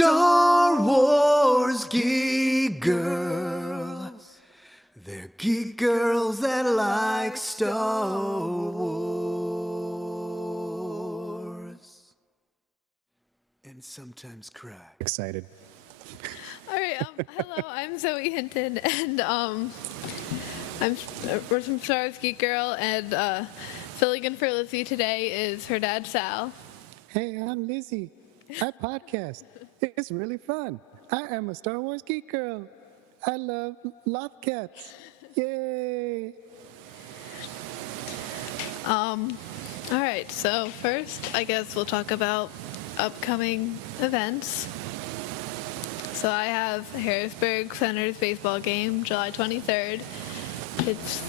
Star Wars geek girls. They're geek girls that like Star Wars. And sometimes cry. Excited. All right. Hello, I'm Zoe Hinton, and we're from Star Wars Geek Girl, and filling in for Lizzy today is her dad Sal. Hey, I'm Lizzy. I podcast. It's really fun. I am a Star Wars geek girl. I love Lobcats. Yay! All right. So first, I guess we'll talk about upcoming events. So I have Harrisburg Senators baseball game, July 23rd. It's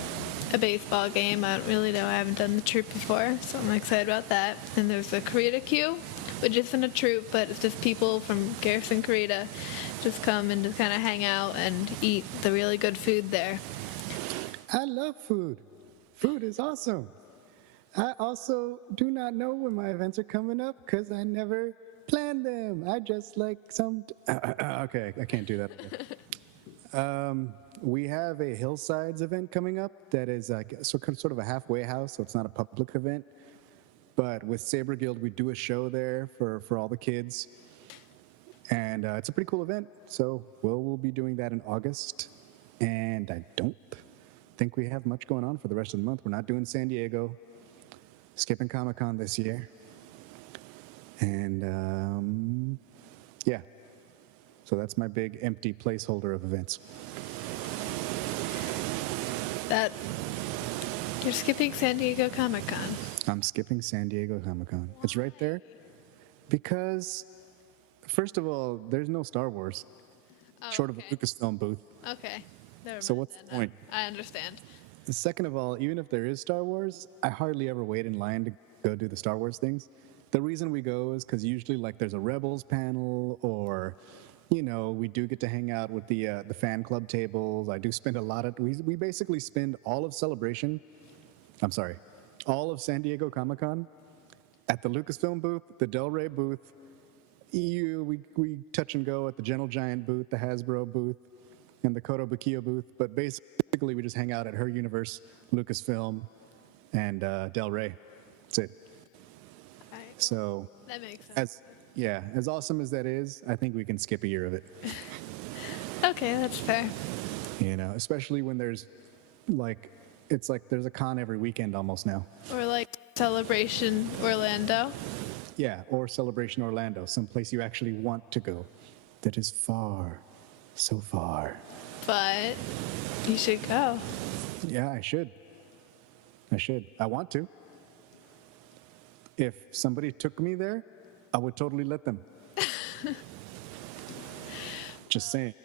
a baseball game. I don't really know. I haven't done the troop before, so I'm excited about that. And there's the Karita Queue, which isn't a troop, but it's just people from Garrison Karita just come and just kind of hang out and eat the really good food there. I love food. Food is awesome. I also do not know when my events are coming up because I never plan them. I just like some. Okay, I can't do that. We have a Hillsides event coming up that is sort of a halfway house, so it's not a public event. But with Saber Guild, we do a show there for all the kids. And it's a pretty cool event, so we'll be doing that in August. And I don't think we have much going on for the rest of the month. We're not doing San Diego, skipping Comic-Con this year. And yeah, so that's my big empty placeholder of events. You're skipping San Diego Comic-Con. I'm skipping San Diego Comic-Con. It's right there because, first of all, there's no Star Wars, short of a Lucasfilm booth. Okay. Never So mind what's then. the point? I understand. And second of all, even if there is Star Wars, I hardly ever wait in line to go do the Star Wars things. The reason we go is because usually, like, there's a Rebels panel, or, you know, we do get to hang out with the fan club tables. I do spend a lot of. We basically spend all of all of San Diego Comic-Con at the Lucasfilm booth, the Del Rey booth. We touch and go at the Gentle Giant booth, the Hasbro booth, and the Kotobukiyo booth. But basically, we just hang out at her universe, Lucasfilm, and Del Rey. That's it. All right. So That makes sense. as awesome as that is, I think we can skip a year of it. Okay, that's fair. You know, especially when there's there's a con every weekend almost now. Or like Celebration Orlando. Yeah, or Celebration Orlando, someplace you actually want to go. That is far, so far. But you should go. Yeah, I should. I want to. If somebody took me there, I would totally let them. Just saying.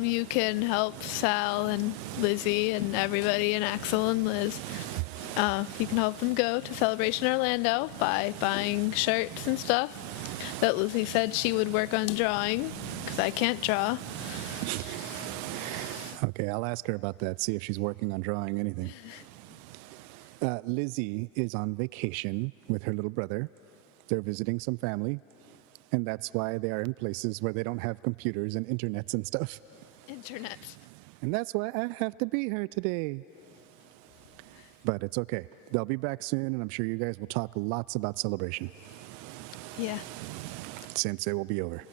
You can help Sal and Lizzy and everybody and Axel and Liz. You can help them go to Celebration Orlando by buying shirts and stuff that Lizzy said she would work on drawing, because I can't draw. Okay, I'll ask her about that, see if she's working on drawing anything. Lizzy is on vacation with her little brother. They're visiting some family, and that's why they are in places where they don't have computers and internets and stuff. Internet. And that's why I have to be here today. But it's okay. They'll be back soon, and I'm sure you guys will talk lots about Celebration, Yeah. since it will be over.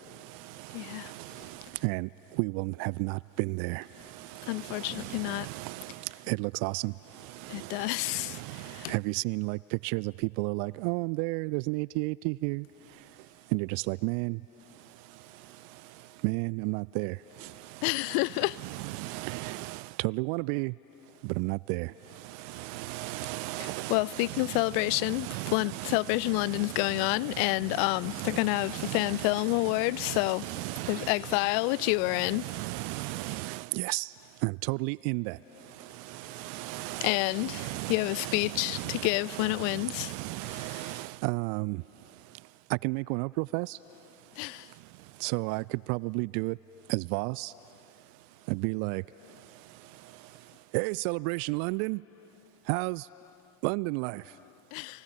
Yeah. And we will have not been there. Unfortunately not. It looks awesome. It does. Have you seen like pictures of people who are like, oh, I'm there, there's an AT-AT here. And you're just like, man, I'm not there. Totally want to be, but I'm not there. Well, speaking of Celebration, Celebration London is going on, and they're going to have the Fan Film Awards, so there's Exile, which you were in, Yes, I'm totally in that. and you have a speech to give when it wins. I can make one up real fast. So I could probably do it as Vos. I'd be like, hey, Celebration London, how's London life?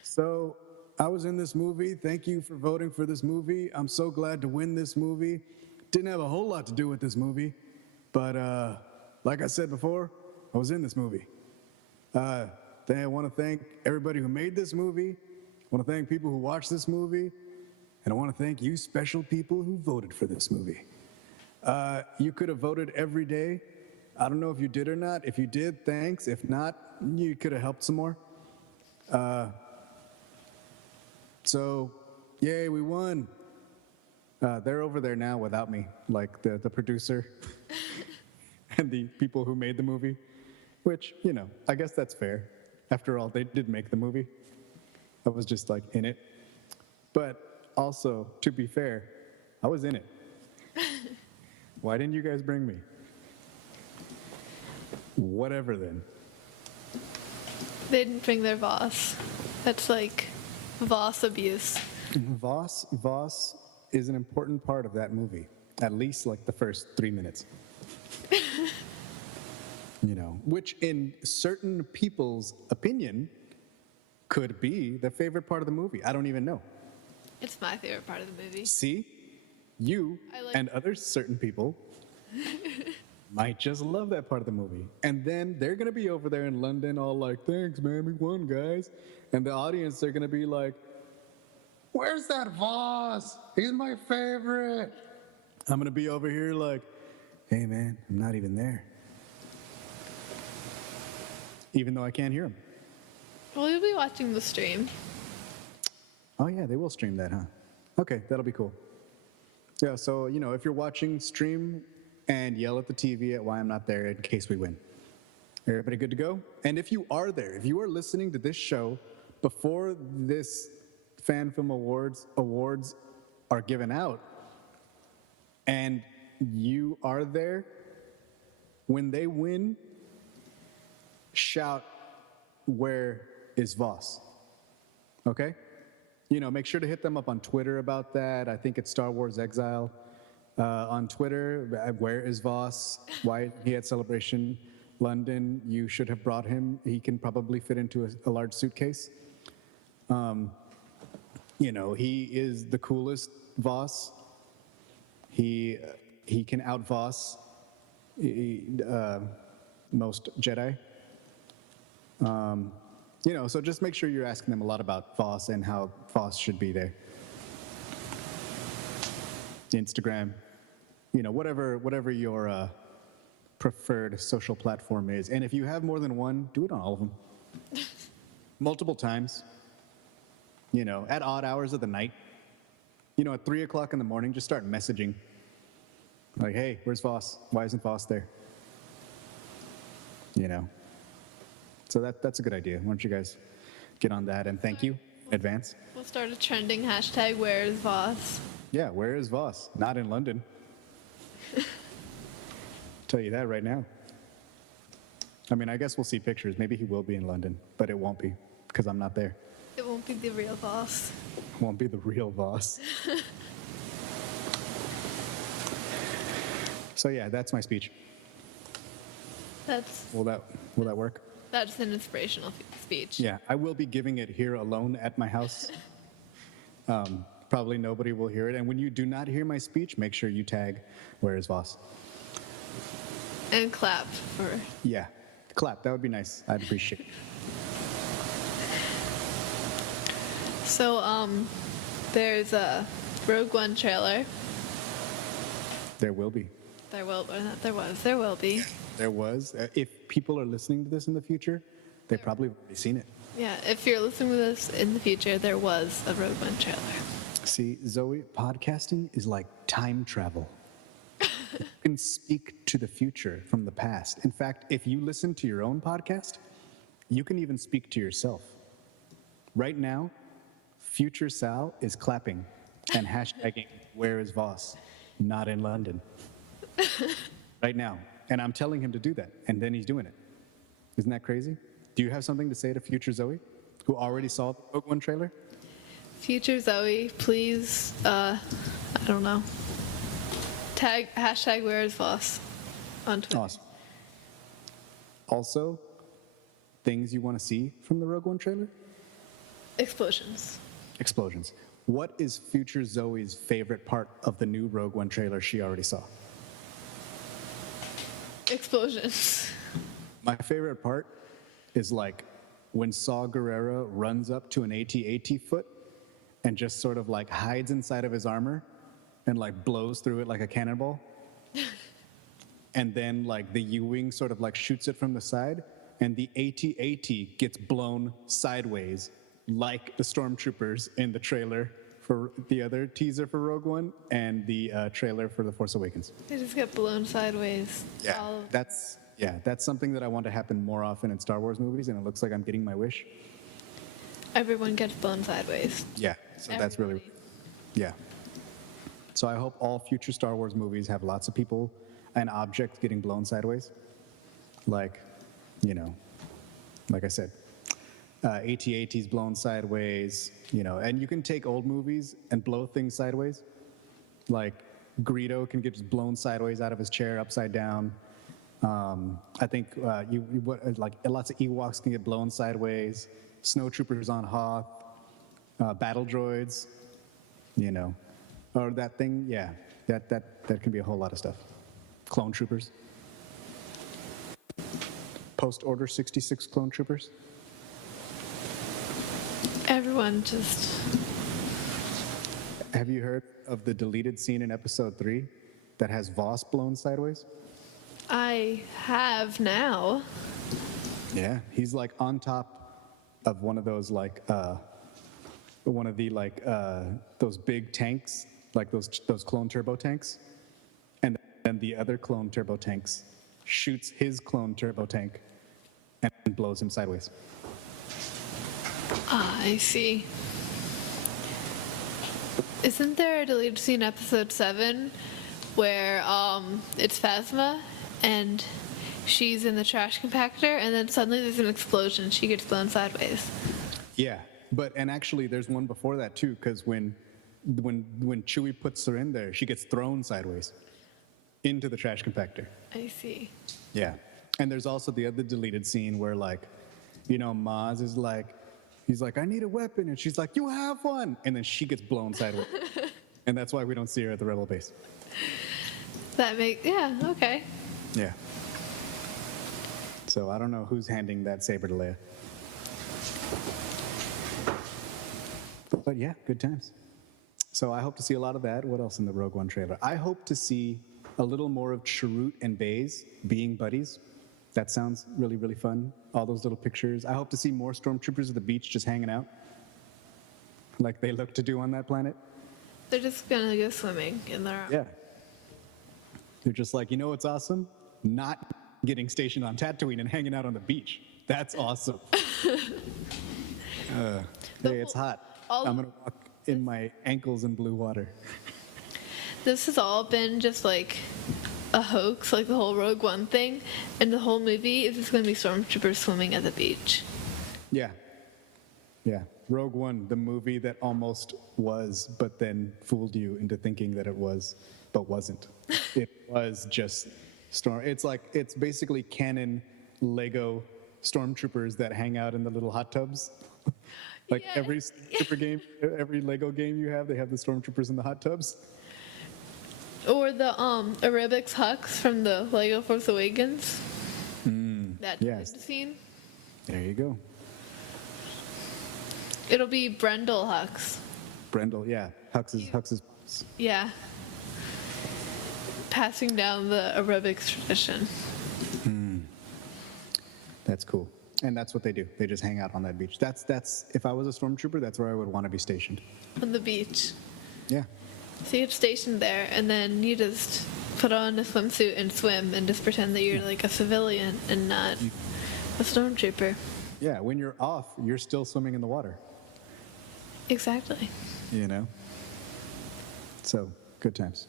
So I was in this movie. Thank you for voting for this movie. I'm so glad to win this movie. Didn't have a whole lot to do with this movie, but like I said before, I was in this movie. I want to thank everybody who made this movie. I want to thank people who watched this movie. And I want to thank you special people who voted for this movie. You could have voted every day. I don't know if you did or not. If you did, thanks. If not, you could have helped some more. So, yay, we won. They're over there now without me, like the producer and the people who made the movie, which, you know, I guess that's fair. After all, they did make the movie. I was just like in it. But also, to be fair, I was in it. Why didn't you guys bring me? Whatever then. They didn't bring their Vos. That's like Vos abuse. Vos is an important part of that movie. At least like the first 3 minutes. You know, which in certain people's opinion could be the favorite part of the movie. I don't even know. It's my favorite part of the movie. See, you and other certain people might just love that part of the movie. And then they're going to be over there in London all like, thanks, man, we won, guys. And the audience, they're going to be like, where's that Vos? He's my favorite. I'm going to be over here like, hey, man, I'm not even there. Even though I can't hear him. Well, you'll be watching the stream. Oh, yeah, they will stream that, huh? Okay, that'll be cool. Yeah, so, you know, if you're watching, stream and yell at the TV at why I'm not there in case we win. Everybody good to go? And if you are there, if you are listening to this show before this Fan Film Awards are given out, and you are there, when they win, shout, where is Vos? Okay? You know, make sure to hit them up on Twitter about that. I think it's Star Wars Exile. On Twitter, where is Vos? Why he had Celebration London? You should have brought him. He can probably fit into a large suitcase. You know, he is the coolest Vos. He can out Vos most Jedi. You know, so just make sure you're asking them a lot about Vos and how Vos should be there. Instagram, you know, whatever your preferred social platform is. And if you have more than one, do it on all of them. Multiple times. You know, at odd hours of the night. You know, at 3 o'clock in the morning, just start messaging. Like, hey, where's Vos? Why isn't Vos there? You know. So that's a good idea. Why don't you guys get on that, and thank you in advance. We'll start a trending hashtag, where is Vos? Yeah, where is Vos? Not in London. Tell you that right now. I mean, I guess we'll see pictures. Maybe he will be in London, but it won't be because I'm not there. It won't be the real Vos. It won't be the real Vos. So yeah, that's my speech. Will that work? That's an inspirational speech. Yeah, I will be giving it here alone at my house. Probably nobody will hear it. And when you do not hear my speech, make sure you tag Where is Vos? And clap for... Yeah, clap. That would be nice. I'd appreciate it. So, there's a Rogue One trailer. There will be. There will be. There was. If people are listening to this in the future, they probably have already seen it. Yeah, if you're listening to this in the future, there was a Rogue One trailer. See, Zoe, podcasting is like time travel. You can speak to the future from the past. In fact, if you listen to your own podcast, you can even speak to yourself. Right now, future Sal is clapping and hashtagging Where is Vos? Not in London. Right now. And I'm telling him to do that, and then he's doing it. Isn't that crazy? Do you have something to say to future Zoe, who already saw the Rogue One trailer? Future Zoe, please, I don't know. Hashtag Where is Vos on Twitter. Awesome. Also, things you want to see from the Rogue One trailer? Explosions. Explosions. What is future Zoe's favorite part of the new Rogue One trailer she already saw? Explosions. My favorite part is like when Saw Gerrera runs up to an AT-AT foot and just sort of like hides inside of his armor and like blows through it like a cannonball. And then like the U-wing sort of like shoots it from the side and the AT-AT gets blown sideways like the stormtroopers in the trailer for the other teaser for Rogue One and the trailer for The Force Awakens. They just get blown sideways. All of- That's something that I want to happen more often in Star Wars movies, and it looks like I'm getting my wish. Everyone gets blown sideways. Yeah, so that's really, Everybody. yeah. So I hope all future Star Wars movies have lots of people and objects getting blown sideways. Like, you know, like I said, AT-AT's blown sideways, you know, and you can take old movies and blow things sideways. Like Greedo can get just blown sideways out of his chair upside down. I think like lots of Ewoks can get blown sideways. Snowtroopers on Hoth, battle droids, you know, or that thing. Yeah, that can be a whole lot of stuff. Clone troopers, post Order 66 clone troopers. Everyone just. Have you heard of the deleted scene in Episode 3 that has Vos blown sideways? I have now. Yeah, he's like on top of one of those like those big tanks, like those clone turbo tanks, and then the other clone turbo tanks shoots his clone turbo tank and blows him sideways. Ah, I see. Isn't there a deleted scene in episode 7 where it's Phasma and she's in the trash compactor and then suddenly there's an explosion, she gets blown sideways? Yeah, and actually there's one before that too, because when Chewie puts her in there, she gets thrown sideways into the trash compactor. I see. Yeah, and there's also the other deleted scene where like, you know, Maz is like, he's like, I need a weapon, and she's like, you have one, and then she gets blown sideways, and that's why we don't see her at the Rebel base. Yeah, okay. Yeah. So I don't know who's handing that saber to Leia. But yeah, good times. So I hope to see a lot of that. What else in the Rogue One trailer? I hope to see a little more of Chirrut and Baze being buddies. That sounds really, really fun. All those little pictures. I hope to see more stormtroopers at the beach just hanging out, like they look to do on that planet. They're just gonna go swimming in their own. Yeah. They're just like, you know what's awesome? Not getting stationed on Tatooine and hanging out on the beach. That's awesome. Hey, it's hot. I'm gonna walk in my ankles in blue water. This has all been just like a hoax, like the whole Rogue One thing, and the whole movie is just going to be stormtroopers swimming at the beach. Yeah. Yeah. Rogue One, the movie that almost was, but then fooled you into thinking that it was, but wasn't. It was just it's basically canon Lego stormtroopers that hang out in the little hot tubs. Like Yeah. every super game, every Lego game you have, they have the stormtroopers in the hot tubs. Or the aerobics Hux from the Lego Force Awakens. That yes. scene. There you go. It'll be Brendel Hux. Brendel, yeah. Hux's. Yeah. Passing down the aerobics tradition. That's cool. And that's what they do. They just hang out on that beach. That's if I was a stormtrooper, that's where I would want to be stationed. On the beach. Yeah. So you get stationed there, and then you just put on a swimsuit and swim and just pretend that you're like a civilian and not a stormtrooper. Yeah, when you're off, you're still swimming in the water, Exactly. you know? So, good times.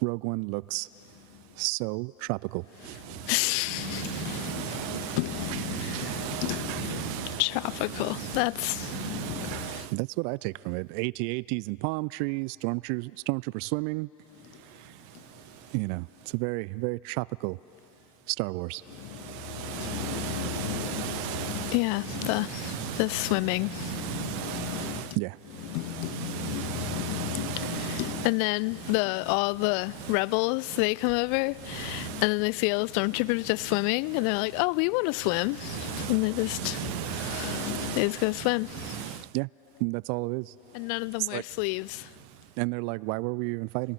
Rogue One looks so tropical. Tropical. That's what I take from it. AT-ATs and palm trees, stormtrooper swimming. You know, it's a very, very tropical Star Wars. Yeah, the swimming. Yeah. and then all the rebels, they come over, and then they see all the stormtroopers just swimming, and they're like, oh, we want to swim. And they just go swim. Yeah, and that's all it is. And none of them wear sleeves. And they're like, why were we even fighting?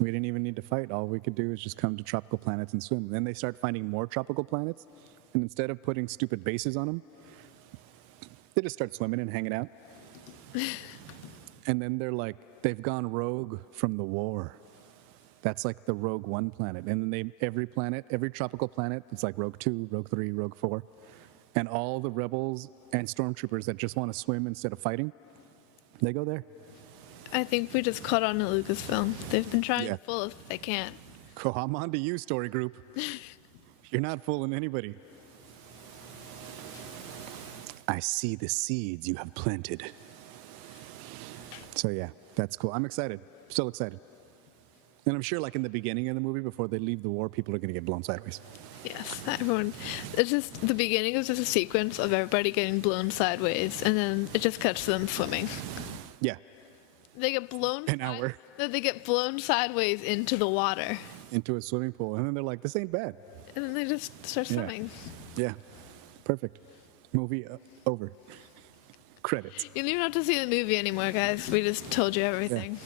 We didn't even need to fight. All we could do is just come to tropical planets and swim. Then they start finding more tropical planets, and instead of putting stupid bases on them, they just start swimming and hanging out. And then they're like, they've gone rogue from the war. That's like the Rogue One planet. And then every tropical planet, it's like Rogue 2, Rogue 3, Rogue 4. And all the rebels and stormtroopers that just want to swim instead of fighting, they go there. I think we just caught on to Lucasfilm. They've been trying Yeah. to fool us, but they can't. Cool, I'm on to you, story group. You're not fooling anybody. I see the seeds you have planted. So yeah, that's cool. I'm excited. Still excited. And I'm sure like in the beginning of the movie, before they leave the war, people are going to get blown sideways. Yes, everyone. It's just the beginning is just a sequence of everybody getting blown sideways, and then it just cuts to them swimming. Yeah, They get blown. An hour. They get blown sideways into the water, into a swimming pool. And then they're like, this ain't bad. and then they just start Yeah. swimming. Yeah, perfect. Movie over. Credits. You don't even have to see the movie anymore, guys. We just told you everything.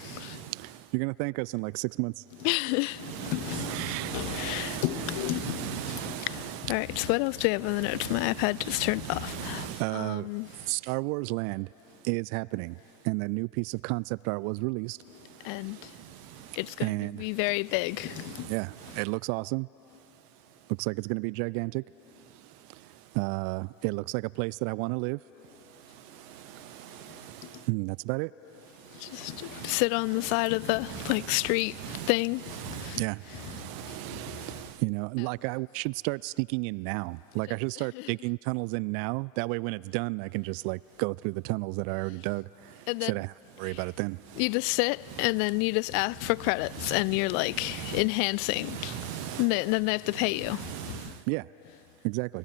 You're going to thank us in like 6 months. All right. So what else do we have on the notes? My iPad just turned off. Star Wars Land is happening. And the new piece of concept art was released. And it's going to And- be very big. Yeah, it looks awesome. Looks like it's going to be gigantic. It looks like a place that I want to live. And that's about it. Just sit on the side of the street thing. Yeah. You know, like I should start sneaking in now. Like I should start digging tunnels in now. That way when it's done, I can just like go through the tunnels that I already dug. And Instead then of having to worry about it then. you just sit, and then you just ask for credits, and you're like enhancing. And then they have to pay you, Yeah, exactly.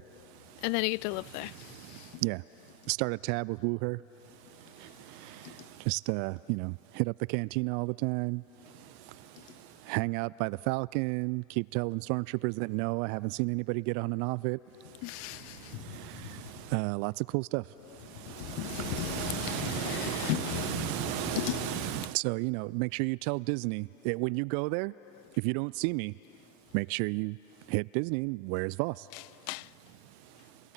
and then you get to live there. Yeah. Start a tab with Wooher. Just, hit up the cantina all the time. Hang out by the Falcon. Keep telling stormtroopers that no, I haven't seen anybody get on and off it. Lots of cool stuff. So, make sure you tell Disney, when you go there, if you don't see me, make sure you hit Disney and where's Vos?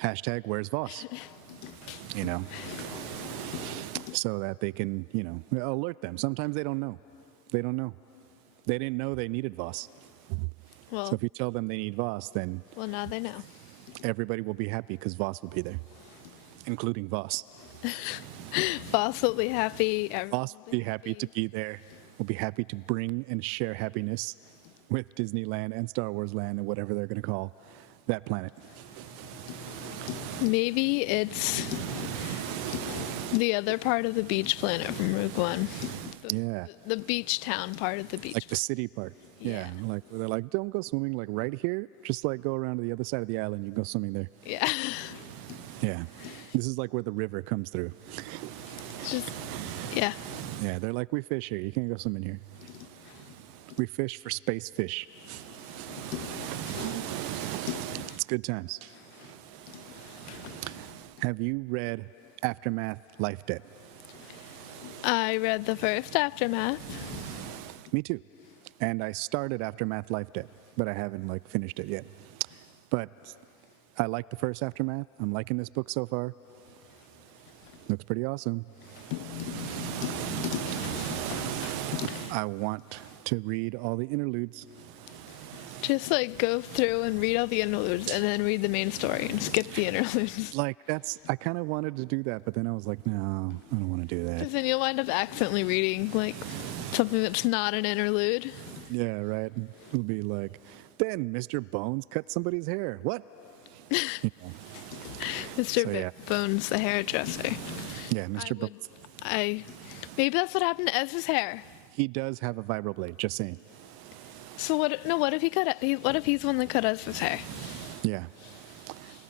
Hashtag where's Vos? So that they can, alert them. Sometimes they don't know. They don't know. They didn't know they needed Vos. Well, So if you tell them they need Vos, then well, now they know. everybody will be happy because Vos will be there, including Vos. Boss will be happy. Vos will be happy to be there. Will be happy to bring and share happiness with Disneyland and Star Wars Land and whatever they're going to call that planet. Maybe it's the other part of the beach planet from Rogue One. Yeah. The beach town part of the beach. Like the city part. Yeah. Like where they're like, don't go swimming like right here. Just like go around to the other side of the island. You can go swimming there. Yeah. Yeah. This is like where the river comes through. It's just, yeah. Yeah, they're like, we fish here. You can't go swimming here. We fish for space fish. It's good times. Have you read Aftermath Life Debt? I read the first Aftermath. Me too. And I started Aftermath Life Debt, but I haven't finished it yet. But I like the first Aftermath. I'm liking this book so far. Looks pretty awesome. I want to read all the interludes. Just go through and read all the interludes and then read the main story and skip the interludes. I kind of wanted to do that, but then I was like, no, I don't want to do that. Because then you'll wind up accidentally reading something that's not an interlude. Yeah, right. It'll be like, then Mr. Bones cut somebody's hair. What? Mr. So, yeah. Bones, the hairdresser. Yeah, Mr. Bones. Maybe that's what happened to Ezra's hair. He does have a vibroblade, just saying. So what if what if he's the one that cut Ezra's hair? Yeah.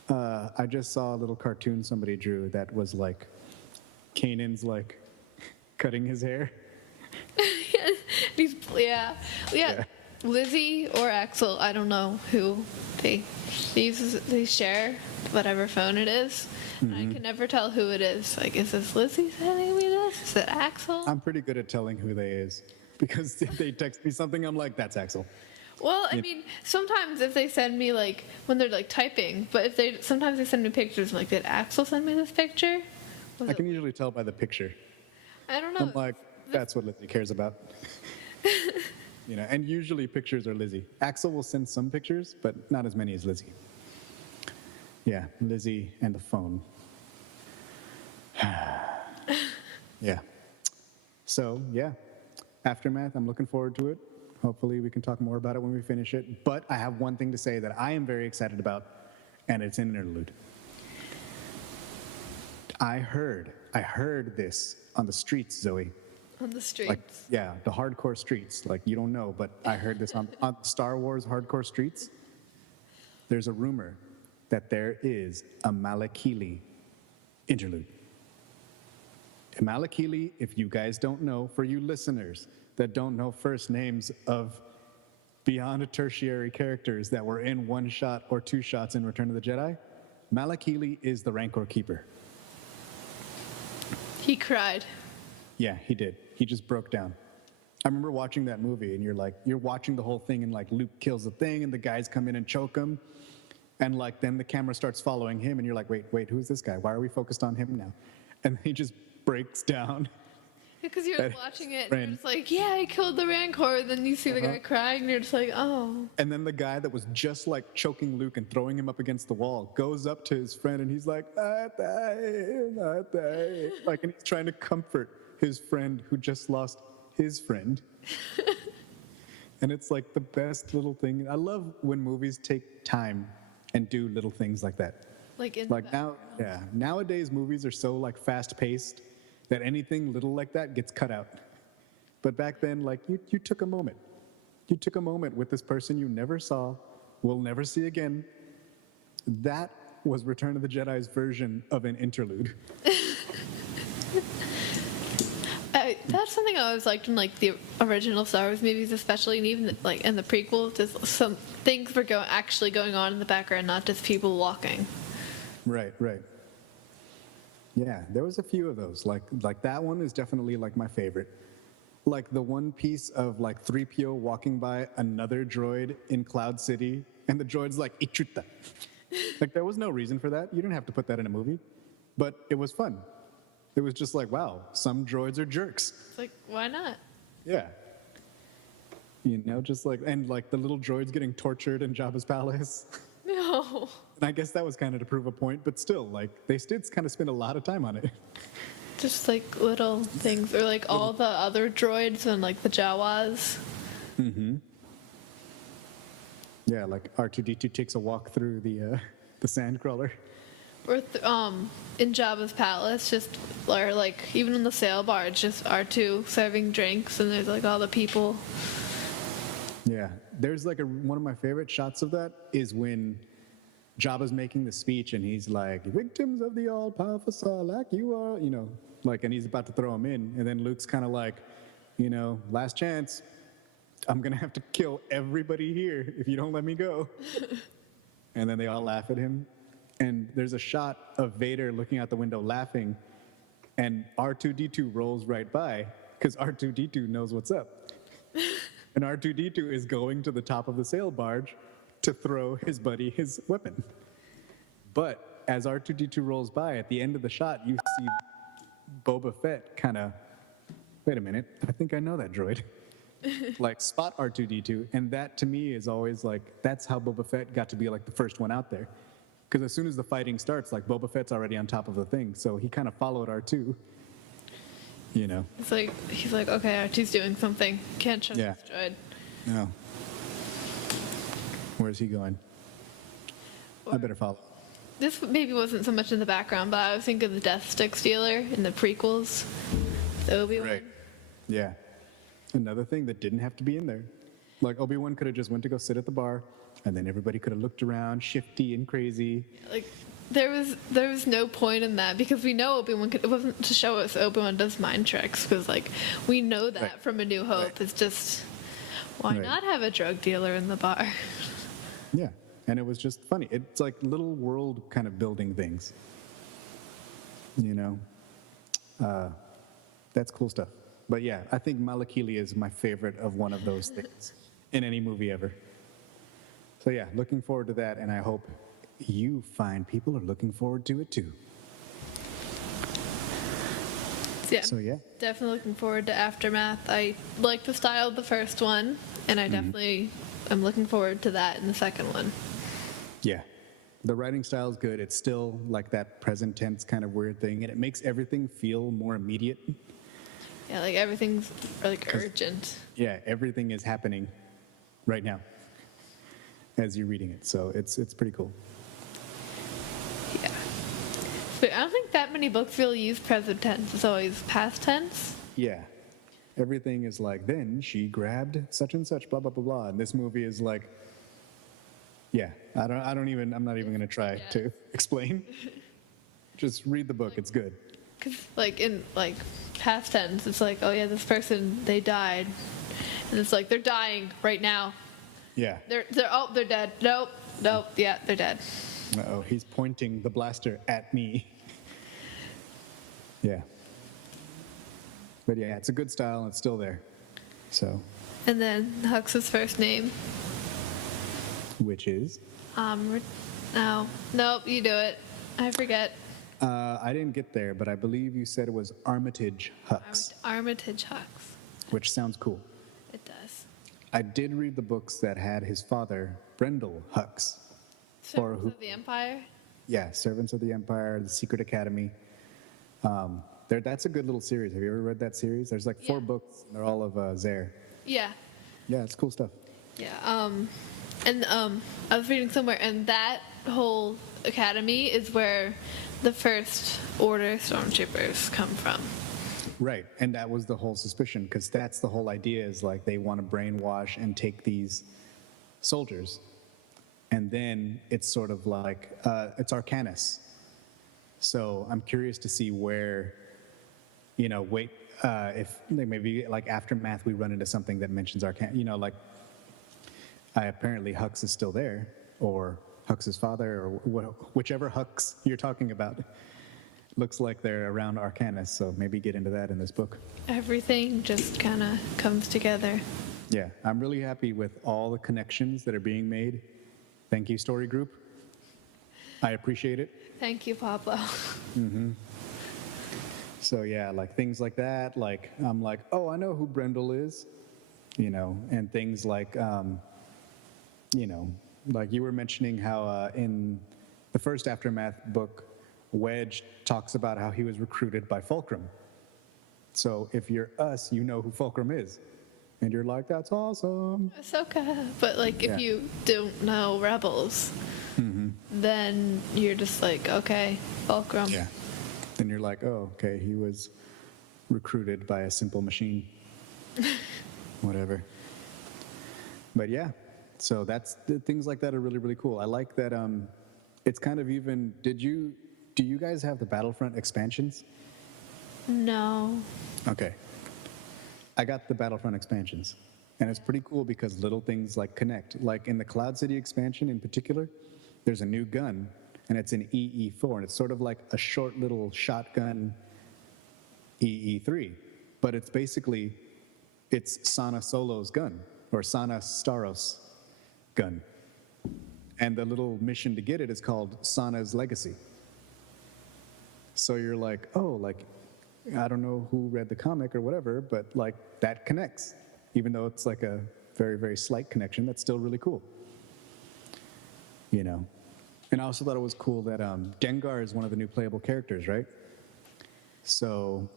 I just saw a little cartoon somebody drew that was Kanan's cutting his hair. Yeah. Yeah. Lizzy or Axel, I don't know who they share whatever phone it is. And I can never tell who it is. Like, is this Lizzy sending me this? Is it Axel? I'm pretty good at telling who they is because if they text me something, I'm like, that's Axel. Well, I mean, sometimes if they send me like when they're like typing, but if they sometimes they send me pictures. I'm like, did Axel send me this picture? Was I it- can usually tell by the picture. I don't know. I'm like, that's what Lizzie cares about. And usually pictures are Lizzie. Axel will send some pictures, but not as many as Lizzie. Yeah, Lizzie and the phone. Yeah. So, yeah, Aftermath, I'm looking forward to it. Hopefully we can talk more about it when we finish it. But I have one thing to say that I am very excited about, and it's an interlude. I heard this on the streets, Zoe. On the streets. Like, yeah, the hardcore streets. Like, you don't know, but I heard this on Star Wars hardcore streets. There's a rumor that there is a Malakili interlude. A Malakili, if you guys don't know, for you listeners that don't know first names of beyond a tertiary characters that were in one shot or two shots in Return of the Jedi, Malakili is the Rancor Keeper. He cried. Yeah, he did. He just broke down. I remember watching that movie, and you're watching the whole thing, and like Luke kills the thing, and the guys come in and choke him, and like then the camera starts following him, and you're like, wait, who's this guy? Why are we focused on him now? And he just breaks down. Because you're That watching it, and friend. you're just like, yeah, I killed the Rancor. Then you see the guy crying, and you're just like, oh. And then the guy that was just like choking Luke and throwing him up against the wall goes up to his friend, and he's like, not die, not die. Like, and he's trying to comfort his friend who just lost his friend. And it's like the best little thing. I love when movies take time and do little things like that. Like in Like the now, yeah, nowadays movies are so like fast paced that anything little like that gets cut out. But back then, like you took a moment. You took a moment with this person you never saw, will never see again. That was Return of the Jedi's version of an interlude. That's something I always liked in like the original Star Wars movies, especially, and even like in the prequels. Just some things were actually going on in the background, not just people walking. Right. Yeah, there was a few of those. Like that one is definitely like my favorite. Like the one piece of like 3PO walking by another droid in Cloud City, and the droid's like, Ichuta. Like there was no reason for that. You didn't have to put that in a movie, but it was fun. It was just like, wow, some droids are jerks. It's like, why not? Yeah. Just like, and like the little droids getting tortured in Jabba's palace. No. And I guess that was kind of to prove a point, but still, like, they did kind of spend a lot of time on it. Just like little things, or like all the other droids and like the Jawas. Yeah, like R2-D2 takes a walk through the sandcrawler. Or in Jabba's palace, or like even in the sail barge, just R2 serving drinks, and there's like all the people. Yeah, there's like one of my favorite shots of that is when Jabba's making the speech and he's like, victims of the all-powerful Sarlacc, you are, like, and he's about to throw him in, and then Luke's kind of like, last chance, I'm gonna have to kill everybody here if you don't let me go. And then they all laugh at him, and there's a shot of Vader looking out the window laughing, and R2-D2 rolls right by because R2-D2 knows what's up. And R2-D2 is going to the top of the sail barge to throw his buddy his weapon. But as R2-D2 rolls by, at the end of the shot, you see Boba Fett kind of, wait a minute, I think I know that droid. Like, spot R2-D2, and that to me is always like, that's how Boba Fett got to be like the first one out there. Because as soon as the fighting starts, like, Boba Fett's already on top of the thing, so he kind of followed R2. It's like he's like, okay, R2's doing something. Can't trust Yeah. this droid. No. Where's he going? I better follow. This maybe wasn't so much in the background, but I was thinking of the Death Stick Stealer in the prequels. The Obi-Wan. Right. Yeah. Another thing that didn't have to be in there. Like, Obi-Wan could have just went to go sit at the bar, and then everybody could have looked around, shifty and crazy. Like there was no point in that because we know Obi-Wan could, it wasn't to show us Obi-Wan does mind tricks because like we know that Right. from A New Hope. Right. It's just why Right. not have a drug dealer in the bar? Yeah, and it was just funny. It's like little world kind of building things. You know, that's cool stuff. But yeah, I think Malakili is my favorite of one of those things in any movie ever. So yeah, looking forward to that, and I hope you fine people are looking forward to it too. Yeah. So yeah, Definitely looking forward to Aftermath. I like the style of the first one, and I definitely am looking forward to that in the second one. yeah. The writing style is good. It's still like that present tense kind of weird thing, and it makes everything feel more immediate. Yeah, like everything's like urgent. Yeah, everything is happening right now as you're reading it. So it's pretty cool. Yeah. But I don't think that many books really use present tense. It's always past tense. Yeah. Everything is like, then she grabbed such and such, blah, blah, blah, blah. And this movie is like, yeah, I'm not even going to try to explain. Just read the book. It's good. Because like in like past tense, it's like, oh yeah, this person, they died. And it's like, they're dying right now. Yeah. They're dead. Nope, yeah, they're dead. Uh-oh, he's pointing the blaster at me. Yeah. But yeah, it's a good style and it's still there. So, And then Hux's first name. which is? No, nope, you do it. I forget. I didn't get there, but I believe you said it was Armitage Hux, Armitage Hux. which sounds cool. It does. I did read the books that had his father, Brendel Hux. Servants of the Empire. Yeah, Servants of the Empire, The Secret Academy. That's a good little series. Have you ever read that series? There's like 4 Yeah. books, and they're all of Zare. Yeah, Yeah, it's cool stuff. yeah. I was reading somewhere, and that whole academy is where the first order stormtroopers come from. Right, and that was the whole suspicion, because that's the whole idea is like they want to brainwash and take these soldiers. And then it's sort of like, it's Arcanus. So I'm curious to see where, if like, maybe like Aftermath we run into something that mentions Arcanus, like apparently Hux is still there, or Hux's father, or whichever Hux you're talking about. Looks like they're around Arcanus, so maybe get into that in this book. Everything just kind of comes together. Yeah, I'm really happy with all the connections that are being made. Thank you, Story Group. I appreciate it. Thank you, Pablo. So yeah, like things like that, like I'm like, oh, I know who Brendel is, and things like, like you were mentioning how in the first Aftermath book, Wedge talks about how he was recruited by Fulcrum. So if you're us, you know who Fulcrum is. And you're like, that's awesome. Ahsoka. But like, if Yeah. you don't know Rebels, then you're just like, okay, Fulcrum. Yeah. Then you're like, oh, okay, he was recruited by a simple machine. Whatever. But yeah, so things like that are really, really cool. I like that it's kind of even, do you guys have the Battlefront expansions? No. Okay. I got the Battlefront expansions, and it's pretty cool because little things like connect. Like in the Cloud City expansion in particular, there's a new gun, and it's an EE4, and it's sort of like a short little shotgun EE3, but it's Sana Solo's gun, or Sana Staros' gun. And the little mission to get it is called Sana's Legacy. So you're like, oh, like, I don't know who read the comic or whatever, but like that connects. Even though it's like a very, very slight connection, that's still really cool. And I also thought it was cool that Dengar is one of the new playable characters, right? So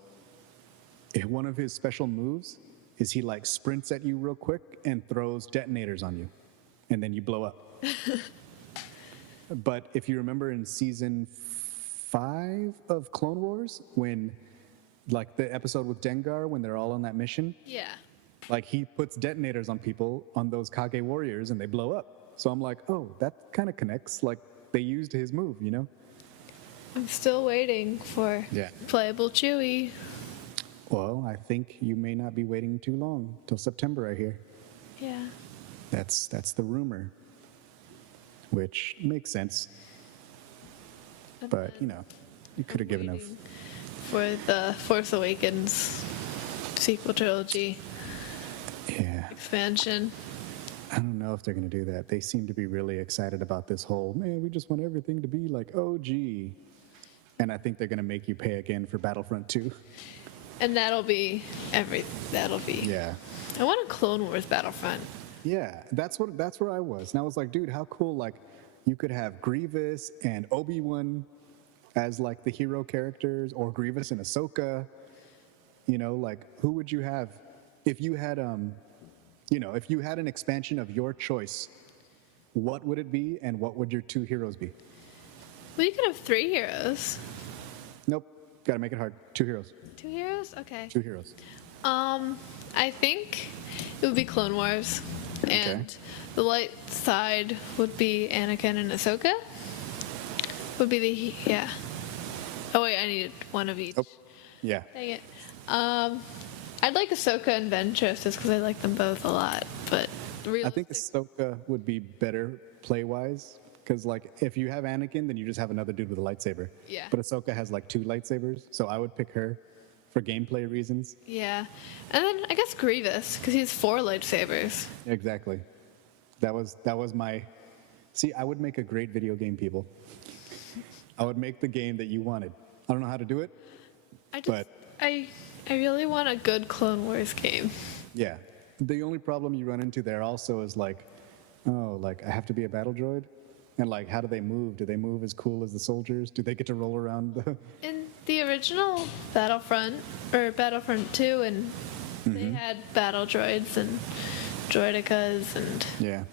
one of his special moves is he like sprints at you real quick and throws detonators on you, and then you blow up. But if you remember in season 5 of Clone Wars, when like the episode with Dengar, when they're all on that mission, Yeah. like he puts detonators on people, on those Kage warriors, and they blow up. So I'm like, oh, that kind of connects. Like they used his move, I'm still waiting for Yeah. playable Chewie. Well, I think you may not be waiting too long till September. I hear Yeah. that's the rumor, which makes sense. And But then you could have given a. waiting for the Force Awakens sequel trilogy Yeah, expansion. I don't know if they're going to do that. They seem to be really excited about this whole, man, we just want everything to be like OG. And I think they're going to make you pay again for Battlefront 2. And that'll be Yeah. I want a Clone Wars Battlefront. Yeah, that's where I was. And I was like, dude, how cool, like, you could have Grievous and Obi-Wan as, like, the hero characters, or Grievous and Ahsoka. Like, who would you have if you had, if you had an expansion of your choice, what would it be, and what would your two heroes be? Well, you could have 3 heroes. Nope, gotta make it hard. 2 heroes. 2 heroes? Okay. 2 heroes. I think it would be Clone Wars. Okay. And the light side would be Anakin and Ahsoka. Would be yeah. Oh wait, I needed one of each. Oh, yeah. Dang it. I'd like Ahsoka and Ventress just because I like them both a lot. But I think Ahsoka would be better play-wise, because, like, if you have Anakin, then you just have another dude with a lightsaber. Yeah. But Ahsoka has, like, 2 lightsabers, so I would pick her for gameplay reasons. Yeah, and then I guess Grievous because he has 4 lightsabers. Exactly. That was my. See, I would make a great video game, people. I would make the game that you wanted. I don't know how to do it. But- I really want a good Clone Wars game. Yeah. The only problem you run into there also is, like, oh, like, I have to be a battle droid? And, like, how do they move? Do they move as cool as the soldiers? Do they get to roll around the... In the original Battlefront, or Battlefront 2, and they had battle droids and droidicas and... Yeah.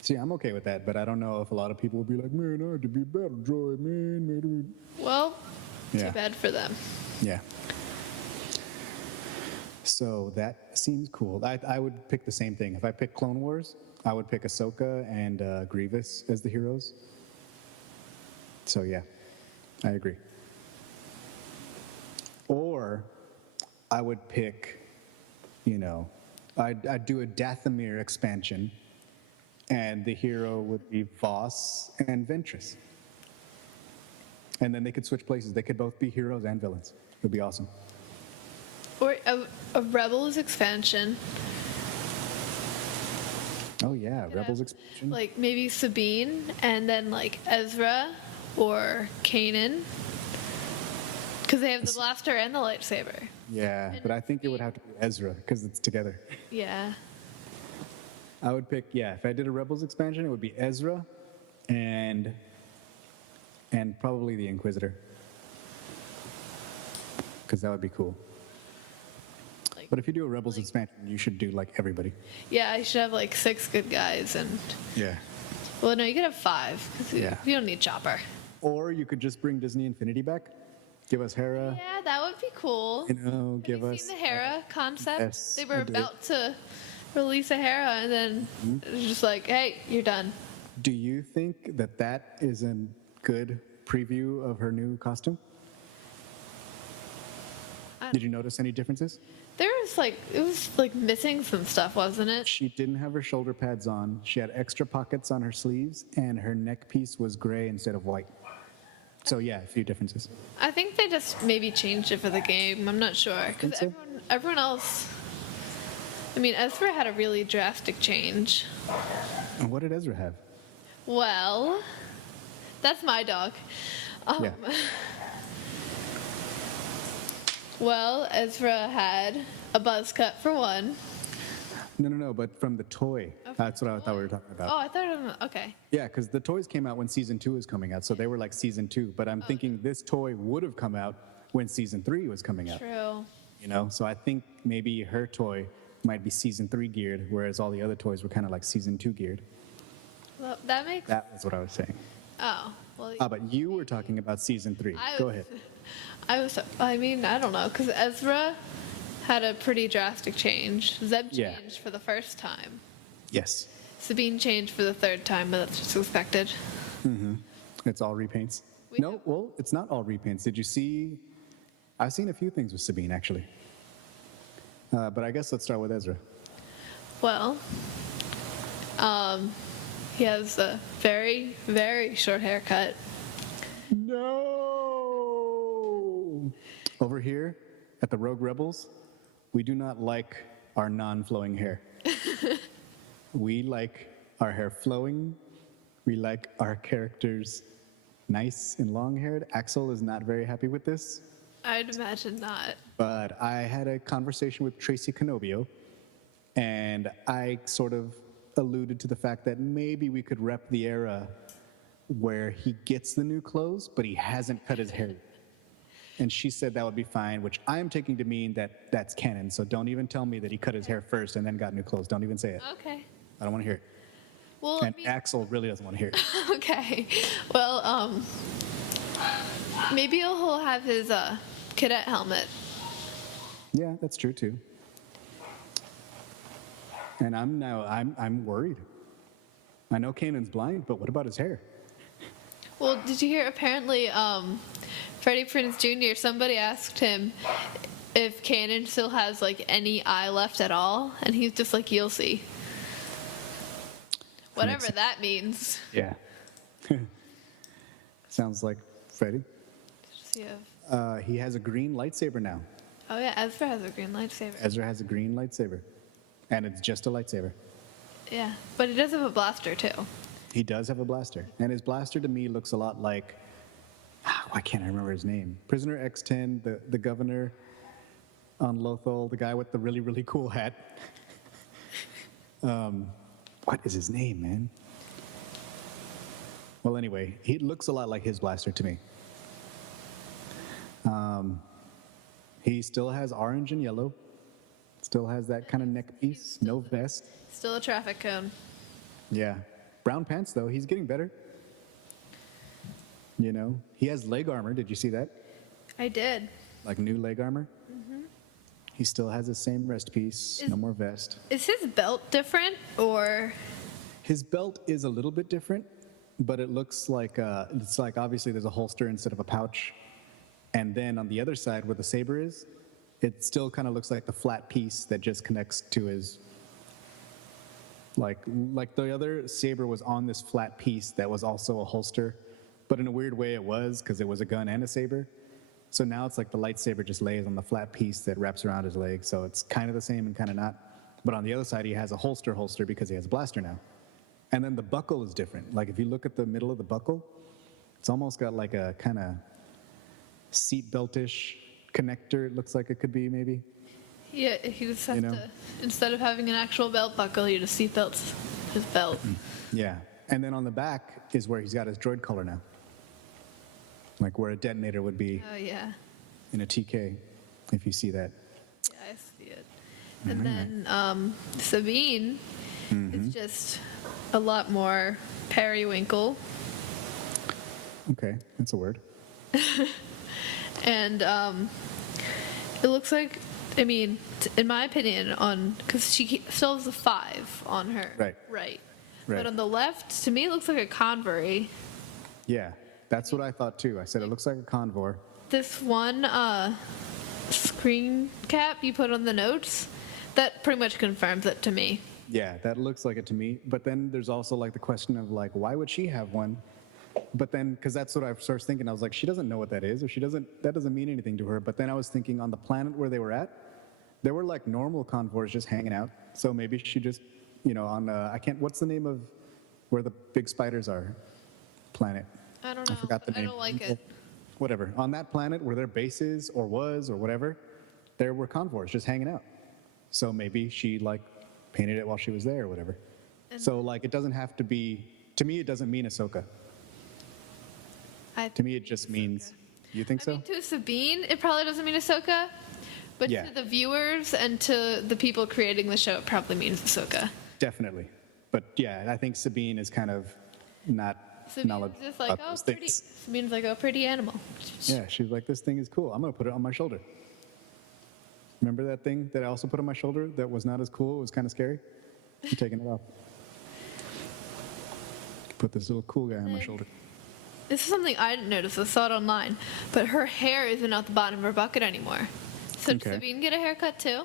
See, I'm okay with that, but I don't know if a lot of people will be like, man, I had to be a battle droid, man. Well, Yeah. too bad for them. Yeah. So that seems cool. I would pick the same thing. If I pick Clone Wars, I would pick Ahsoka and Grievous as the heroes. So yeah, I agree. Or I would pick, I'd do a Dathomir expansion, and the hero would be Vos and Ventress. And then they could switch places. They could both be heroes and villains. It would be awesome. Or a Rebels expansion. Oh yeah, Could Rebels have, expansion. Like maybe Sabine and then like Ezra or Kanan. Because they have the blaster and the lightsaber. Yeah, but I think it would have to be Ezra because it's together. Yeah. I would pick, if I did a Rebels expansion, it would be Ezra and probably the Inquisitor. Because that would be cool. Like, But if you do a Rebels expansion, you should do like everybody. yeah, I should have like 6 good guys and... Yeah. Well, no, you could have 5 because Yeah. you don't need Chopper. Or you could just bring Disney Infinity back. Give us Hera. Yeah, that would be cool. Give Have you us. seen the Hera concept? yes, They were I did. about to release a Hera, and then it was just like, hey, you're done. Do you think that is a good preview of her new costume? Did you notice any differences? There was like, it was like missing some stuff, wasn't it? She didn't have her shoulder pads on. She had extra pockets on her sleeves, and her neck piece was gray instead of white. So yeah, a few differences. I think they just maybe changed it for the game. I'm not sure Think because so? everyone else. I mean, Ezra had a really drastic change. And what did Ezra have? Well, that's my dog. Yeah. Well, Ezra had a buzz cut for one. No, but from the toy. That's what I thought we were talking about. Oh, I thought it was, okay. Yeah, because the toys came out when season 2 was coming out, so they were like season 2. But I'm thinking this toy would have come out when season 3 was coming out. True. So I think maybe her toy might be season 3 geared, whereas all the other toys were kind of like season 2 geared. Well, that makes. That was what I was saying. Oh, well. But you were talking about season 3. Go ahead. I mean, I don't know, because Ezra had a pretty drastic change. Zeb Yeah. changed for the first time. Yes. Sabine changed for the 3rd time, but that's just expected. It's all repaints. No, well, it's not all repaints. Did you see? I've seen a few things with Sabine, actually. But I guess let's start with Ezra. Well, he has a very, very short haircut. No! Over here at the Rogue Rebels, we do not like our non-flowing hair. We like our hair flowing. We like our characters nice and long-haired. Axel is not very happy with this. I'd imagine not. But I had a conversation with Tracy Canobio, and I sort of alluded to the fact that maybe we could rep the era where he gets the new clothes, but he hasn't cut his hair. And she said that would be fine, which I'm taking to mean that that's canon. So don't even tell me that he cut his hair first and then got new clothes. Don't even say it. Okay. I don't want to hear it. Well, And Axel really doesn't want to hear it. okay. Well, maybe he'll have his cadet helmet. Yeah, that's true too. And I'm worried. I know Kanan's blind, but what about his hair? Well, did you hear? Apparently, Freddie Prinze Jr. Somebody asked him if Kanan still has like any eye left at all, and he's just like, "You'll see." Whatever that means. Yeah. Sounds like Freddie. Does he have- He has a green lightsaber now. Oh yeah, Ezra has a green lightsaber. Ezra has a green lightsaber. And it's just a lightsaber. Yeah, but he does have a blaster too. He does have a blaster. And his blaster to me looks a lot like, why can't I remember his name? Prisoner X-10, the governor on Lothal, the guy with the really, really cool hat. What is his name, man? Well, anyway, he looks a lot like his blaster to me. He still has orange and yellow. Still has that kind of neck piece, no vest. Still a traffic cone. Yeah. Brown pants, though. He's getting better. You know, he has leg armor. Did you see that? I did. Like new leg armor. He still has the same rest piece, no more vest. Is his belt different or? His belt is a little bit different, but it looks like it's like obviously there's a holster instead of a pouch, and then on the other side where the saber is, it still kind of looks like the flat piece that just connects to his. Like the other saber was on this flat piece that was also a holster, but in a weird way it was because it was a gun and a saber. So now it's like the lightsaber just lays on the flat piece that wraps around his leg. So it's kind of the same and kind of not. But on the other side, he has a holster because he has a blaster now. And then the buckle is different. Like if you look at the middle of the buckle, it's almost got like a kind of seatbelt-ish connector. It looks like it could be maybe. Yeah, he just has You know? to, instead of having an actual belt buckle, he just seatbelts his belt. Yeah. And then on the back is where he's got his droid collar now. Like where a detonator would be Oh yeah, in a TK, if you see that. yeah, I see it. And then Sabine is just a lot more periwinkle, Okay, that's a word. and it looks like, I mean, in my opinion, because she still has a 5 on her Right. But on the left, to me, it looks like a convoy. Yeah, that's what I thought too. I said it looks like a convoy. This one screen cap you put on the notes, that pretty much confirms it to me. Yeah, that looks like it to me. But then there's also like the question of like, why would she have one? But then, because that's what I started thinking, I was like, she doesn't know what that is, or that doesn't mean anything to her. But then I was thinking on the planet where they were at, there were like normal convoys just hanging out. So maybe she just, on what's the name of where the big spiders are? Planet. I don't know. I forgot the name. I don't like it. Whatever. On that planet where their base is or was or whatever, there were convoys just hanging out. So maybe she like painted it while she was there or whatever. So like it doesn't have to be, to me it doesn't mean Ahsoka. To me it just means, you think I so? mean, to Sabine, it probably doesn't mean Ahsoka, but Yeah. to the viewers and to the people creating the show, it probably means Ahsoka. Definitely. But yeah, I think Sabine is kind of not Sabine's knowledgeable just like, about oh, those pretty. things. Sabine's like, oh, pretty animal. Yeah, she's like, this thing is cool. I'm going to put it on my shoulder. Remember that thing that I also put on my shoulder that was not as cool? It was kind of scary? I'm taking it off. Put this little cool guy on my shoulder. this is something I didn't notice. I saw it online, but her hair isn't at the bottom of her bucket anymore. So did Okay. Sabine get a haircut too?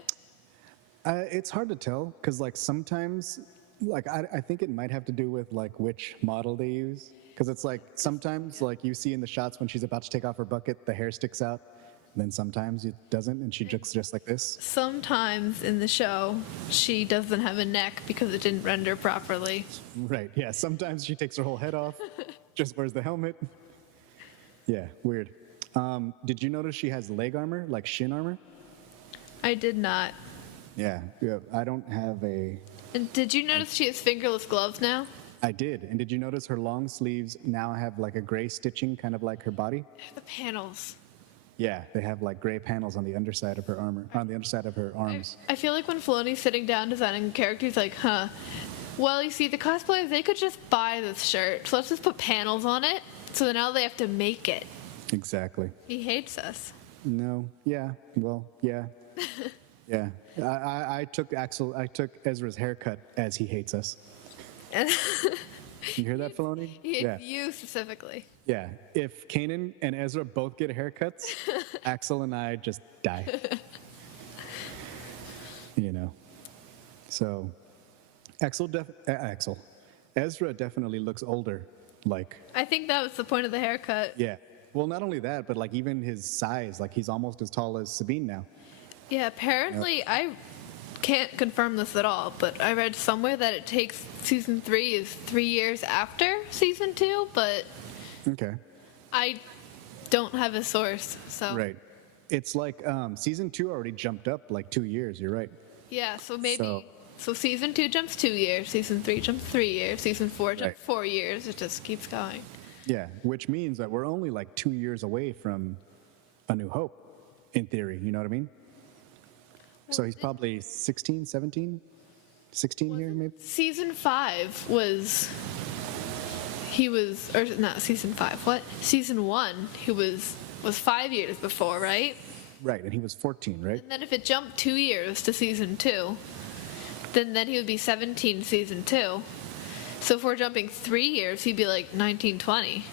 It's hard to tell because like sometimes, like I think it might have to do with like which model they use. Because it's like sometimes like you see in the shots when she's about to take off her bucket, the hair sticks out. And then sometimes it doesn't, and she looks just like this. Sometimes in the show, she doesn't have a neck because it didn't render properly. Right. Yeah. Sometimes she takes her whole head off, just wears the helmet. Yeah. Weird. Did you notice she has leg armor, like shin armor? I did not. Yeah. Yeah. I don't have a. And did you notice she has fingerless gloves now? I did. And did you notice her long sleeves now have like a gray stitching, kind of like her body? The panels. Yeah, they have like gray panels on the underside of her armor, on the underside of her arms. I feel like when Filoni's sitting down designing characters, like, well, you see, the cosplayers, they could just buy this shirt, so let's just put panels on it, so now they have to make it. Exactly. He hates us. No. Yeah. Well. Yeah. Yeah. I took Ezra's haircut as he hates us. You hear that, Filoni? He hates Yeah. you specifically. Yeah. If Kanan and Ezra both get haircuts, Axel and I just die. You know. So, Ezra definitely looks older. Like. I think that was the point of the haircut. Yeah. Well, not only that, but like even his size, like he's almost as tall as Sabine now. Yeah, apparently, I can't confirm this at all, but I read somewhere that it takes season 3 is 3 years after season 2, but Okay. I don't have a source, so. Right. It's like season 2 already jumped up like 2 years. You're right. Yeah, so maybe. So- So season 2 jumps 2 years, season 3 jumps 3 years, season 4 jumps Right. 4 years. It just keeps going. Yeah, which means that we're only like 2 years away from A New Hope, in theory. You know what I mean? So he's probably 16, 17, 16 here, maybe? Season 5 was. He was. Or not season 5. What? Season 1, he was 5 years before, right? Right, and he was 14, right? And then if it jumped 2 years to season 2, then he would be 17 season 2. So if we're jumping 3 years, he'd be like 19, 20.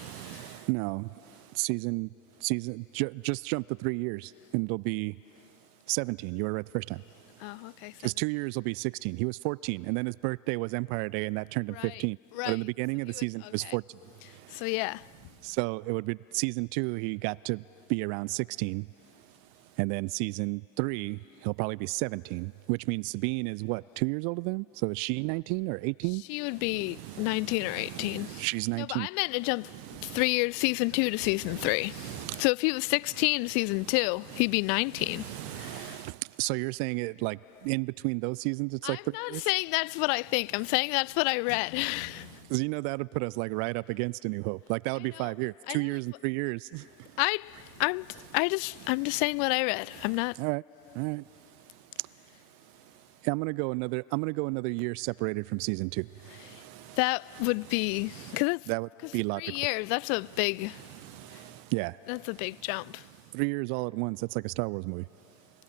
No, just jump the 3 years, and it'll be 17. You were right the first time. Oh, okay. Because 2 years will be 16. He was 14, and then his birthday was Empire Day, and that turned him Right, 15. But in the right. beginning So of the he was- season, he was okay. 14. So yeah. So it would be season 2, he got to be around 16. And then season 3, he'll probably be 17, which means Sabine is what, 2 years older than him? So is she 19 or 18? She would be 19 or 18. She's No, 19. but I meant to jump 3 years, season 2 to season 3. So if he was 16 season 2, he'd be 19. So you're saying it like in between those seasons, it's like I'm not saying that's what I think. I'm saying that's what I read. Because you know that would put us like right up against A New Hope. Like that would be 5 years, I 2 know. years and 3 years. I'm just saying what I read. I'm not. All right, all right. Yeah, I'm gonna go another year separated from season 2. That would be because That would be logical. 3 years. That's a big Yeah, jump. 3 years all at once. That's like a Star Wars movie.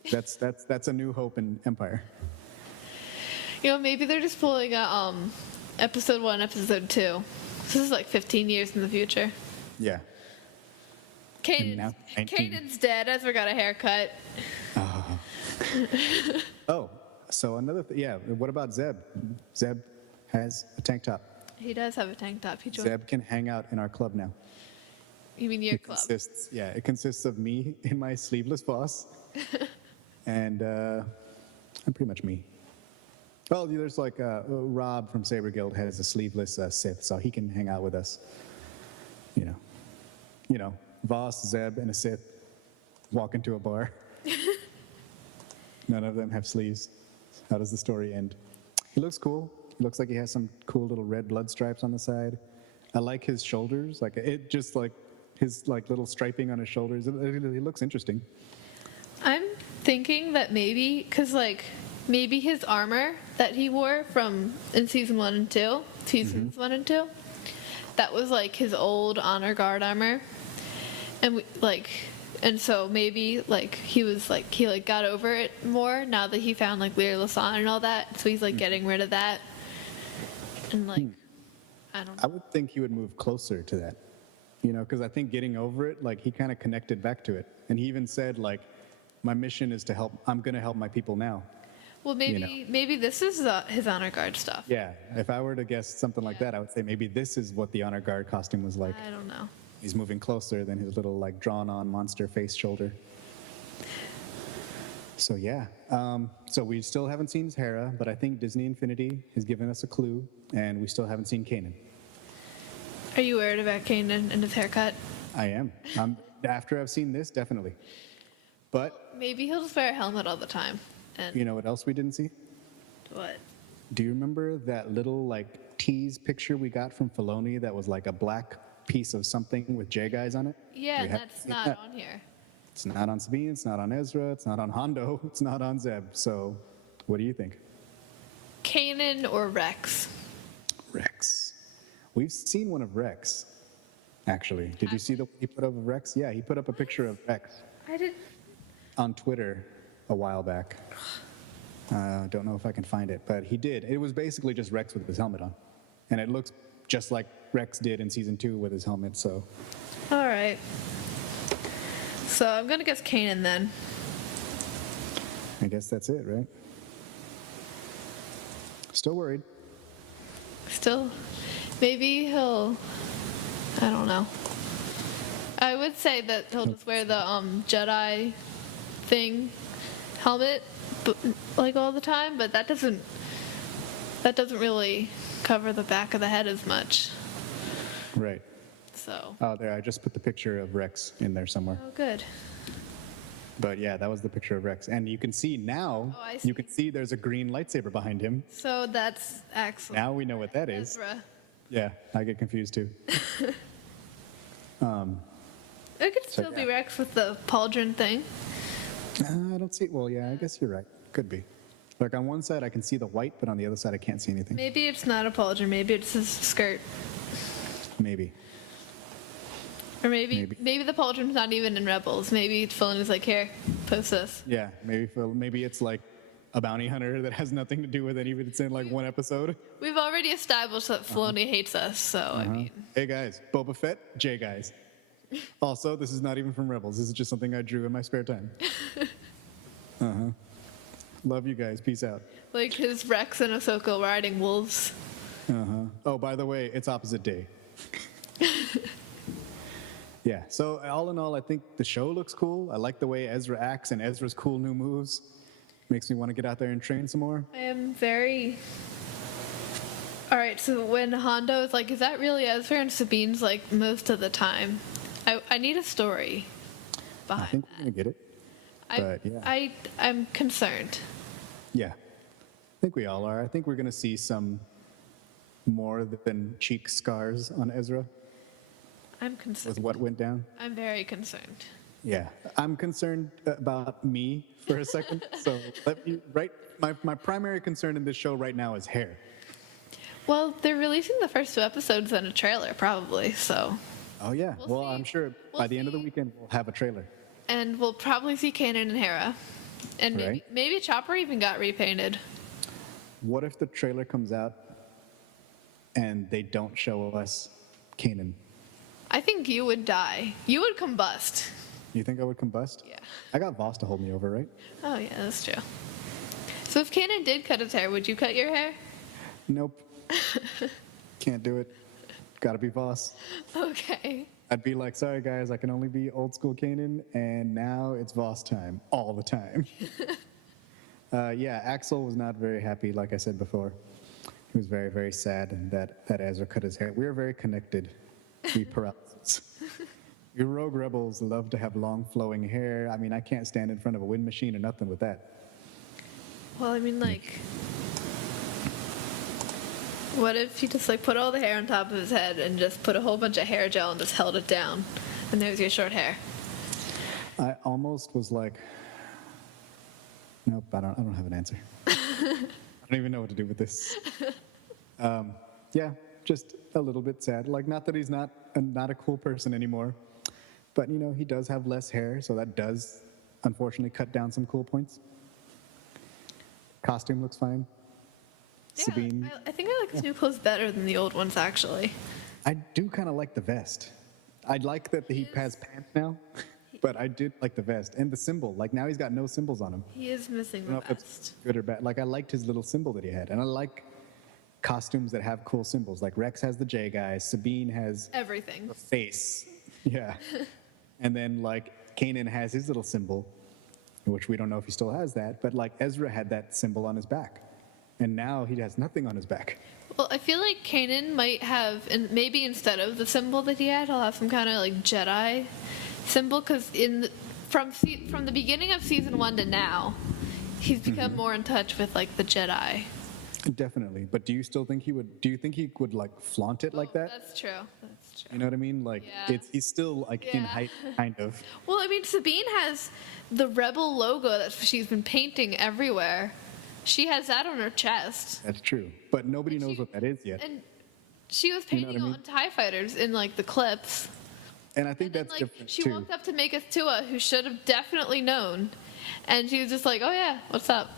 That's A New Hope and Empire. You know, maybe they're just pulling a episode 1, episode 2. This is like 15 years in the future. Yeah. now 19. Kanan's dead. Ezra got a haircut. Oh, so yeah. What about Zeb? Zeb has a tank top. He does have a tank top. He joined. Zeb can hang out in our club now. You mean your club? It consists of me in my sleeveless Voss, and I'm pretty much me. Well, there's like Rob from Saber Guild has a sleeveless Sith, so he can hang out with us. You know, Voss, Zeb, and a Sith walk into a bar. None of them have sleeves. How does the story end? He looks cool. He looks like he has some cool little red blood stripes on the side. I like his shoulders. Like it just like his like little striping on his shoulders. It looks interesting. I'm thinking that maybe, because like, maybe his armor that he wore from in season 1 and 2, seasons 1 and 2, that was like his old honor guard armor. And and so maybe like he got over it more now that he found like Lear Lasan and all that. So he's like getting rid of that. And like, I don't know. I would think he would move closer to that. because I think getting over it, like he kind of connected back to it, and he even said like, my mission is to help. I'm going to help my people now. Well, maybe this is his honor guard stuff. Yeah, if I were to guess something like that, I would say maybe this is what the honor guard costume was like. I don't know. He's moving closer than his little like drawn-on monster face shoulder. So yeah, so we still haven't seen Hera, but I think Disney Infinity has given us a clue, and we still haven't seen Kanan. Are you worried about Kanan and his haircut? I am. After I've seen this, definitely. But Maybe he'll just wear a helmet all the time. And you know what else we didn't see? what? Do you remember that little like tease picture we got from Filoni that was like a black piece of something with J guys on it? Yeah, We and haven't that's seen not that. on here. It's not on Sabine, it's not on Ezra, it's not on Hondo, it's not on Zeb. So, what do you think? Kanan or Rex? Rex. We've seen one of Rex, actually. Did you see the one he put up of Rex? Yeah, he put up a picture of Rex I did. on Twitter a while back. Don't know if I can find it, but he did. It was basically just Rex with his helmet on. And it looks just like Rex did in season 2 with his helmet, so. All right. So I'm gonna guess Kanan then. I guess that's it, right? Still worried. Still, maybe he'll. I don't know. I would say that he'll just wear the Jedi thing helmet, like all the time, but that doesn't really cover the back of the head as much. Right. So. Oh, there, I just put the picture of Rex in there somewhere. Oh, good. But yeah, that was the picture of Rex. And you can see now, Oh, I see. you can see there's a green lightsaber behind him. So that's Axel. Now we know what that is. Ezra. Yeah, I get confused too. It could still be yeah. Rex with the pauldron thing. I don't see, well, yeah, I guess you're right. Could be. Like on one side I can see the white, but on the other side I can't see anything. Maybe it's not a pauldron. Maybe it's his skirt. Maybe. Or maybe the pauldron's not even in Rebels. Maybe Filoni's like, here, post this. Yeah, maybe it's like a bounty hunter that has nothing to do with any of it. It's in like one episode. We've already established that Filoni hates us, so I mean, Hey guys, Boba Fett, J guys. Also, this is not even from Rebels. This is just something I drew in my spare time. Love you guys. Peace out. like his Rex and Ahsoka riding wolves. Oh, by the way, it's opposite day. Yeah, so all in all, I think the show looks cool. I like the way Ezra acts and Ezra's cool new moves. Makes me want to get out there and train some more. I am very. All right, so when Hondo is like, is that really Ezra? And Sabine's like, most of the time. I need a story I behind think we're going to get it. But yeah. I'm concerned. Yeah, I think we all are. I think we're going to see some more than cheek scars on Ezra I'm concerned. with what went down. I'm very concerned. Yeah, I'm concerned about me for a second. So my primary concern in this show right now is hair. Well, they're releasing the first 2 episodes in a trailer, probably, so. Oh yeah, We'll well see. I'm sure We'll by the end of the see. weekend we'll have a trailer. And we'll probably see Kanan and Hera. And Right. maybe Chopper even got repainted. What if the trailer comes out and they don't show us Kanan? I think you would die. You would combust. You think I would combust? Yeah. I got Vos to hold me over, right? Oh, yeah, that's true. So if Kanan did cut his hair, would you cut your hair? Nope. Can't do it. Gotta be Vos. Okay. I'd be like, sorry guys, I can only be old school Kanan, and now it's Vos time, all the time. Yeah, Axel was not very happy, like I said before. He was very, very sad that Ezra cut his hair. We are very connected, we paralysis. You rogue rebels love to have long flowing hair. I mean, I can't stand in front of a wind machine or nothing with that. Well, I mean, like, what if he just, like, put all the hair on top of his head and just put a whole bunch of hair gel and just held it down? And there's your short hair. I almost was like, nope, I don't have an answer. I don't even know what to do with this. Yeah, just a little bit sad. Like, not that he's not a cool person anymore, but you know, he does have less hair, so that does unfortunately cut down some cool points. Costume looks fine. Yeah, Sabine, I think I like his new clothes better than the old ones, actually. I do kind of like the vest. I like that he has pants now, but I did like the vest and the symbol. Like now he's got no symbols on him. He is missing I the don't know if it's best. good or bad. Like I liked his little symbol that he had, and I like costumes that have cool symbols. Like Rex has the J guy, Sabine has Everything. a face, yeah, and then like Kanan has his little symbol, which we don't know if he still has that. But like Ezra had that symbol on his back, and now he has nothing on his back. Well, I feel like Kanan might have, and maybe instead of the symbol that he had, he'll have some kind of like Jedi symbol. Because from the beginning of season 1 to now, he's become more in touch with like the Jedi. Definitely. But do you still think he would? Do you think he would like flaunt it like that? That's true. That's true. You know what I mean? Like Yeah. he's still like in Yeah. height, kind of. Well, I mean, Sabine has the Rebel logo that she's been painting everywhere. She has that on her chest. That's true. But nobody knows what that is yet. And she was You know what painting I mean? on TIE fighters in like the clips. And I think And that's like different she too. walked up to Magus Tua, who should have definitely known, and she was just like, "Oh yeah, what's up?"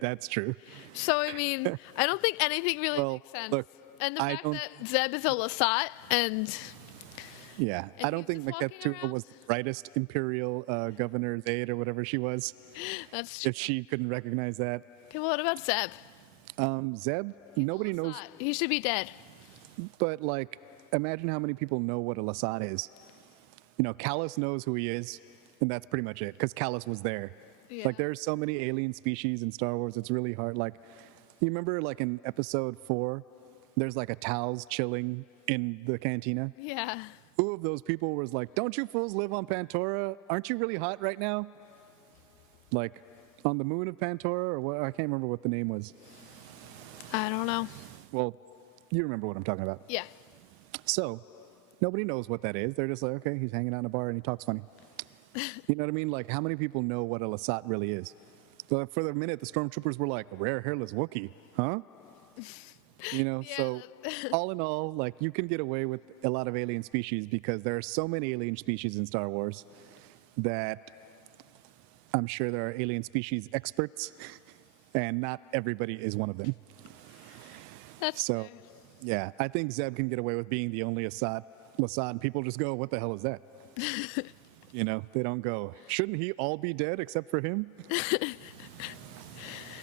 That's true. So I mean, I don't think anything really Well, makes sense. look, and the I fact don't- that Zeb is a Lasat, and Yeah, And I don't he's think just walking Maketh around. was the brightest Imperial Governor Zaid or whatever she was. that's true. If she couldn't recognize that, Okay, well, what about Zeb? Zeb, nobody knows. Lasat. He should be dead. But like, imagine how many people know what a Lasat is. You know, Callus knows who he is, and that's pretty much it. Because Callus was there. Yeah. Like, there's so many alien species in Star Wars. It's really hard. Like, you remember, like in Episode 4, there's like a Tals chilling in the cantina. Yeah. Who of those people was like, "Don't you fools live on Pantora? Aren't you really hot right now?" Like, on the moon of Pantora, or what? I can't remember what the name was. I don't know. Well, you remember what I'm talking about. Yeah. So, nobody knows what that is. They're just like, okay, he's hanging out in a bar and he talks funny. You know what I mean? Like, how many people know what a Lasat really is? So for the minute, the stormtroopers were like, "A rare hairless Wookiee, huh?" You know, so all in all, like, you can get away with a lot of alien species because there are so many alien species in Star Wars that I'm sure there are alien species experts, and not everybody is one of them. That's So, fair. yeah, I think Zeb can get away with being the only Lasat, and people just go, "What the hell is that?" You know, they don't go, "Shouldn't he all be dead except for him?"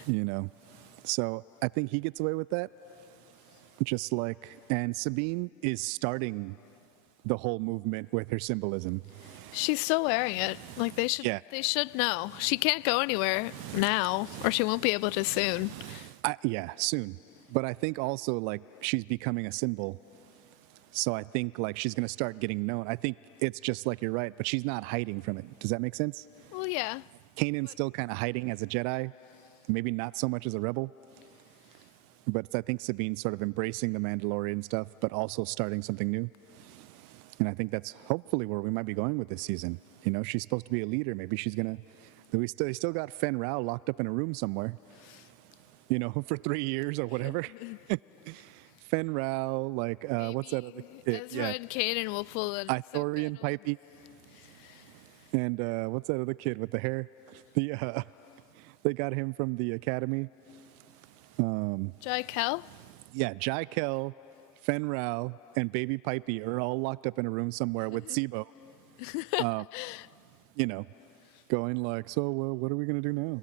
You know, so I think he gets away with that. Just like, and Sabine is starting the whole movement with her symbolism. She's still wearing it. Like they should. Yeah. They should know. She can't go anywhere now, or she won't be able to soon. Yeah, soon. But I think also like she's becoming a symbol. So I think like she's gonna start getting known. I think it's just like you're right, but she's not hiding from it. Does that make sense? Well, yeah. Kanan's still kind of hiding as a Jedi, maybe not so much as a rebel. But I think Sabine's sort of embracing the Mandalorian stuff, but also starting something new. And I think that's hopefully where we might be going with this season. You know, she's supposed to be a leader. Maybe she's gonna. They still got Fen Rao locked up in a room somewhere. You know, for 3 years or whatever. Fen Rao, like what's that other kid? Ezra and Kanan will pull in. Ithorian Pipey. And what's that other kid with the hair? They got him from the academy. Jai Kel? Yeah, Jai Kel, Fen Rao, and Baby Pipey are all locked up in a room somewhere with Sibo. You know, going like, "So what are we gonna do now?"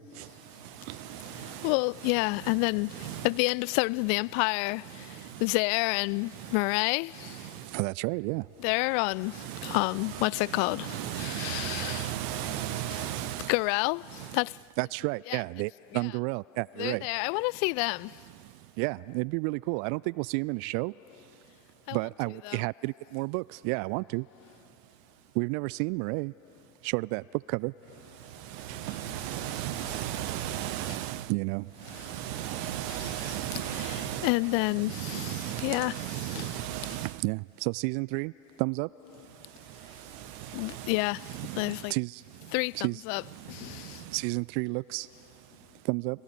Well, yeah. And then at the end of Seventh of the Empire, Zaire and Murray, Oh, that's right. Yeah. they're on, what's it called? Gorel? That's right. Yeah, Yeah, they yeah. on Gorel. Yeah, you're They're right. there. I want to see them. Yeah, it'd be really cool. I don't think we'll see him in a show, but want I to, would be though. happy to get more books. Yeah, I want to. We've never seen Murray, short of that book cover. You know. And then, yeah. Yeah. So season 3, thumbs up. Yeah. There's like Seas- 3 thumbs up. Season 3 looks, thumbs up.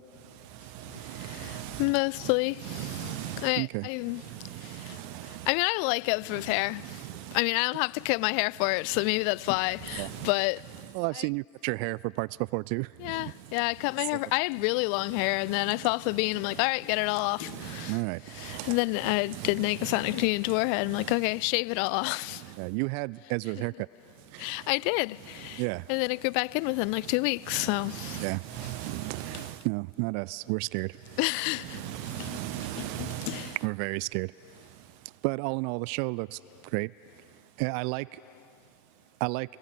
Mostly. Okay. I mean, I like Ezra's hair. I mean, I don't have to cut my hair for it, so maybe that's why. But Well, I've seen you cut your hair for parts before too. yeah, I cut my hair. I had really long hair, and then I saw Sabine. I'm like, all right, get it all off. All right. And then I did Negasonic Teen into her head. I'm like, okay, shave it all off. Yeah, you had Ezra's haircut. I did. Yeah. And then it grew back in within like 2 weeks, so. Yeah. No, not us. We're scared. We're very scared. But all in all, the show looks great. And I like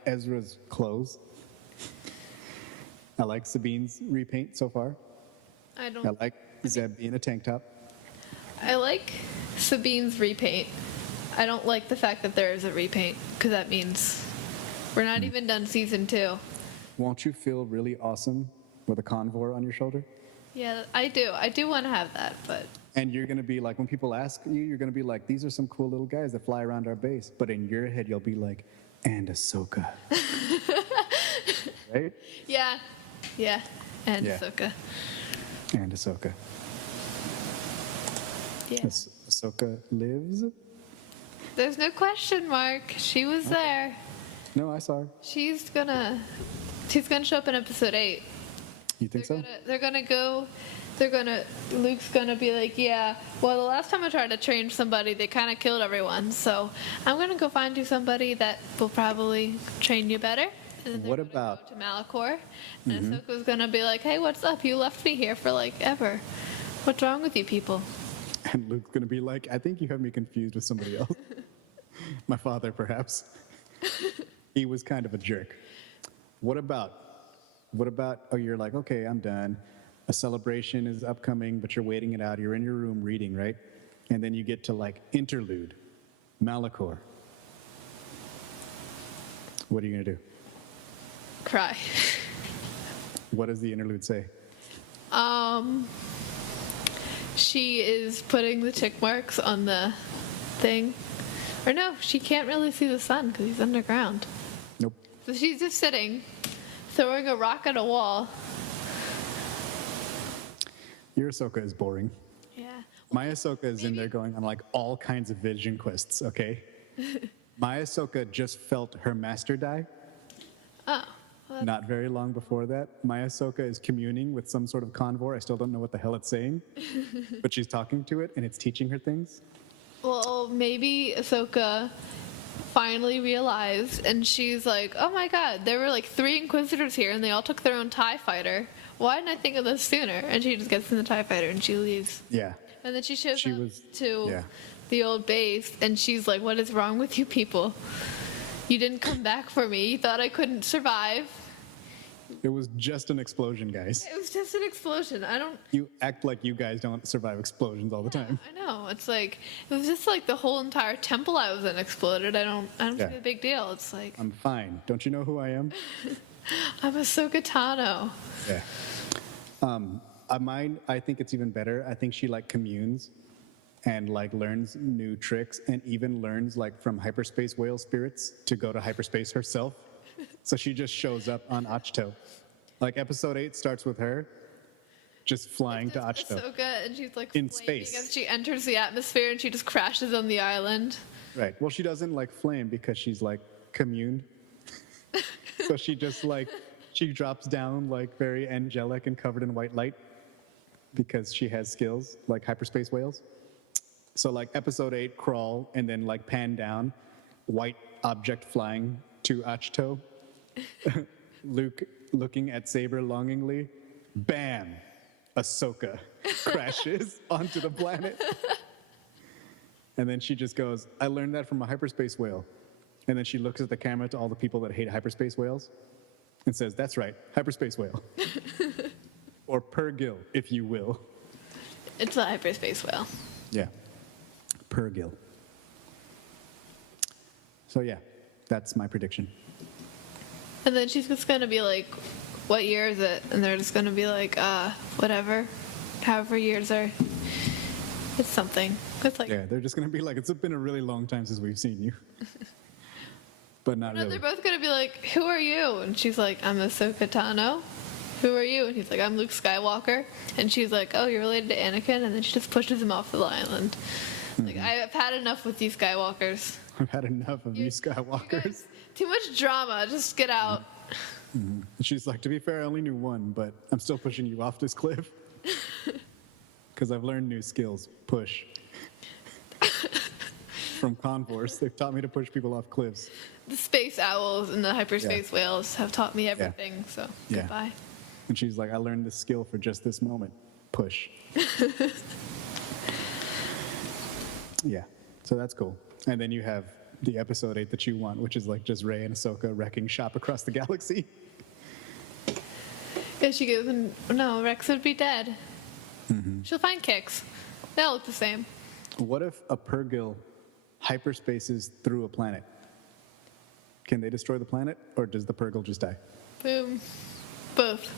Ezra's clothes. I like Sabine's repaint so far. I I don't. like Zeb being a tank top. I like Sabine's repaint. I don't like the fact that there is a repaint, because that means we're not even done season 2. Won't you feel really awesome with a convor on your shoulder? Yeah, I do. I do want to have that, but And you're going to be like, when people ask you, you're going to be like, these are some cool little guys that fly around our base. But in your head, you'll be like, and Ahsoka. Right? yeah, and Yeah. Ahsoka. And Ahsoka. Yeah. Ahsoka lives? There's no question mark. She was there. No, I saw her. She's gonna show up in episode 8. You think so? Luke's gonna be like, yeah, well, the last time I tried to train somebody, they kind of killed everyone, so I'm gonna go find you somebody that will probably train you better. And then they're What gonna about- go to Malachor, and Ahsoka's gonna be like, hey, what's up? You left me here for like ever. What's wrong with you people? And Luke's going to be like, I think you have me confused with somebody else. My father, perhaps. He was kind of a jerk. What about, oh, you're like, okay, I'm done. A celebration is upcoming, but you're waiting it out. You're in your room reading, right? And then you get to like interlude, Malachor. What are you going to do? Cry. What does the interlude say? She is putting the tick marks on the thing. Or no, she can't really see the sun because he's underground. Nope. So she's just sitting, throwing a rock at a wall. Your Ahsoka is boring. Yeah. My Ahsoka is in there going on like all kinds of vision quests, okay? My Ahsoka just felt her master die. Oh. Well, Not very long before that, my Ahsoka is communing with some sort of convor. I still don't know what the hell it's saying, but she's talking to it and it's teaching her things. well, maybe Ahsoka finally realized, and she's like, oh my god, there were like 3 Inquisitors here, and they all took their own TIE fighter. Why didn't I think of this sooner? And she just gets in the TIE fighter and she leaves. Yeah. And then she shows She up was- to yeah. the old base, and she's like, what is wrong with you people? You didn't come back for me. You thought I couldn't survive. It was just an explosion, guys. It was just an explosion. I don't. You act like you guys don't survive explosions all the time. I know. It's like it was just like the whole entire temple I was in exploded. I don't Yeah. see a big deal. It's like I'm fine. Don't you know who I am? I'm Ahsoka Tano. Yeah. I think it's even better. I think she like communes and like learns new tricks and even learns like from hyperspace whale spirits to go to hyperspace herself. So she just shows up on Achto. Like episode 8 starts with her just flying to Just Achto. Ahsoka, and she's like In flaming space. as she enters the atmosphere, and she just crashes on the island. Right. Well, she doesn't like flame because she's like communed. So she just like, she drops down like very angelic and covered in white light because she has skills like hyperspace whales. So like episode 8, crawl, and then like pan down, white object flying to Achto. Luke looking at Saber longingly. Bam! Ahsoka crashes onto the planet. And then she just goes, I learned that from a hyperspace whale. And then she looks at the camera to all the people that hate hyperspace whales and says, that's right, hyperspace whale. Or Purgill, if you will. It's a hyperspace whale. Yeah. Purgill. So yeah, that's my prediction. And then she's just gonna be like, what year is it? And they're just gonna be like, whatever. However years are. It's something. It's like, Yeah, they're just going to be like, it's been a really long time since we've seen you. But not no, really. they're both gonna be like, who are you? And she's like, I'm Ahsoka Tano. Who are you? And he's like, I'm Luke Skywalker. And she's like, oh, you're related to Anakin? And then she just pushes him off the island. Like, I've had enough with these Skywalkers. I've had enough of you You Skywalkers. guys, too much drama. Just get out. And she's like, to be fair, I only knew one, but I'm still pushing you off this cliff. Because I've learned new skills. Push. from Converse. They've taught me to push people off cliffs. The space owls and the hyperspace whales have taught me everything, so Yeah. goodbye. And she's like, I learned this skill for just this moment. Push. Yeah, so that's cool. And then you have the episode 8 that you want, which is like just Rey and Ahsoka wrecking shop across the galaxy. Yeah, she goes, no, Rex would be dead. She'll find kicks. They all look the same. What if a Purrgil hyperspaces through a planet? Can they destroy the planet, or does the Purrgil just die? Boom. Both.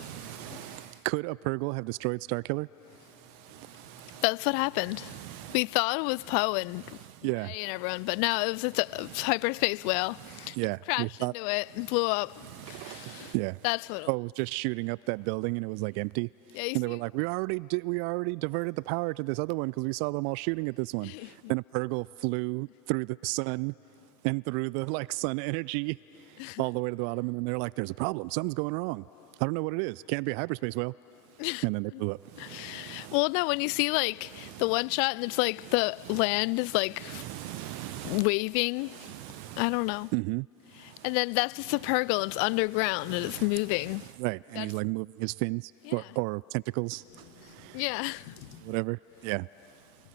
Could a Purrgil have destroyed Starkiller? That's what happened. We thought it was Poe and Yeah. Rey and everyone, but no, it was just a hyperspace whale. Yeah. we Crashed thought- into it and blew up. Yeah. That's what it Oh, it was just shooting up that building and it was like empty. Yeah, you and they see- were like, we already diverted the power to this other one because we saw them all shooting at this one. Then a Purrgil flew through the sun and through the like sun energy all the way to the bottom, and then they're like, there's a problem. Something's going wrong. I don't know what it is. Can't be a hyperspace whale. And then they blew up. Well, no, when you see like the one shot and it's like the land is like waving, I don't know. And then that's just a Purrgil. It's underground and it's moving. Right. And he's That's- like moving his fins Yeah. or tentacles, Yeah. whatever. Yeah.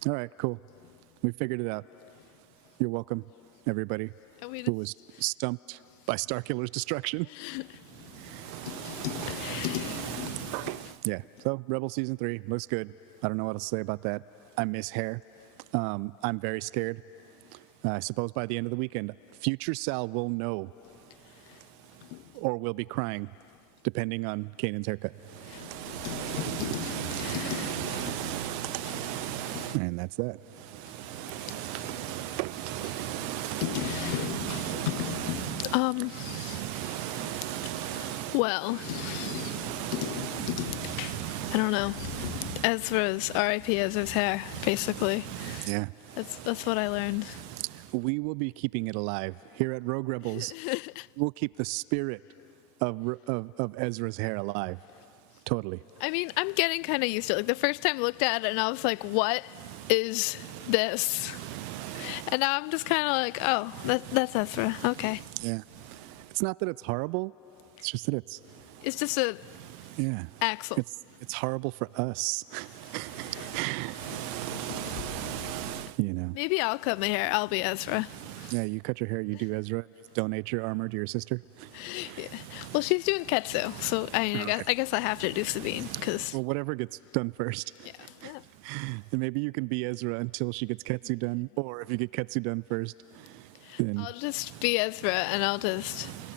All right, cool. We figured it out. You're welcome, everybody And we who was stumped by Starkiller's destruction. Yeah, so Rebel Season 3 looks good. I don't know what else to say about that. I miss hair. I'm very scared. I suppose by the end of the weekend, future Sal will know or will be crying, depending on Kanan's haircut. And that's that. Well, I don't know. Ezra's R.I.P. Ezra's hair, basically. Yeah. That's what I learned. We will be keeping it alive here at Rogue Rebels. We'll keep the spirit of Ezra's hair alive. Totally. I mean, I'm getting kind of used to it. Like the first time I looked at it and I was like, what is this? And now I'm just kind of like, oh, that's Ezra. Okay. Yeah. It's not that it's horrible. It's just that it's It's just a yeah. axle. It's horrible for us. You know. Maybe I'll cut my hair. I'll be Ezra. Yeah, you cut your hair, you do Ezra, donate your armor to your sister. Yeah. Well, she's doing Ketsu, so I mean, I guess I have to do Sabine, because Well, whatever gets done first. yeah. And maybe you can be Ezra until she gets Ketsu done, or if you get Ketsu done first, then I'll just be Ezra, and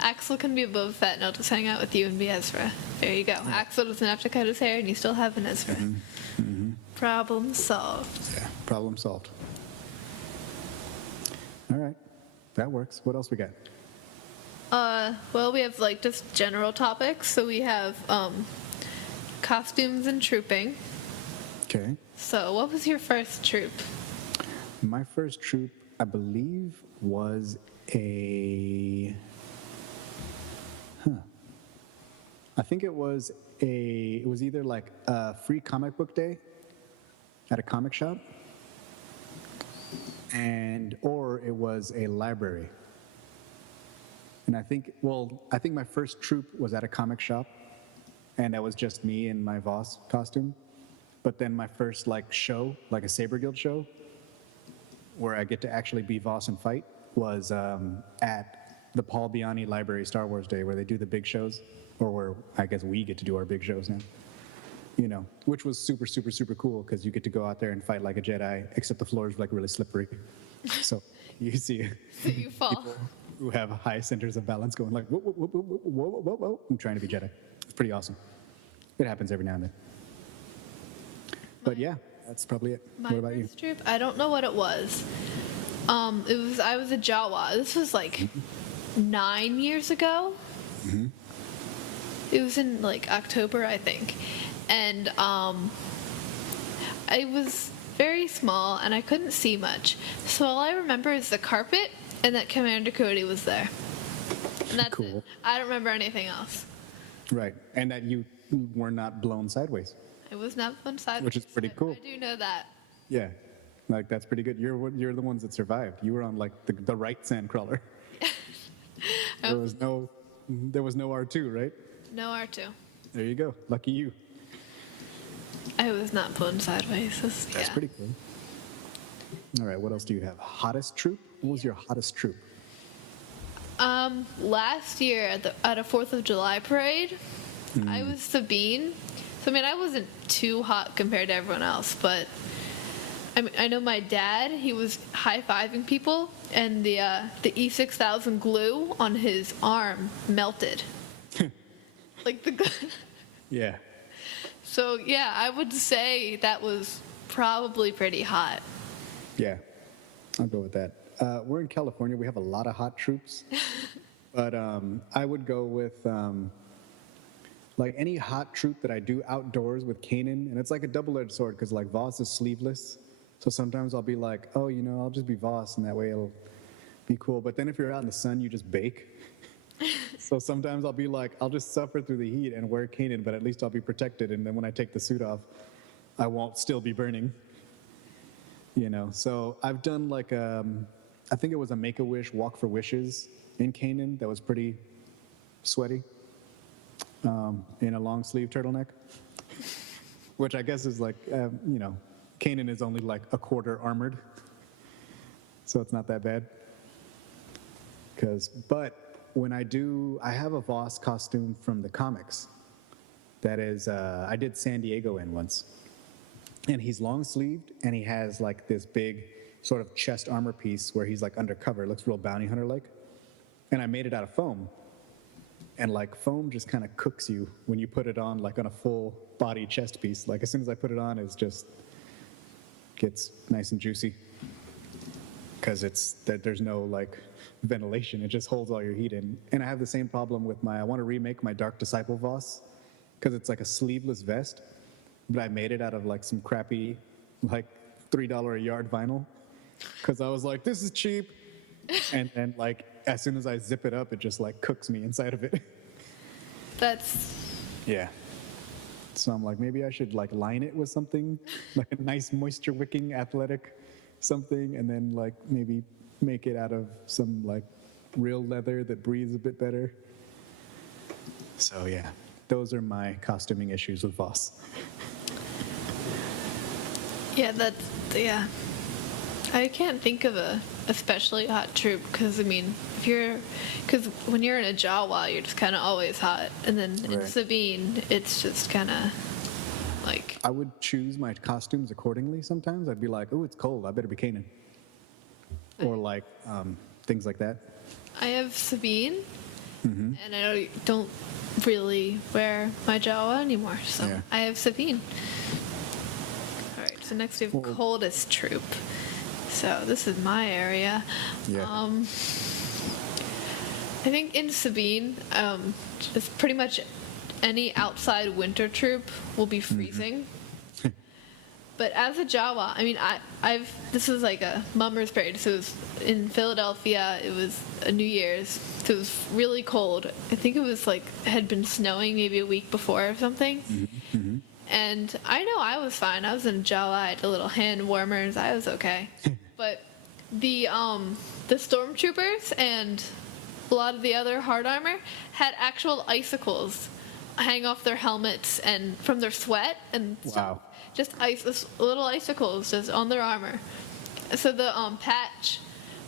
Axel can be Boba Fett, and I'll just hang out with you and be Ezra. There you go. Axel doesn't have to cut his hair, and you still have an Ezra. Problem solved. yeah, problem solved. All right, that works. What else we got? Well, we have like just general topics. So we have costumes and trooping. Okay. So what was your first troop? My first troop, I believe, was I think it was either like a free comic book day at a comic shop, or it was a library. And I think my first troop was at a comic shop, and that was just me in my Vos costume. But then my first like show, like a Saber Guild show, where I get to actually be Vos and fight, was at the Paul Biani Library Star Wars Day, where they do the big shows, or where I guess we get to do our big shows now. You know, which was super, super, super cool because you get to go out there and fight like a Jedi, except the floor is like really slippery. So you see So you fall. people who have high centers of balance going like, whoa, whoa, whoa, whoa, whoa, whoa, whoa, whoa, and trying to be Jedi. It's pretty awesome. It happens every now and then. But yeah, that's probably it. My What about you? first troop, I don't know what it was. I was a Jawa. This was like 9 years ago. It was in like October, I think, and I was very small and I couldn't see much. So all I remember is the carpet and that Commander Cody was there. And that's Cool. it. I don't remember anything else. Right, and that you were not blown sideways. It was not one side. Which is pretty cool. I do know that. Yeah, Like that's pretty good. You're the ones that survived. You were on like the right sand crawler. There was no R2, right? No R2. There you go. Lucky you. I was not blown sideways. That's pretty cool. All right, what else do you have? Hottest troop? What was your hottest troop? Last year at a 4th of July parade, I was Sabine. So I mean, I wasn't too hot compared to everyone else, but I mean, I know my dad. He was high-fiving people, and the E6000 glue on his arm melted. Like the. Yeah. So yeah, I would say that was probably pretty hot. Yeah, I'll go with that. We're in California. We have a lot of hot troops. But I would go with like any hot troop that I do outdoors with Kanan. And it's like a double-edged sword because like Vos is sleeveless. So sometimes I'll be like, oh, I'll just be Vos and that way it'll be cool. But then if you're out in the sun, you just bake. So sometimes I'll be like, I'll just suffer through the heat and wear Kanan, but at least I'll be protected. And then when I take the suit off, I won't still be burning. So I've done like I think it was a Make-A-Wish Walk for Wishes in Kanan that was pretty sweaty in a long sleeve turtleneck, which I guess is like, Kanan is only like a quarter armored, so it's not that bad. But when I have a Voss costume from the comics that is, I did San Diego in once. And he's long sleeved and he has like this big sort of chest armor piece where he's like undercover. It looks real bounty hunter like. And I made it out of foam. And like foam just kind of cooks you when you put it on like on a full body chest piece. Like as soon as I put it on, it's just gets nice and juicy. Because there's no like ventilation. It just holds all your heat in. And I have the same problem with I want to remake my Dark Disciple Voss because it's like a sleeveless vest. But I made it out of like some crappy, like $3 a yard vinyl, because I was like, this is cheap, and then like as soon as I zip it up, it just like cooks me inside of it. Yeah. So I'm like, maybe I should like line it with something like a nice moisture wicking athletic something, and then like maybe make it out of some like real leather that breathes a bit better. So yeah, those are my costuming issues with Voss. Yeah, I can't think of a especially hot troop because I mean, because when you're in a Jawa, you're just kind of always hot, and then in Right. Sabine, it's just kind of like. I would choose my costumes accordingly sometimes. I'd be like, oh, it's cold, I better be Kanan. Or like things like that. I have Sabine, and I don't really wear my Jawa anymore, so Yeah. I have Sabine. All right, so next we have coldest troop. So this is my area. Yeah. I think in Sabine, it's pretty much any outside winter troop will be freezing. But as a Jawa, I mean, this was like a mummers parade. So it was in Philadelphia. It was a New Year's. So it was really cold. I think it was like had been snowing maybe a week before or something. And I know I was fine. I was in Jawa. I had the little hand warmers. I was okay. But the stormtroopers and a lot of the other hard armor had actual icicles hang off their helmets and from their sweat and Wow. just little icicles just on their armor. So the patch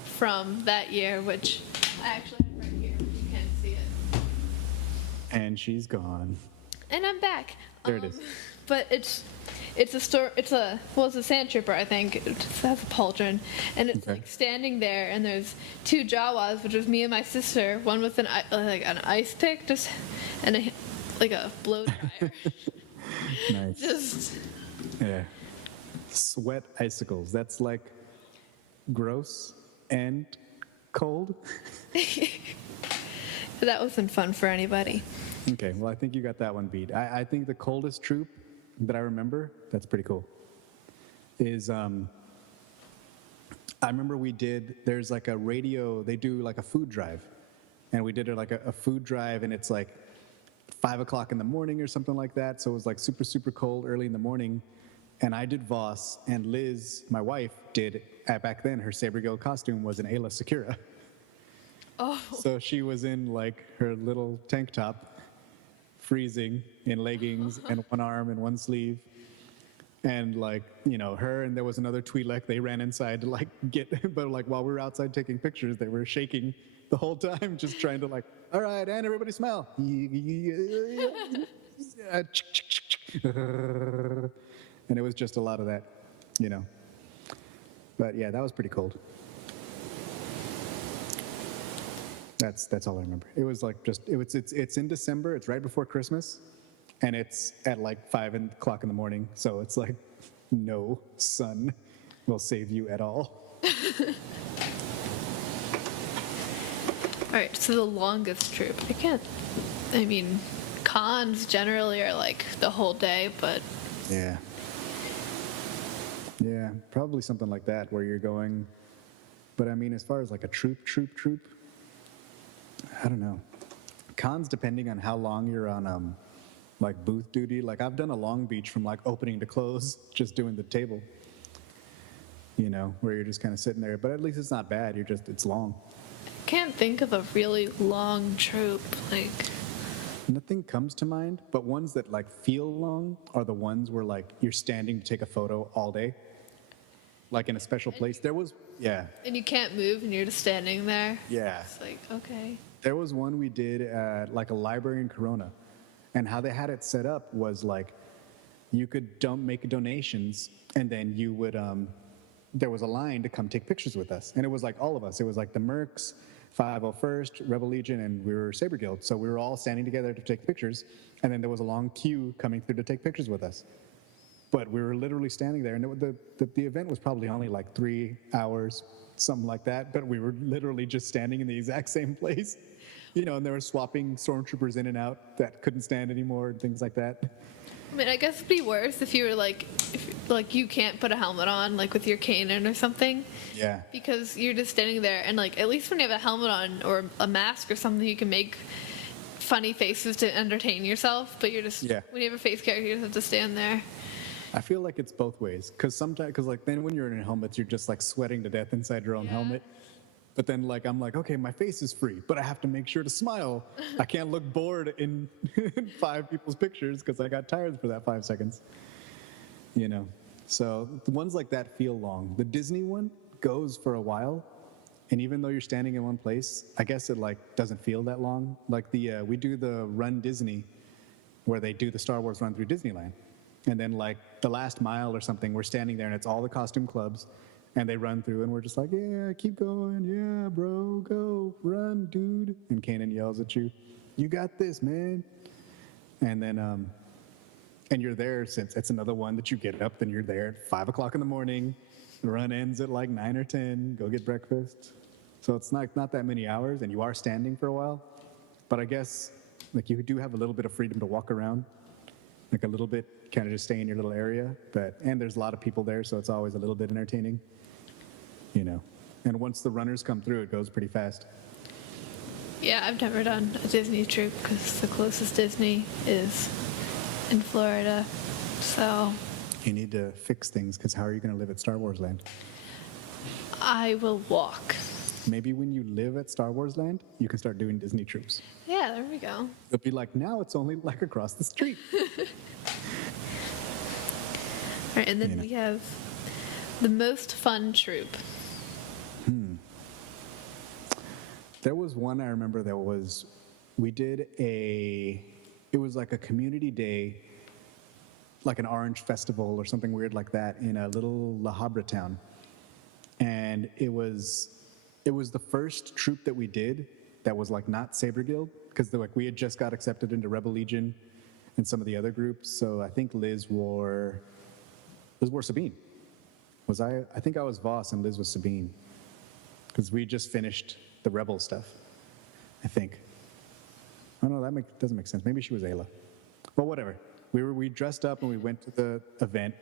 from that year, which I actually have right here, you can't see it. And she's gone. And I'm back. There it is. But it's a sand trooper, I think. It has a pauldron, and it's Okay. like standing there, and there's two Jawas, which was me and my sister. One with an ice pick, just and a blow dryer. Nice. Just Yeah. Sweat icicles. That's like gross and cold. that wasn't fun for anybody. Okay, well, I think you got that one beat. I think the coldest troop that I remember, that's pretty cool, is I remember there's like a radio, they do like a food drive. And we did it like a food drive, and it's like 5 o'clock in the morning or something like that. So it was like super, super cold early in the morning. and I did Voss, and Liz, my wife, did, back then, her Saber Guild costume was an Ayla Sakura. Oh, So she was in like her little tank top, freezing in leggings and one arm and one sleeve. And like, her and there was another Twi'lek, they ran inside to like get, but like while we were outside taking pictures, they were shaking the whole time, just trying to like, all right, and everybody smile. And it was just a lot of that, you know. But yeah, that was pretty cold. That's all I remember. It was like it's in December. It's right before Christmas, and it's at like 5 o'clock in the morning. So it's like no sun will save you at all. all right. So the longest troop. I mean, cons generally are like the whole day, but Yeah. Yeah, probably something like that where you're going. But I mean, as far as like a troop, I don't know. Cons, depending on how long you're on like booth duty. Like I've done a Long Beach from like opening to close, just doing the table. Where you're just kind of sitting there. But at least it's not bad. It's long. I can't think of a really long troop. Like, Nothing comes to mind, but ones that like feel long are the ones where like you're standing to take a photo all day. Like in a special place. and you can't move, and you're just standing there. Yeah. It's like, okay. There was one we did at like a library in Corona, and how they had it set up was like you could make donations, and then you would there was a line to come take pictures with us, and it was like all of us. It was like the Mercs, 501st, Rebel Legion, and we were Saber Guild, so we were all standing together to take pictures, and then there was a long queue coming through to take pictures with us. But we were literally standing there, and the event was probably only like 3 hours, something like that. But we were literally just standing in the exact same place, and they were swapping stormtroopers in and out that couldn't stand anymore and things like that. I mean, I guess it'd be worse if you were like, if you can't put a helmet on, like with your Kanan or something. Yeah. Because you're just standing there, and like at least when you have a helmet on or a mask or something, you can make funny faces to entertain yourself. But when you have a face character, you just have to stand there. I feel like it's both ways, because like then when you're in helmets, you're just like sweating to death inside your own helmet. But then like I'm like, okay, my face is free, but I have to make sure to smile. I can't look bored in 5 people's pictures because I got tired for that 5 seconds. So the ones like that feel long. The Disney one goes for a while, and even though you're standing in one place, I guess it like doesn't feel that long. Like we do the Run Disney, where they do the Star Wars run through Disneyland. And then like the last mile or something, we're standing there and it's all the costume clubs, and they run through and we're just like, yeah, keep going. Yeah, bro, go, run, dude. And Kanan yells at you, you got this, man. And then, and you're there since it's another one that you get up, then you're there at 5 o'clock in the morning. The run ends at like 9 or 10, go get breakfast. So it's not that many hours, and you are standing for a while. But I guess like you do have a little bit of freedom to walk around, like a little bit, kind of just stay in your little area. And there's a lot of people there, so it's always a little bit entertaining, And once the runners come through, it goes pretty fast. Yeah, I've never done a Disney troop because the closest Disney is in Florida. So You need to fix things, because how are you going to live at Star Wars Land? I will walk. Maybe when you live at Star Wars Land, you can start doing Disney troops. Yeah, there we go. It'll be like, now it's only like across the street. All right, and then we have the most fun troop. There was one I remember it was like a community day, like an orange festival or something weird like that in a little La Habra town. And it was the first troop that we did that was like not Saber Guild, because like we had just got accepted into Rebel Legion and some of the other groups. So I think Liz wore Sabine. I think I was Voss and Liz was Sabine, because we just finished the Rebel stuff, I think. Oh no, that doesn't make sense. Maybe she was Ayla. Well, whatever. We dressed up and we went to the event,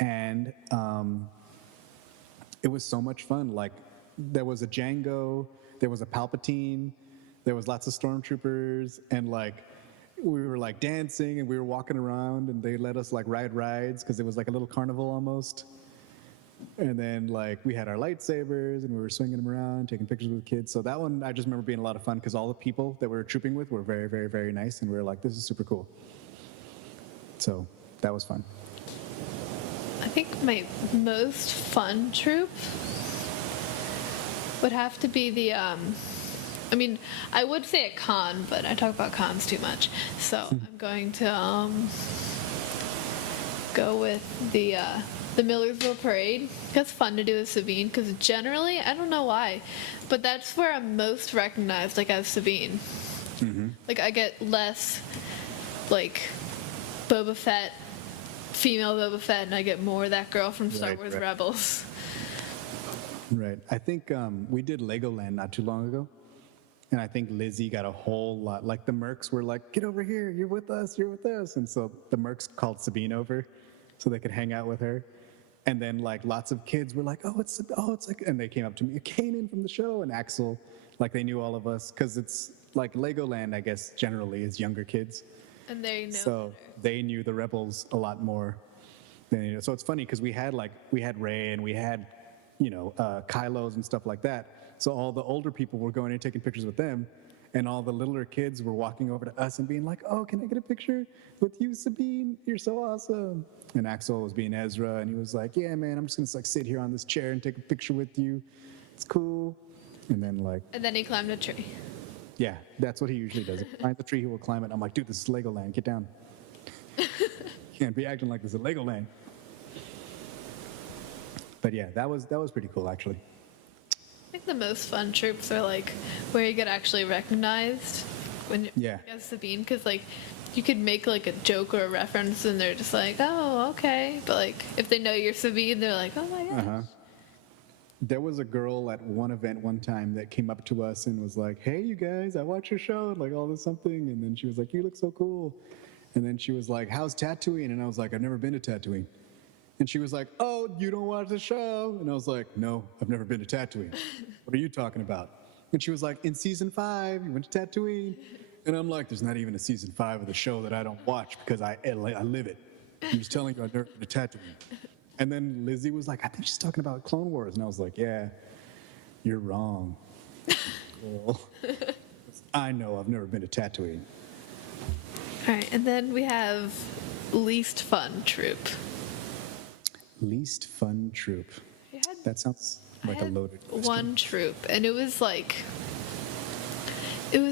and it was so much fun. Like there was a Django, there was a Palpatine, there was lots of stormtroopers, and like we were like dancing and we were walking around and they let us like ride rides because it was like a little carnival almost. And then like we had our lightsabers and we were swinging them around, taking pictures with kids. So that one I just remember being a lot of fun because all the people that we were trooping with were very, very, very nice, and we were like, this is super cool. So that was fun. I think my most fun troop would have to be the I mean, I would say a con, but I talk about cons too much. So I'm going to go with the Millersville Parade. That's fun to do with Sabine because generally, I don't know why, but that's where I'm most recognized, like as Sabine. Like I get less like Boba Fett, female Boba Fett, and I get more that girl from Star Wars Rebels. Right. I think we did Legoland not too long ago. And I think Lizzy got a whole lot. Like the Mercs were like, get over here, you're with us, you're with us. And so the Mercs called Sabine over so they could hang out with her. And then like lots of kids were like, it's like, and they came up to me, Kanan from the show, and Axel, like they knew all of us because it's like Legoland, I guess, generally is younger kids. And they know. So better. they knew the Rebels a lot more than you know. So it's funny because we had Rey and we had, Kylos and stuff like that. So all the older people were going and taking pictures with them, and all the littler kids were walking over to us and being like, oh, can I get a picture with you, Sabine? You're so awesome. And Axel was being Ezra, and he was like, yeah, man, I'm just gonna like sit here on this chair and take a picture with you. It's cool. And then he climbed a tree. yeah, that's what he usually does. If he finds the tree, he will climb it. I'm like, dude, this is Legoland. Get down. Can't be acting like this is Legoland. But yeah, that was pretty cool, actually. I think the most fun troops are like where you get actually recognized when Yeah. as Sabine, because like you could make like a joke or a reference and they're just like, oh, okay. But like if they know you're Sabine, they're like, oh my god. Uh-huh. There was a girl at one event one time that came up to us and was like, hey, you guys, I watch your show, and like all this something. And then she was like, you look so cool. And then she was like, how's Tatooine? And I was like, I've never been to Tatooine. And she was like, oh, you don't watch the show? And I was like, no, I've never been to Tatooine. What are you talking about? And she was like, in season 5, you went to Tatooine. And I'm like, there's not even a season 5 of the show that I don't watch because I live it. I'm just telling you, I've never been to Tatooine. And then Lizzy was like, I think she's talking about Clone Wars. And I was like, yeah, you're wrong. Cool. I know, I've never been to Tatooine. All right, and then we have least fun troop. Least fun troop. That sounds like I a had loaded question. one troop, and it was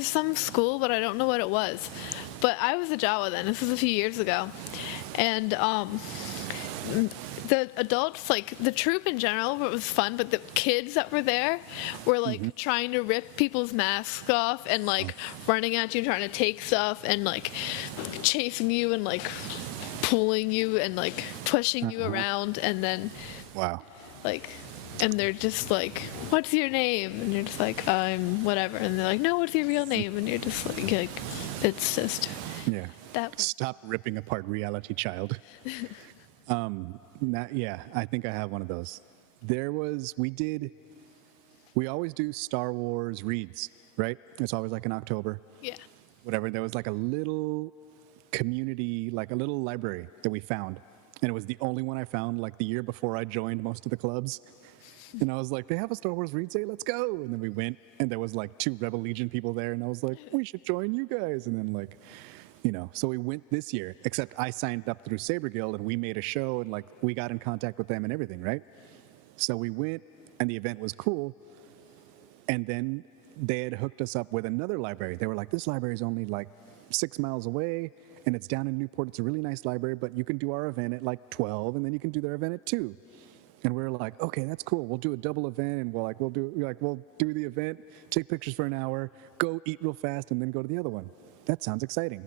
some school, but I don't know what it was. But I was a Jawa then. This was a few years ago, and the adults, like the troop in general, it was fun, but the kids that were there were like trying to rip people's masks off and like running at you, trying to take stuff, and like chasing you and like pulling you and like pushing you around, and then Wow. like, and they're just like, what's your name? And you're just like, I'm whatever. And they're like, no, what's your real name? And you're just like it's just Yeah. that. Stop ripping apart reality child. Yeah, I think I have one of those. We always do Star Wars reads, right? It's always like in October, Yeah. whatever. There was like a little community, like a little library that we found. And it was the only one I found like the year before I joined most of the clubs. And I was like, they have a Star Wars read day, let's go. And then we went, and there was like 2 Rebel Legion people there. And I was like, we should join you guys. And then like, so we went this year, except I signed up through Saber Guild and we made a show and like we got in contact with them and everything, right? So we went and the event was cool. And then they had hooked us up with another library. They were like, this library is only like 6 miles away and it's down in Newport. It's a really nice library, but you can do our event at like 12 and then you can do their event at 2. And we were like, okay, that's cool. We'll do a double event and we'll do the event, take pictures for an hour, go eat real fast, and then go to the other one. That sounds exciting.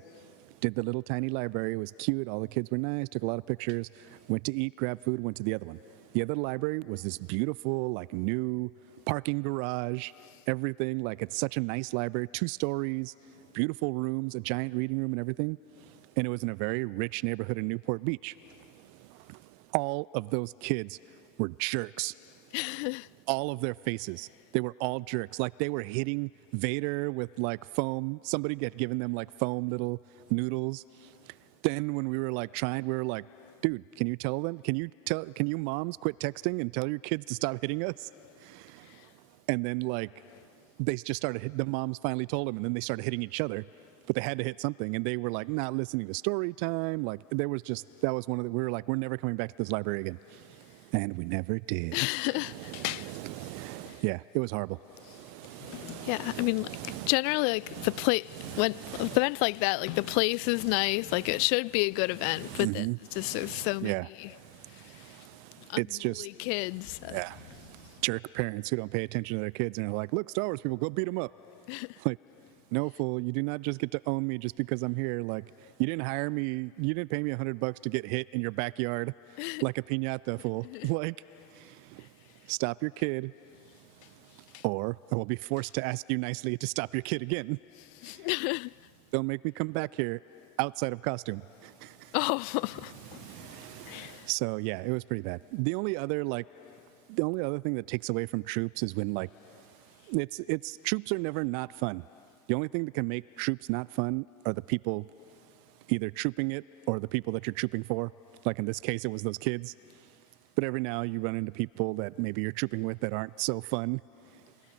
Did the little tiny library. It was cute. All the kids were nice, took a lot of pictures, went to eat, grabbed food, went to the other one. The other library was this beautiful, like new parking garage, everything. Like it's such a nice library, 2 stories, beautiful rooms, a giant reading room and everything. And it was in a very rich neighborhood in Newport Beach. All of those kids were jerks. All of their faces. they were all jerks. Like they were hitting Vader with like foam. Somebody had given them like foam little noodles. Then when we were like trying, we were like, dude, can you moms quit texting and tell your kids to stop hitting us? And then like they just started, the moms finally told them, and then they started hitting each other, but they had to hit something. And they were like not listening to story time. Like that was one of the, we were like, we're never coming back to this library again. And we never did. Yeah, it was horrible. Yeah, I mean, like generally, like the place when events like that, like the place is nice, like it should be a good event, but then it's just there's so many. Yeah. It's just unruly kids. yeah, jerk parents who don't pay attention to their kids and are like, look, Star Wars people, go beat them up. Like, no, fool, you do not just get to own me just because I'm here. Like, you didn't hire me, you didn't pay me $100 to get hit in your backyard like a piñata, fool. Like, stop your kid, or I will be forced to ask you nicely to stop your kid again. Don't make me come back here outside of costume. Oh. So yeah, it was pretty bad. The only other thing that takes away from troops is when like it's troops are never not fun. The only thing that can make troops not fun are the people either trooping it or the people that you're trooping for. Like in this case, it was those kids. But every now you run into people that maybe you're trooping with that aren't so fun.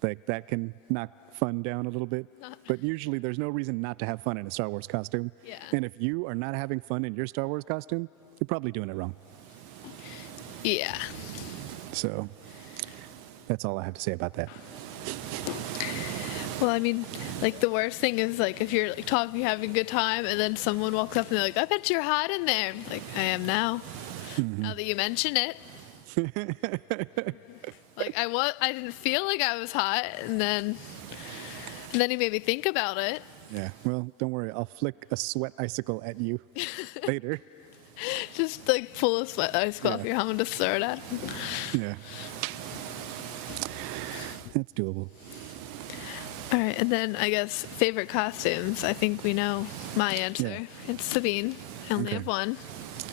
Like that can knock fun down a little bit. But usually there's no reason not to have fun in a Star Wars costume. Yeah. And if you are not having fun in your Star Wars costume, you're probably doing it wrong. Yeah. So that's all I have to say about that. Well, I mean, like the worst thing is like if you're like talking, having a good time, and then someone walks up and they're like, "I bet you're hot in there." I'm like, I am now. Now that you mention it. Like I didn't feel like I was hot, and then he made me think about it. Yeah, well, don't worry. I'll flick a sweat icicle at you later. Just like pull a sweat icicle off your helmet and just throw it at him. Yeah. That's doable. All right, and then I guess favorite costumes. I think we know my answer. Yeah. It's Sabine. I only Okay. have one.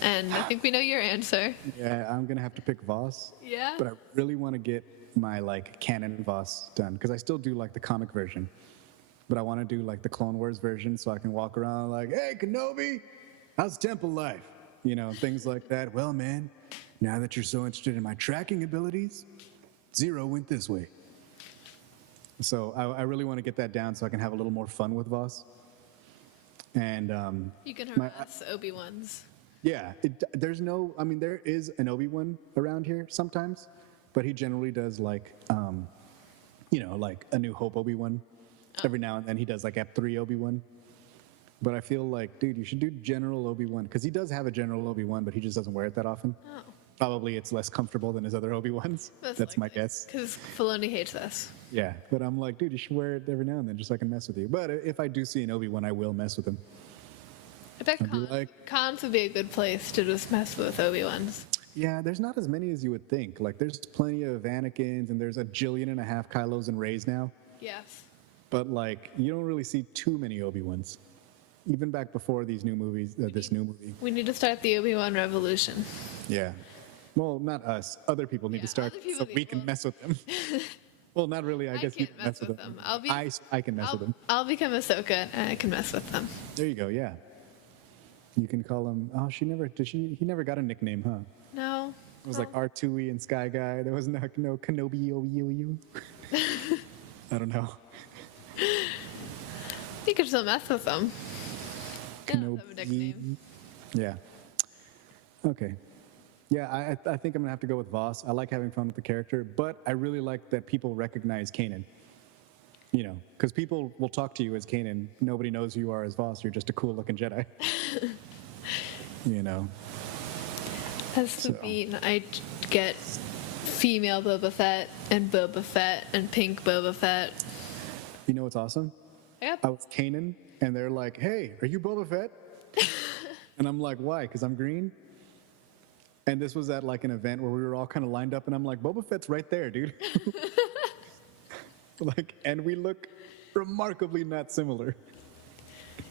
And I think we know your answer. Yeah, I'm going to have to pick Vos. Yeah? But I really want to get my like canon Vos done because I still do like the comic version. But I want to do like the Clone Wars version so I can walk around like, "Hey, Kenobi, how's temple life?" You know, things like that. "Well, man, now that you're so interested in my tracking abilities, Zero went this way." So I really want to get that down so I can have a little more fun with Vos. And You can My- harass Obi-Wans. yeah, there is an Obi-Wan around here sometimes, but he generally does like, like a New Hope Obi-Wan. Every now and then he does like Ep3 Obi-Wan. But I feel like, dude, you should do General Obi-Wan, because he does have a General Obi-Wan, but he just doesn't wear it that often. Oh. Probably it's less comfortable than his other Obi-Wans. That's my guess. Because Filoni hates us. Yeah, but I'm like, dude, you should wear it every now and then just so I can mess with you. But if I do see an Obi-Wan, I will mess with him. I bet I'd be like- Cons would be a good place to just mess with Obi-Wans. Yeah, there's not as many as you would think. Like, there's plenty of Anakins, and there's 1.5 billion Kylos and Reys now. Yes. But, like, you don't really see too many Obi-Wans. Even back before these new movies, this new movie. We need to start the Obi-Wan revolution. Yeah. Well, not us. Other people need Yeah, to start other people so we can will. mess with them. Well, not really. I guess you can't can mess with them. I can mess with them. I'll become Ahsoka and I can mess with them. There you go. Yeah. You can call him. Oh, he never got a nickname, huh? No. It was like R2E and Sky Guy. There was no Kenobi Obi. I don't know. You could still mess with them. They don't have a nickname. Yeah. Okay. Yeah, I think I'm gonna have to go with Vos. I like having fun with the character, but I really like that people recognize Kanan. You know, because people will talk to you as Kanan. Nobody knows who you are as Vos. You're just a cool-looking Jedi. You know. As Sabine, I get female Boba Fett and pink Boba Fett. You know what's awesome? Yep. I was Kanan, and they're like, "Hey, are you Boba Fett?" And I'm like, "Why? Because I'm green." And this was at like an event where we were all kind of lined up, and I'm like, "Boba Fett's right there, dude." Like, and we look remarkably not similar.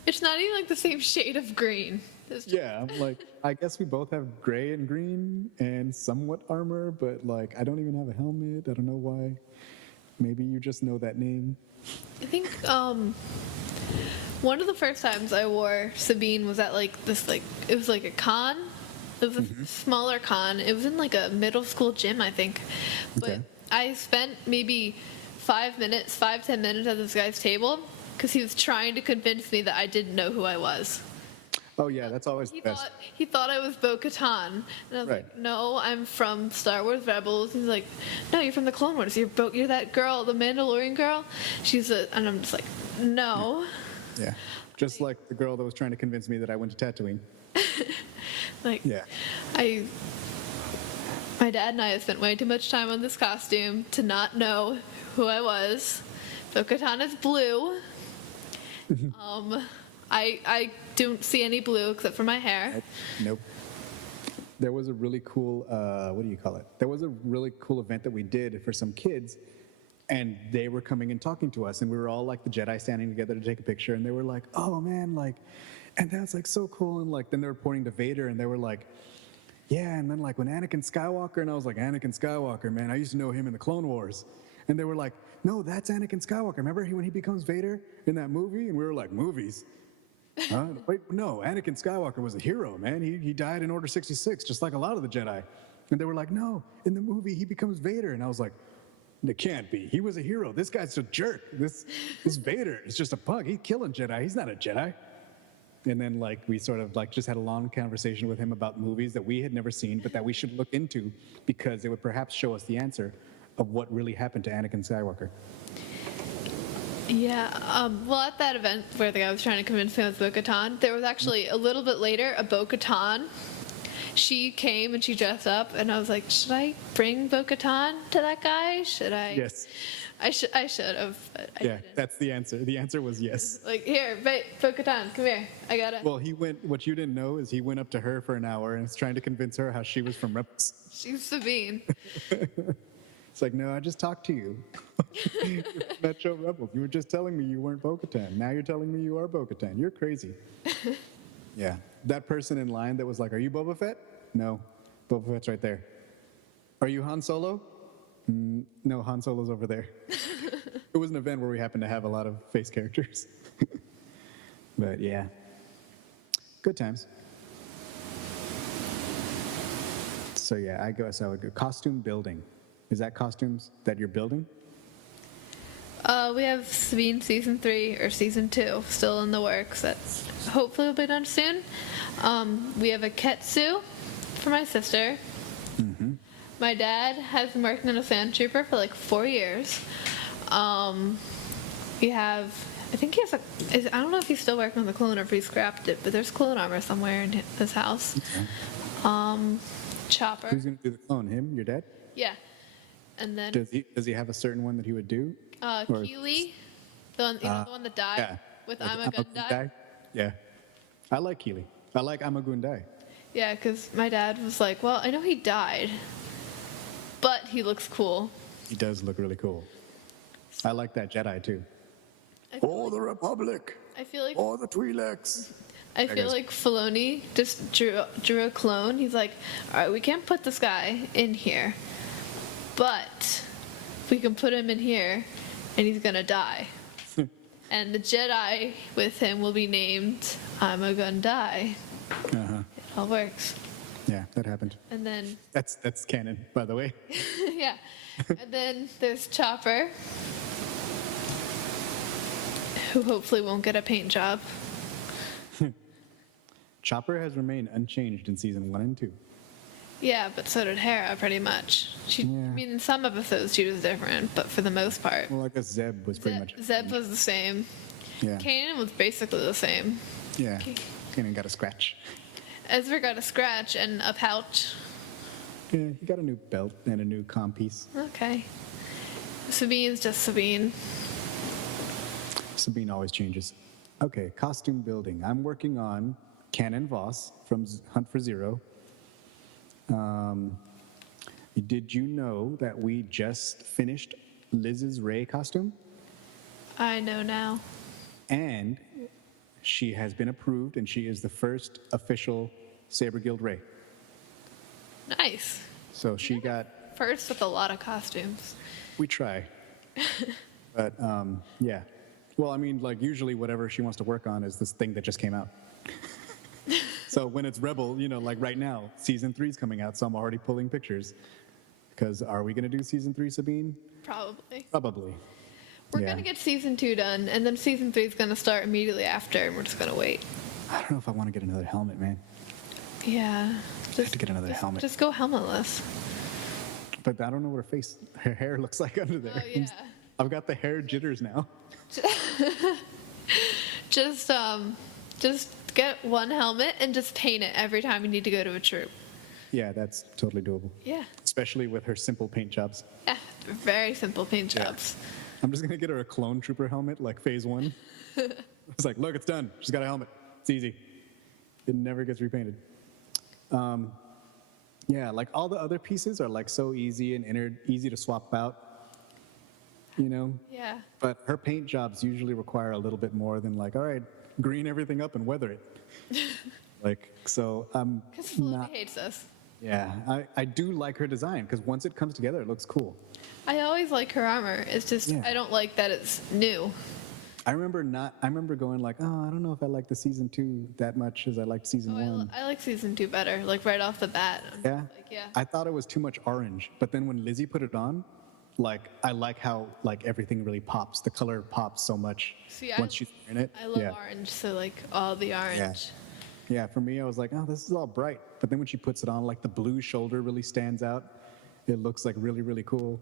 It's not even like the same shade of green. Yeah, I'm like, I guess we both have gray and green and somewhat armor, but like, I don't even have a helmet. I don't know why. Maybe you just know that name. I think one of the first times I wore Sabine was at like this like it was like a con. It was a smaller con. It was in like a middle school gym, I think. But Okay. I spent maybe 5, 10 minutes at this guy's table because he was trying to convince me that I didn't know who I was. Oh yeah, that's always the best. He thought I was Bo Katan, and I was Right. like, "No, I'm from Star Wars Rebels." He's like, "No, you're from the Clone Wars. You're that girl, the Mandalorian girl." And I'm just like, "No." Yeah. Just like the girl that was trying to convince me that I went to Tatooine. Like, Yeah. my dad and I have spent way too much time on this costume to not know who I was. Bo-Katan is blue. I don't see any blue except for my hair. Nope. There was a really cool, what do you call it? There was a really cool event that we did for some kids, and they were coming and talking to us, and we were all like the Jedi standing together to take a picture, and they were like, "Oh man, like," and that's like so cool, and like then they were pointing to Vader, and they were like, "Yeah," and then like when Anakin Skywalker, and I was like, "Anakin Skywalker, man, I used to know him in the Clone Wars," and they were like, "No, that's Anakin Skywalker. Remember when he becomes Vader in that movie?" And we were like, "Movies." Wait, no, Anakin Skywalker was a hero, man. He died in Order 66, just like a lot of the Jedi. And they were like, "No, in the movie he becomes Vader." And I was like, "It can't be. He was a hero. This guy's a jerk. This Vader is just a punk. He's killing Jedi. He's not a Jedi." And then like we sort of like just had a long conversation with him about movies that we had never seen, but that we should look into because it would perhaps show us the answer of what really happened to Anakin Skywalker. Yeah. Well, at that event where the guy was trying to convince me I was Bo-Katan, there was actually a little bit later a Bo-Katan. She came and she dressed up, and I was like, "Should I bring Bo-Katan to that guy? Should I?" Yes. I should have. But I Yeah, didn't. that's the answer. The answer was yes. Like, here, Bo-Katan, come here. I gotta. Well, he went. What you didn't know is he went up to her for an hour and was trying to convince her how she was from Rebels. She's Sabine. It's like, no, I just talked to you. Metro Rebels. You were just telling me you weren't Bo-Katan. Now you're telling me you are Bo-Katan. You're crazy. Yeah, that person in line that was like, "Are you Boba Fett?" No, Boba Fett's right there. "Are you Han Solo?" No, Han Solo's over there. It was an event where we happened to have a lot of face characters. But yeah, good times. So yeah, I guess I would go costume building. Is that costumes that you're building? We have Sabine season 3 or season 2 still in the works. That's hopefully will be done soon. We have a Ketsu for my sister. My dad has been working on a sand trooper for like 4 years. We have, I think he has I don't know if he's still working on the clone or if he scrapped it, but there's clone armor somewhere in his house. Chopper. Who's going to do the clone? Him? Your dad? Yeah. And then Does he have a certain one that he would do? Or- Keely, the one that died Yeah. with Like I'm a Gun Die. Yeah. I like Keely. I like I'm a Gundai. Yeah, because my dad was like, "Well, I know he died, but he looks cool." He does look really cool. I like that Jedi too. I feel For like, the Republic. I feel like For the Twi'leks. I feel like Filoni just drew a clone. He's like, "All right, we can't put this guy in here, but we can put him in here, and he's gonna die." And the Jedi with him will be named I'm a Gun Die. Uh-huh. It all works. Yeah, that happened. And then That's canon, by the way. yeah. And then there's Chopper, who hopefully won't get a paint job. Chopper has remained unchanged in season 1 and 2. Yeah, but so did Hera, pretty much. I mean, in some episodes she was different, but for the most part, Well, I guess Zeb was pretty much. Zeb was the same. Yeah. Kanan was basically the same. Yeah. Kanan got a scratch. Ezra got a scratch and a pouch. Yeah, he got a new belt and a new comm piece. Okay. Sabine's just Sabine. Sabine always changes. Okay, costume building. I'm working on Canon Vos from Hunt for Zero. Did you know that we just finished Liz's Rey costume? I know now. And she has been approved, and she is the first official Saber Guild Rey. Nice. So she got. First with a lot of costumes. We try. But yeah. Well, I mean, like usually whatever she wants to work on is this thing that just came out. So when it's Rebel, you know, like right now, season 3's coming out, so I'm already pulling pictures. Because are we going to do season 3, Sabine? Probably. Probably. We're Yeah. going to get season 2 done, and then season 3 is going to start immediately after, and we're just going to wait. I don't know if I want to get another helmet, man. Yeah. I have to get another helmet. Just go helmetless. But I don't know what her hair looks like under there. Oh, yeah. I've got the hair jitters now. Just get one helmet and just paint it every time you need to go to a troop. Yeah, that's totally doable. Yeah. Especially with her simple paint jobs. Yeah. Very simple paint jobs. I'm just going to get her a clone trooper helmet like phase 1. It's like, look, it's done. She's got a helmet. It's easy. It never gets repainted. Yeah, like all the other pieces are like so easy and easy to swap out, you know? Yeah. But her paint jobs usually require a little bit more than like, all right, green everything up and weather it. Like, so I'm Because Filoni not, hates us. yeah, I do like her design because once it comes together, it looks cool. I always like her armor. It's just, Yeah. I don't like that it's new. I remember going like, oh, I don't know if I like the season 2 that much as I liked season 1. I like season 2 better, like right off the bat. Yeah? Like, yeah. I thought it was too much orange, but then when Lizzy put it on, like I like how like everything really pops. The color pops so much See, once she's wearing it. I love yeah. orange, so like all the orange. Yeah, for me I was like, oh, this is all bright. But then when she puts it on, like the blue shoulder really stands out. It looks like really, really cool.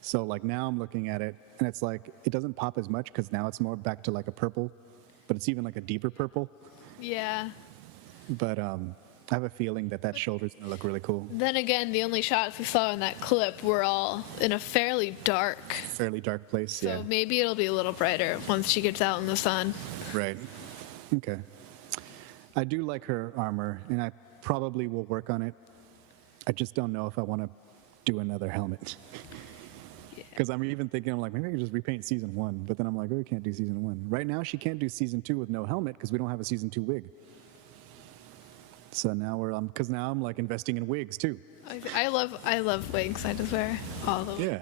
So like now I'm looking at it and it's like it doesn't pop as much because now it's more back to like a purple, but it's even like a deeper purple. Yeah. But I have a feeling that shoulder's gonna look really cool. Then again, the only shots we saw in that clip were all in a fairly dark. Fairly dark place, So yeah. maybe it'll be a little brighter once she gets out in the sun. Right. Okay. I do like her armor, and I probably will work on it. I just don't know if I want to do another helmet. Because I'm even thinking, I'm like, maybe I can just repaint season 1. But then I'm like, oh, we can't do season 1. Right now, she can't do season 2 with no helmet because we don't have a season 2 wig. So now because now I'm like investing in wigs too. I love wigs. I just wear all the wigs. Yeah.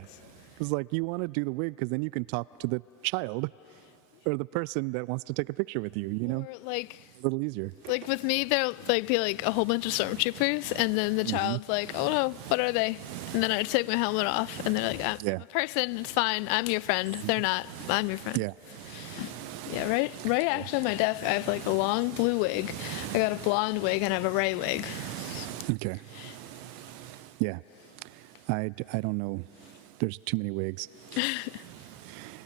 It's like you want to do the wig because then you can talk to the child or the person that wants to take a picture with you, you know? Or like A little easier. Like with me, there'll like be like a whole bunch of stormtroopers, and then the child's like, "Oh no, what are they?" And then I take my helmet off, and they're like, "I'm Yeah. a person. It's fine. I'm your friend." They're not. I'm your friend. Yeah. Yeah. Right. Actually, on my desk, I have like a long blue wig. I got a blonde wig, and I have a gray wig. Okay. Yeah. I don't know. There's too many wigs.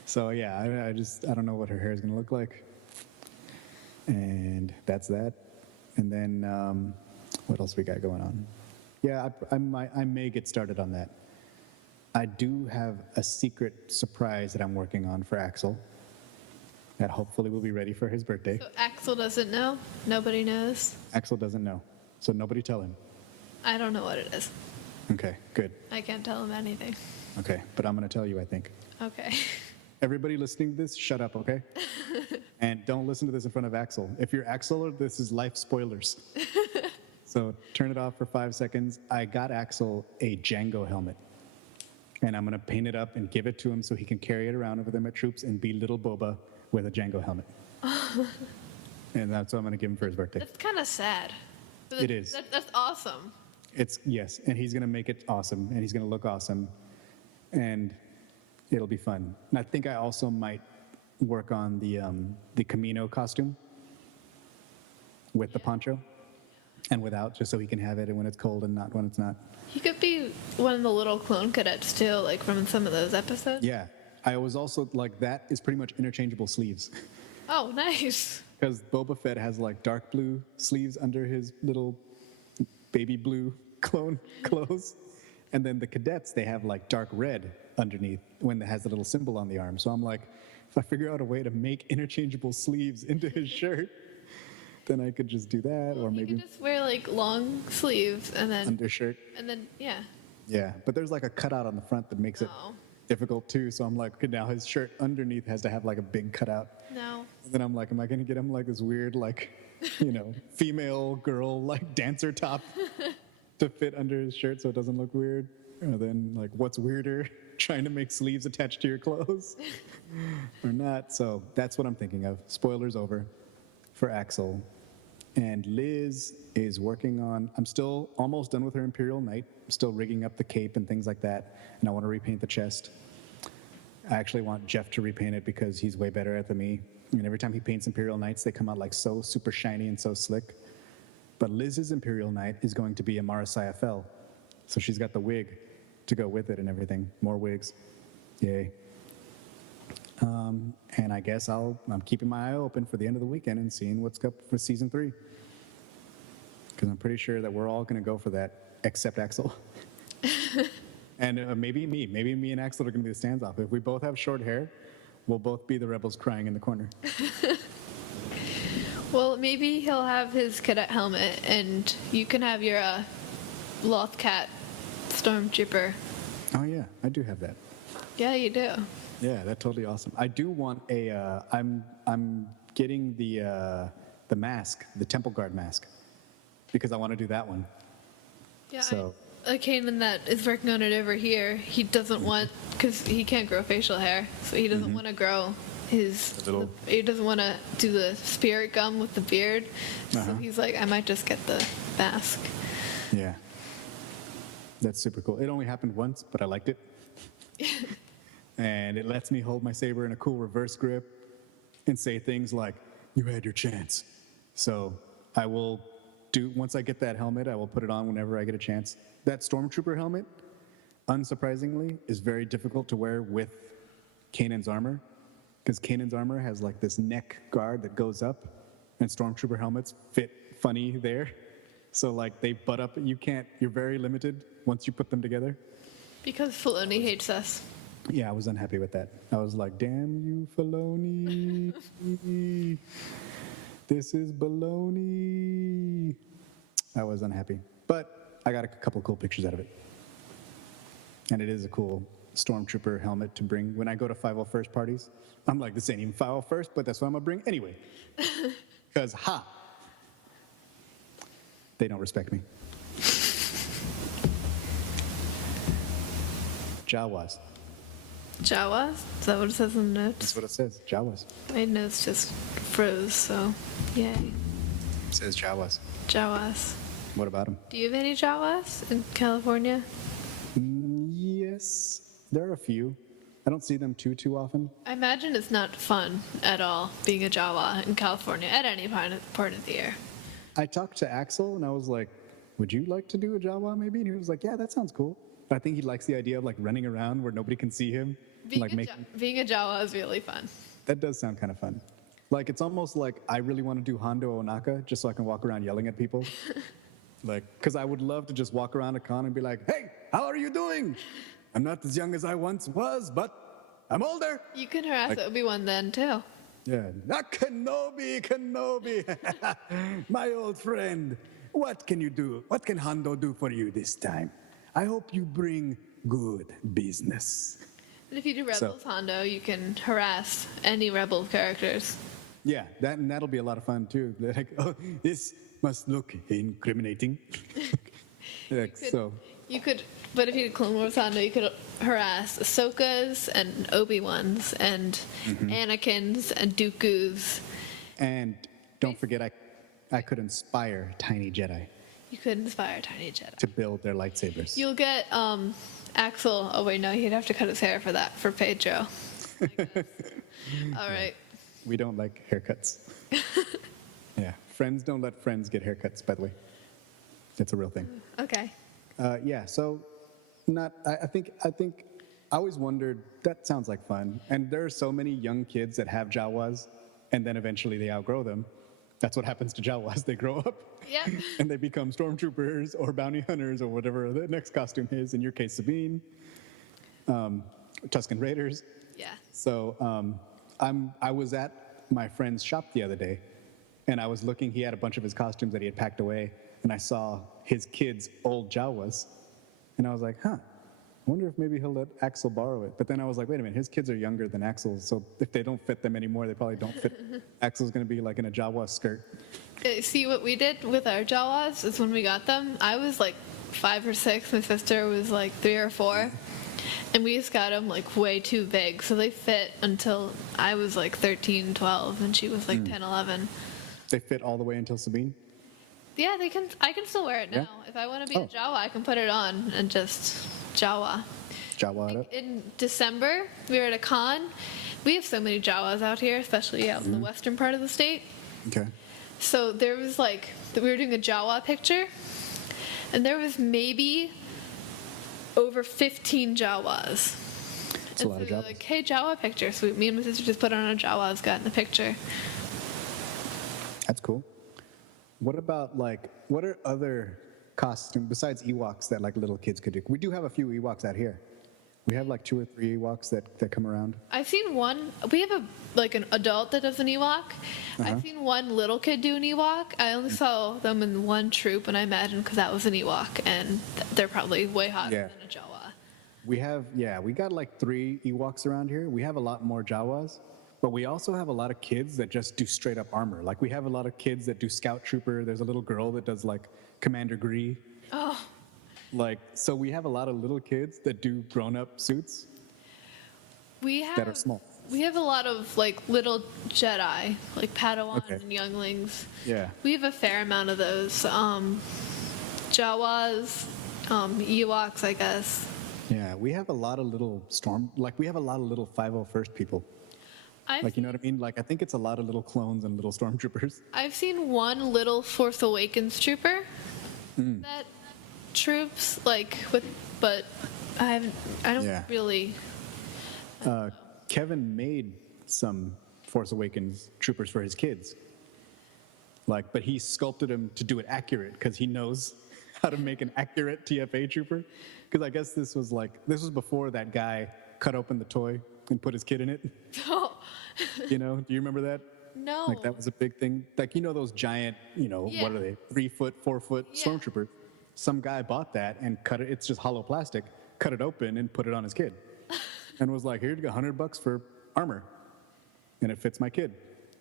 So yeah, I don't know what her hair is going to look like. And that's that. And then what else we got going on? Yeah, I may get started on that. I do have a secret surprise that I'm working on for Axel that hopefully will be ready for his birthday. So Axel doesn't know. Nobody knows. Axel doesn't know, so nobody tell him. I don't know what it is. Okay, good. I can't tell him anything. Okay, but I'm going to tell you, I think. Okay. Everybody listening to this, shut up, okay? And don't listen to this in front of Axel. If you're Axel, this is life spoilers. So turn it off for 5 seconds. I got Axel a Django helmet. And I'm going to paint it up and give it to him so he can carry it around over them at troops and be little Boba with a Django helmet. And that's what I'm going to give him for his birthday. That's kind of sad. But It is. That's awesome. Yes, and he's going to make it awesome, and he's going to look awesome. And it'll be fun. And I think I also might work on the Camino costume with the poncho and without, just so he can have it when it's cold and not when it's not. He could be one of the little clone cadets too, like from some of those episodes. Yeah, I was also like, that is pretty much interchangeable sleeves. Oh, nice. Because Boba Fett has like dark blue sleeves under his little baby blue clone clothes. And then the cadets, they have like dark red underneath when it has a little symbol on the arm. So I'm like, if I figure out a way to make interchangeable sleeves into his shirt, then I could just do that, or You maybe could just wear like long sleeves and then undershirt. yeah. Yeah, but there's like a cutout on the front that makes it Oh. difficult too. So I'm like, okay, now his shirt underneath has to have like a big cutout. No. And then I'm like, am I going to get him like this weird, like, female girl, like dancer top to fit under his shirt so it doesn't look weird? And then, like, what's weirder, trying to make sleeves attached to your clothes or not? So that's what I'm thinking of. Spoilers over for Axel. And Liz is working on, I'm still almost done with her Imperial Knight, still rigging up the cape and things like that. And I want to repaint the chest. I actually want Jeff to repaint it because he's way better at it than me. And every time he paints Imperial Knights, they come out like so super shiny and so slick. But Liz's Imperial Knight is going to be a Marasai FL. So she's got the wig to go with it and everything. More wigs. Yay. And I guess I'm keeping my eye open for the end of the weekend and seeing what's up for season 3. Because I'm pretty sure that we're all going to go for that, except Axel. And maybe me. Maybe me and Axel are going to be the standoff. If we both have short hair, we'll both be the rebels crying in the corner. Well, maybe he'll have his cadet helmet, and you can have your Lothcat Stormtrooper. Oh yeah, I do have that. Yeah, you do. Yeah, that's totally awesome. I do want a. I'm getting the mask, the Temple Guard mask, because I want to do that one. Yeah, So- a Kanan that is working on it over here, he doesn't want, because he can't grow facial hair, so he doesn't want to grow his, Little- he doesn't want to do the spirit gum with the beard, so Uh-huh. he's like, I might just get the mask. Yeah, that's super cool. It only happened once, but I liked it. And it lets me hold my saber in a cool reverse grip and say things like, "You had your chance." So I will do, once I get that helmet, I will put it on whenever I get a chance. That Stormtrooper helmet, unsurprisingly, is very difficult to wear with Kanan's armor, because Kanan's armor has like this neck guard that goes up, and Stormtrooper helmets fit funny there. So like they butt up, you're very limited once you put them together. Because Filoni hates us. Yeah, I was unhappy with that. I was like, damn you, Filoni. This is baloney. I was unhappy. But I got a couple cool pictures out of it. And it is a cool Stormtrooper helmet to bring when I go to 501st parties. I'm like, this ain't even 501st, but that's what I'm going to bring anyway. Because, they don't respect me. Jawas. Jawas? Is that what it says in the notes? That's what it says. Jawas. My notes just froze, so yay. It says Jawas. Jawas. What about them? Do you have any Jawas in California? Yes, there are a few. I don't see them too often. I imagine it's not fun at all being a Jawa in California at any part of the year. I talked to Axel and I was like, would you like to do a Jawa maybe? And he was like, yeah, that sounds cool. I think he likes the idea of like running around where nobody can see him. Being a Jawa is really fun. That does sound kind of fun. Like, it's almost like I really want to do Hondo Onaka just so I can walk around yelling at people. Like, because I would love to just walk around a con and be like, hey, how are you doing? I'm not as young as I once was, but I'm older. You can harass Like- Obi-Wan then, too. Yeah. Kenobi, my old friend. What can you do? What can Hondo do for you this time? I hope you bring good business. And if you do Rebels So- Hondo, you can harass any Rebel characters. Yeah, that'll be a lot of fun too. They're like, oh, this must look incriminating. You could, but if you did Clone Wars Hondo, you could harass Ahsoka's and Obi-Wan's and Anakin's and Dooku's. And don't forget, I could inspire tiny Jedi You could inspire Tiny Jedi. to build their lightsabers. You'll get Axel. Oh wait, no, he'd have to cut his hair for that for Pedro. I guess. All right. We don't like haircuts. Yeah, friends don't let friends get haircuts. By the way, it's a real thing. Okay. Yeah, so I think I always wondered, that sounds like fun. And there are so many young kids that have Jawas and then eventually they outgrow them. That's what happens to Jawas. They grow up Yep. and they become stormtroopers or bounty hunters or whatever the next costume is. In your case, Sabine, Tusken Raiders. Yeah. So I was at my friend's shop the other day, and I was looking. He had a bunch of his costumes that he had packed away, and I saw his kids' old Jawas, and I was like, huh. I wonder if maybe he'll let Axel borrow it. But then I was like, wait a minute, his kids are younger than Axel's, so if they don't fit them anymore, they probably don't fit. Axel's going to be like in a Jawa skirt. See what we did with our Jawas is when we got them, I was like 5 or 6. My sister was like 3 or 4. And we just got them like way too big. So they fit until I was like 13, 12, and she was like 10, 11. They fit all the way until Sabine? Yeah, they can. I can still wear it now. Yeah? If I want to be a Oh. Jawa, I can put it on and just Jawa. Jawa it up? In December, we were at a con. We have so many Jawas out here, especially out in the western part of the state. Okay. So there was like, we were doing a Jawa picture, and there was maybe over 15 Jawas. That's a lot of they're Jawas. like, hey, Jawa picture. So me and my sister just put on a Jawas, got in the picture. That's cool. What about like, what are other costumes besides Ewoks that like little kids could do? We do have a few Ewoks out here. We have like 2 or 3 Ewoks that come around. I've seen one. We have an adult that does an Ewok. I've seen one little kid do an Ewok. I only saw them in one troop, and I imagine because that was an Ewok, and they're probably way hotter Yeah. than a Jawa. We got like 3 Ewoks around here. We have a lot more Jawas, but we also have a lot of kids that just do straight up armor. Like we have a lot of kids that do Scout Trooper. There's a little girl that does like Commander Gree. Oh, Like, so we have a lot of little kids that do grown-up suits we have that are small. We have a lot of like little Jedi, like Padawan Okay. and younglings. Yeah. We have a fair amount of those. Jawas, Ewoks, I guess. Yeah, we have a lot of little we have a lot of little 501st people. Like, you know what I mean? Like, I think it's a lot of little clones and little stormtroopers. I've seen one little Force Awakens trooper Hmm. that troops but I don't Yeah. really. Kevin made some Force Awakens troopers for his kids. Like, but he sculpted them to do it accurate because he knows how to make an accurate TFA trooper. Because I guess this was before that guy cut open the toy and put his kid in it. Oh, You know, do you remember that? no. Like that was a big thing. Like, you know, those giant, Yeah. what are they? 3 foot, 4 foot Yeah. stormtroopers. Some guy bought that and cut it. It's just hollow plastic. Cut it open and put it on his kid, and was like, "Here you go, $100 for armor, and it fits my kid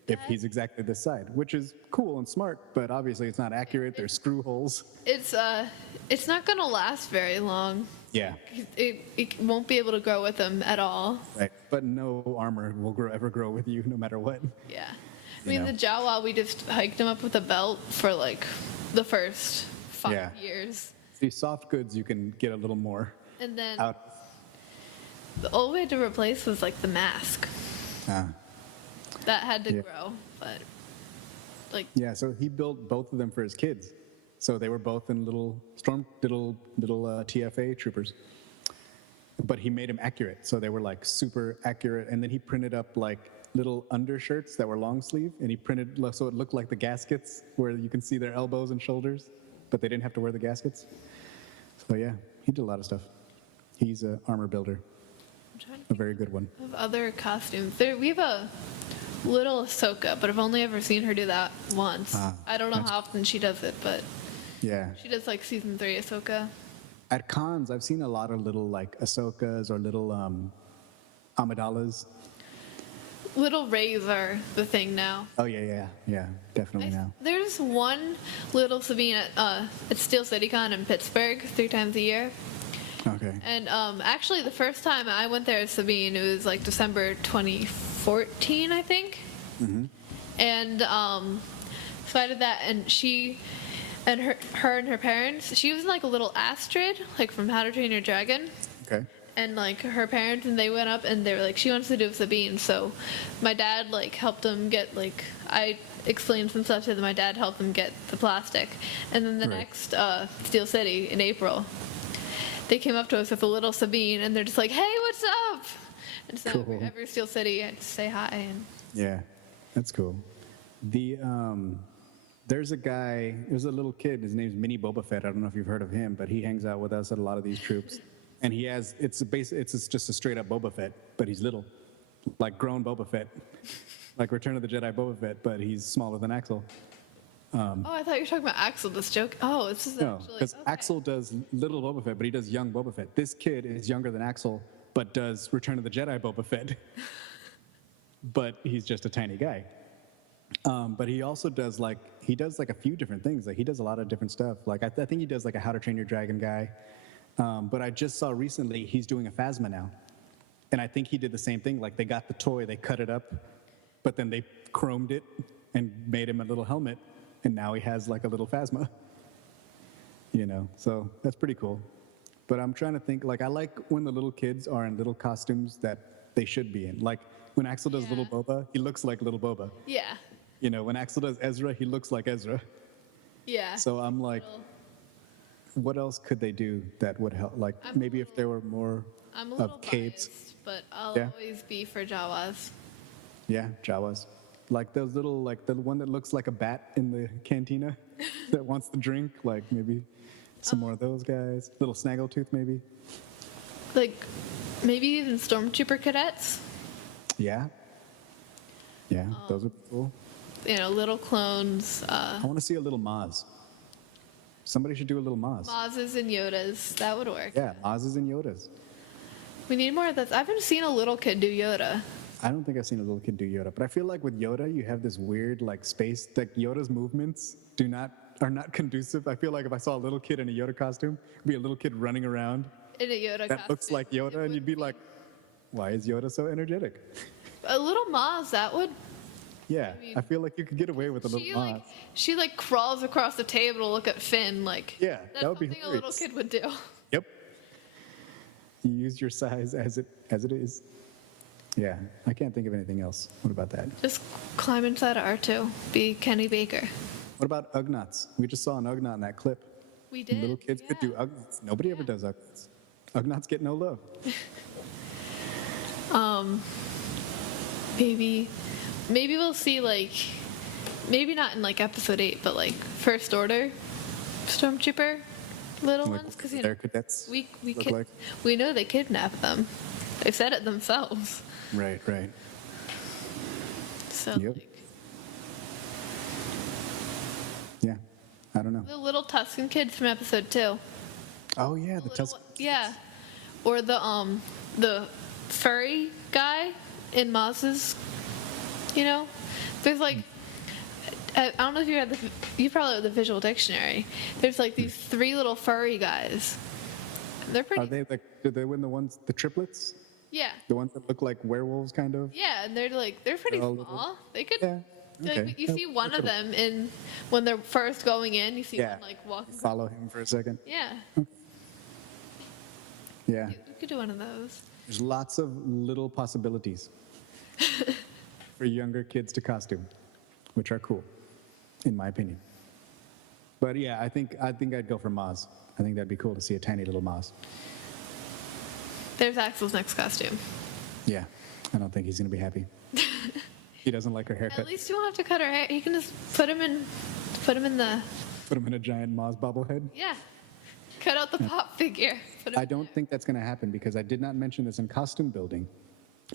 if he's exactly this side," which is cool and smart. But obviously, it's not accurate. There's screw holes. It's not gonna last very long. Yeah, It won't be able to grow with them at all. right. But no armor will ever grow with you, no matter what. Yeah. I You mean, know. the Jawa, we just hiked them up with a belt for like the first 5 Yeah. years. These soft goods, you can get a little more And then out. the old way to replace was like the mask. Ah. That had to Yeah. grow, but like Yeah, so he built both of them for his kids. So they were both in little TFA troopers. But he made them accurate, so they were like super accurate. And then he printed up like little undershirts that were long sleeve, and he printed so it looked like the gaskets where you can see their elbows and shoulders, but they didn't have to wear the gaskets. So yeah, he did a lot of stuff. He's an armor builder, I'm trying to a very good one. think of other costumes. We have a little Ahsoka, but I've only ever seen her do that once. Ah, I don't know that's- how often she does it, but Yeah. she does like season 3 Ahsoka. At cons, I've seen a lot of little like Ahsokas or little Amidala's. Little Rays are the thing now. Oh yeah, definitely now. There's one little Sabine at Steel City Con in Pittsburgh 3 times a year. Okay. And actually, the first time I went there as Sabine, it was like December 2014, I think. And so I did that, and she and her parents, she was like a little Astrid, like from How to Train Your Dragon. Okay. And like her parents, and they went up and they were like, she wants to do Sabine. So my dad like helped them get like, I explained some stuff to them. My dad helped them get the plastic. And then the Right. next Steel City in April, they came up to us with a little Sabine, and they're just like, hey, what's up? And so Cool. every Steel City, I just say hi. And Yeah, that's cool. There's a little kid, his name's Mini Boba Fett. I don't know if you've heard of him, but he hangs out with us at a lot of these troops. And it's just a straight up Boba Fett, but he's little. Like grown Boba Fett. Like Return of the Jedi Boba Fett, but he's smaller than Axel. oh, I thought you were talking about Axel, this joke. Oh, this is No, actually. because Okay. Axel does little Boba Fett, but he does young Boba Fett. This kid is younger than Axel, but does Return of the Jedi Boba Fett. But he's just a tiny guy. But he also does like a few different things. Like he does a lot of different stuff. Like I think he does like a How to Train Your Dragon guy. But I just saw recently he's doing a Phasma now, and I think he did the same thing. Like they got the toy, they cut it up, but then they chromed it and made him a little helmet, and now he has like a little Phasma. You know, so that's pretty cool. But I'm trying to think. Like I like when the little kids are in little costumes that they should be in. Like when Axel does Little Boba, he looks like Little Boba. Yeah. You know, when Axel does Ezra, he looks like Ezra. Yeah. So I'm like, what else could they do that would help? Like maybe if there were more I'm a little of capes. biased, but I'll Yeah. always be for Jawas. Yeah, Jawas. Like those little, like the one that looks like a bat in the cantina that wants to drink. Like maybe some more of those guys. Little Snaggletooth maybe. Like maybe even Stormtrooper cadets. Yeah. Yeah, those would be cool. You know, little clones. I want to see a little Maz. Somebody should do a little Maz. Mazes and Yodas. That would work. Yeah, Mazes and Yodas. We need more of that. I haven't seen a little kid do Yoda. I don't think I've seen a little kid do Yoda, but I feel like with Yoda, you have this weird like space. Like Yoda's movements are not conducive. I feel like if I saw a little kid in a Yoda costume, it'd be a little kid running around In a Yoda that looks like costume. Yoda, and you'd be like, why is Yoda so energetic? A little Maz, that would. Yeah, I feel like you could get away with a little Maz. She like crawls across the table to look at Finn. Like, Yeah, that's that would be something a little hilarious. kid would do. Yep. You use your size as it is. Yeah, I can't think of anything else. What about that? Just climb inside of R2. Be Kenny Baker. What about Ugnaughts? We just saw an Ugnaught in that clip. We did. Little kids could do Ugnaughts. Nobody ever does Ugnaughts. Ugnaughts get no love. Maybe we'll see like, maybe not in like episode 8, but like First Order Stormtrooper little Like, ones, because you their know cadets look like. we know they kidnap them. They said it themselves. Right. So Yep. like, Yeah, I don't know. the little Tuscan kids from episode 2. Oh yeah, the Tuscan. Yeah, or the furry guy in Maz's. You know, there's like, I don't know if you probably have the visual dictionary. There's like these 3 little furry guys. They're pretty. Are they like? Do they win the triplets? Yeah. The ones that look like werewolves, kind of. Yeah, and they're pretty They're all small. little- They could. Yeah. Okay. Like, you Yeah, see one that's of cool. them when they're first going in. You see Yeah. one like walking. Follow him for a second. Yeah, Yeah. you could do one of those. There's lots of little possibilities for younger kids to costume, which are cool, in my opinion. But yeah, I think I'd go for Maz. I think that'd be cool to see a tiny little Maz. There's Axel's next costume. Yeah, I don't think he's gonna be happy. He doesn't like her haircut. At least you won't have to cut her hair. You can just put him in the. Put him in a giant Maz bobblehead. Yeah. Cut out the pop figure. Put him I don't think that's gonna happen because I did not mention this in costume building,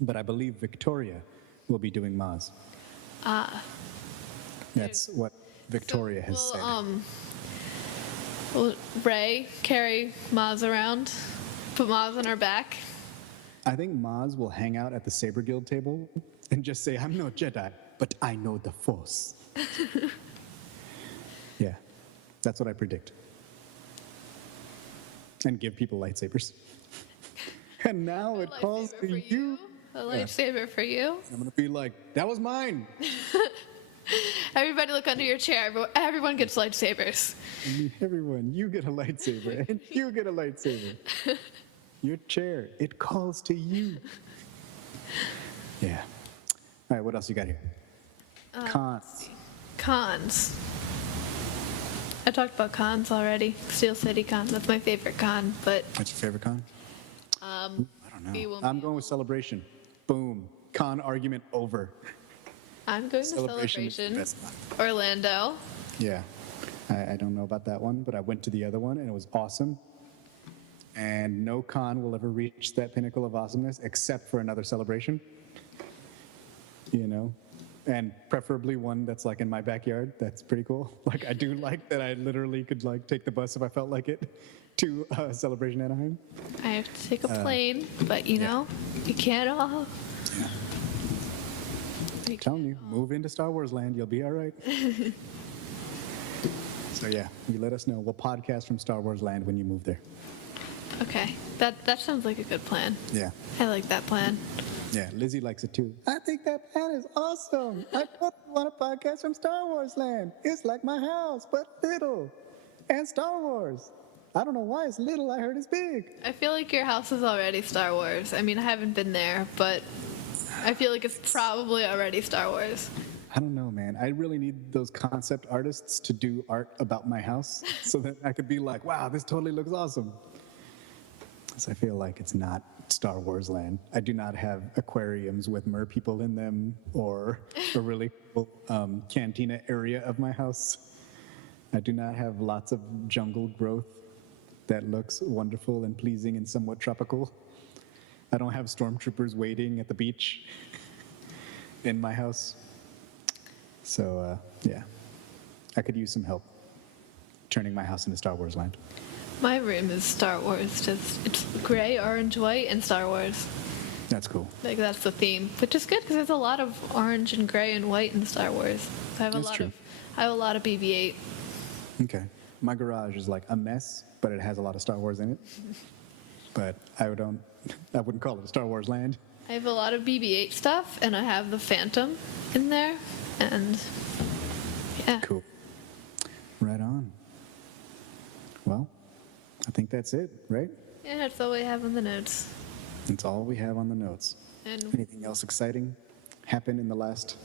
but I believe Victoria will be doing Maz. That's what Victoria has said. Will Ray carry Maz around? Put Maz on her back? I think Maz will hang out at the Saber Guild table and just say, I'm no Jedi, but I know the Force. Yeah, that's what I predict. And give people lightsabers. And now it calls Lightsaber to for you. A lightsaber for you? I'm going to be like, that was mine. Everybody look under your chair. Everyone gets lightsabers. Everyone, you get a lightsaber, and you get a lightsaber. Your chair, it calls to you. Yeah. All right, what else you got here? Cons. Cons. I talked about cons already. Steel City Con. That's my favorite con, but What's your favorite con? I don't we know. won't I'm be going with Celebration. Boom. Con argument over. I'm going to Celebration is the Celebration. best con. Orlando. Yeah. I don't know about that one, but I went to the other one, and it was awesome. And no con will ever reach that pinnacle of awesomeness except for another Celebration. You know? And preferably one that's like in my backyard. That's pretty cool. Like I do like that I literally could like take the bus if I felt like it to Celebration Anaheim. I have to take a plane, but you know, you can't all. Yeah. I'm telling you, move into Star Wars land. You'll be all right. So yeah, you let us know. We'll podcast from Star Wars land when you move there. Okay, that sounds like a good plan. Yeah. I like that plan. Yeah, Lizzy likes it too. I think that plan is awesome. I totally want a podcast from Star Wars land. It's like my house, but little. And Star Wars. I don't know why it's little. I heard it's big. I feel like your house is already Star Wars. I mean, I haven't been there, but I feel like it's probably already Star Wars. I don't know, man. I really need those concept artists to do art about my house so that I could be like, wow, this totally looks awesome. So I feel like it's not Star Wars land. I do not have aquariums with mer people in them or a really cool cantina area of my house. I do not have lots of jungle growth that looks wonderful and pleasing and somewhat tropical. I don't have stormtroopers waiting at the beach in my house. So, yeah, I could use some help turning my house into Star Wars land. My room is Star Wars. It's gray, orange, white, and Star Wars. That's cool. Like that's the theme, which is good because there's a lot of orange and gray and white in Star Wars. I have That's true. I have a lot of BB-8. Okay. My garage is like a mess, but it has a lot of Star Wars in it. But I wouldn't call it a Star Wars land. I have a lot of BB-8 stuff, and I have the Phantom in there, and yeah. Cool. Right on. Well, I think that's it, right? Yeah, that's all we have on the notes. That's all we have on the notes. And Anything else exciting happened in the last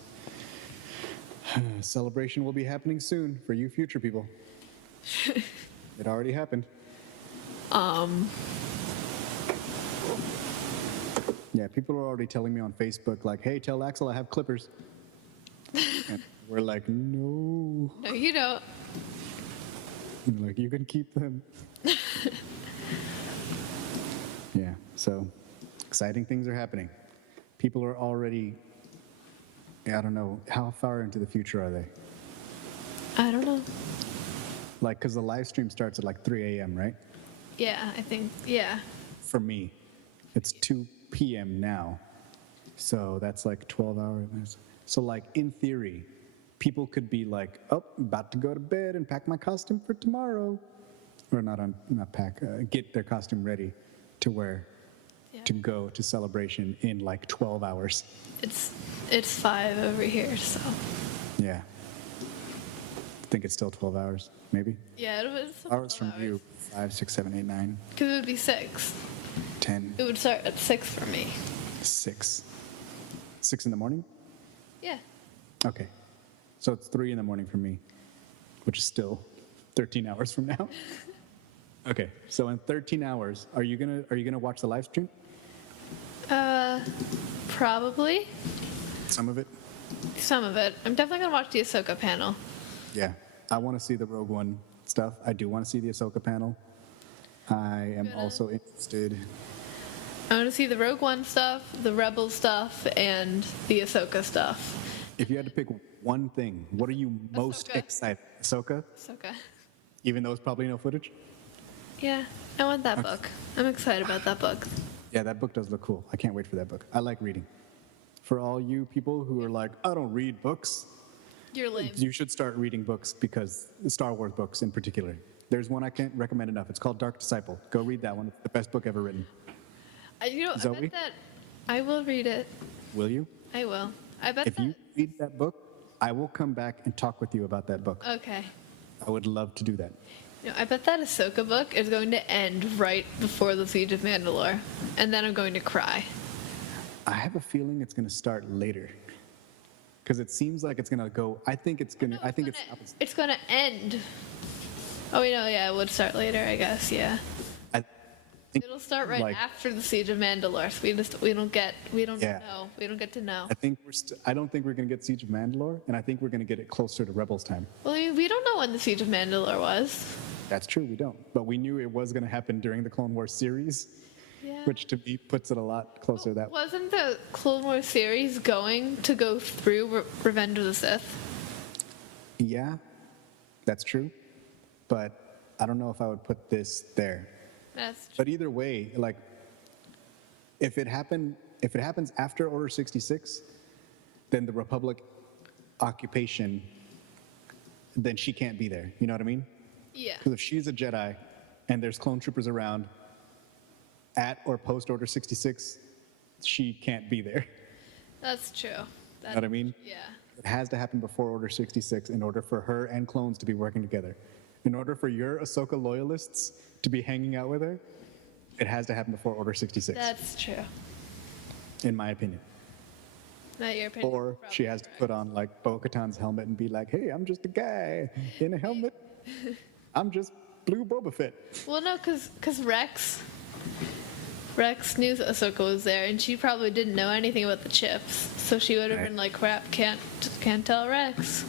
celebration will be happening soon for you future people. It already happened. Yeah, people are already telling me on Facebook, like, hey, tell Axel I have clippers. And we're like, no. no, you don't. I'm like, you can keep them. Yeah, so exciting things are happening. People are already, I don't know, how far into the future are they? I don't know. Like, because the live stream starts at like 3 a.m., right? Yeah, I think, yeah. For me, it's 2 p.m. now. So that's like 12 hours. So like, in theory, people could be like, oh, about to go to bed and pack my costume for tomorrow. Or not pack, get their costume ready to wear, to go to celebration in like 12 hours. It's 5 over here, so. Yeah. I think it's still 12 hours, maybe. Yeah, it was. Hours from you, 5, 6, 7, 8, 9, Because it would be 6. 10, It would start at 6 for me. 6. 6 in the morning? Yeah. Okay. So it's 3 in the morning for me, which is still 13 hours from now. Okay. So in 13 hours, are you gonna watch the live stream? Probably. Some of it? Some of it. I'm definitely going to watch the Ahsoka panel. Yeah. I want to see the Rogue One stuff. I do want to see the Ahsoka panel. I am also interested. I want to see the Rogue One stuff, the Rebel stuff, and the Ahsoka stuff. If you had to pick one thing, what are you most Ahsoka. excited? Ahsoka? Ahsoka. Even though it's probably no footage? Yeah, I want that book. I'm excited about that book. Yeah, that book does look cool. I can't wait for that book. I like reading. For all you people who are like, I don't read books, You're lame. you should start reading books, because Star Wars books in particular. There's one I can't recommend enough. It's called Dark Disciple. Go read that one. It's the best book ever written. I Zoe? bet that I will read it. Will you? I will. I bet If that. you read that book, I will come back and talk with you about that book. Okay. I would love to do that. No, I bet that Ahsoka book is going to end right before the Siege of Mandalore, and then I'm going to cry. I have a feeling it's going to start later, because it seems like it's going to go. I think it's going to. I think it's opposite. It's going to end. Oh, we know. Yeah, it would start later, I guess. Yeah. I think, It'll start right like, after the Siege of Mandalore. So we don't Yeah. know. We don't get to know. I don't think we're going to get Siege of Mandalore, and I think we're going to get it closer to Rebels time. Well, we don't know when the Siege of Mandalore was. That's true, we don't. But we knew it was going to happen during the Clone Wars series, Yeah. which to me puts it a lot closer that way. Wasn't the Clone Wars series going to go through Revenge of the Sith? Yeah, that's true. But I don't know if I would put this there. That's true. But either way, like, if it happens after Order 66, then the Republic occupation, then she can't be there. You know what I mean? Yeah. Because if she's a Jedi and there's clone troopers around at or post Order 66, she can't be there. That's true. You know what I mean? Yeah. It has to happen before Order 66 in order for her and clones to be working together. In order for your Ahsoka loyalists to be hanging out with her, it has to happen before Order 66, That's true. in my opinion. Not your opinion. Or she has to put on like Bo-Katan's helmet and be like, hey, I'm just a guy in a helmet. I'm just blue Boba Fett. Well, no, because Rex knew Ahsoka was there, and she probably didn't know anything about the chips. So she would have Right. been like, crap, can't tell Rex.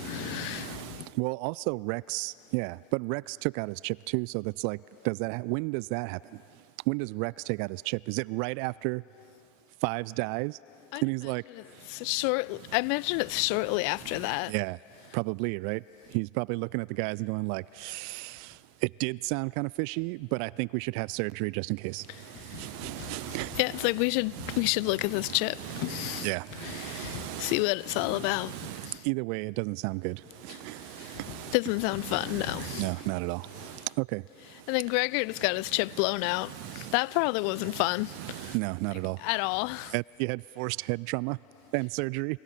Well, also Rex, yeah, but Rex took out his chip too, so that's like, when does that happen? When does Rex take out his chip? Is it right after Fives dies? And he's like, I mentioned it shortly after that. yeah, probably, right? He's probably looking at the guys and going like, it did sound kind of fishy, but I think we should have surgery just in case. Yeah, it's like we should look at this chip, Yeah. see what it's all about. Either way, it doesn't sound good. Doesn't sound fun, no. No, not at all. Okay. And then Gregor just got his chip blown out. That probably wasn't fun No, not at all. at all. He had forced head trauma and surgery.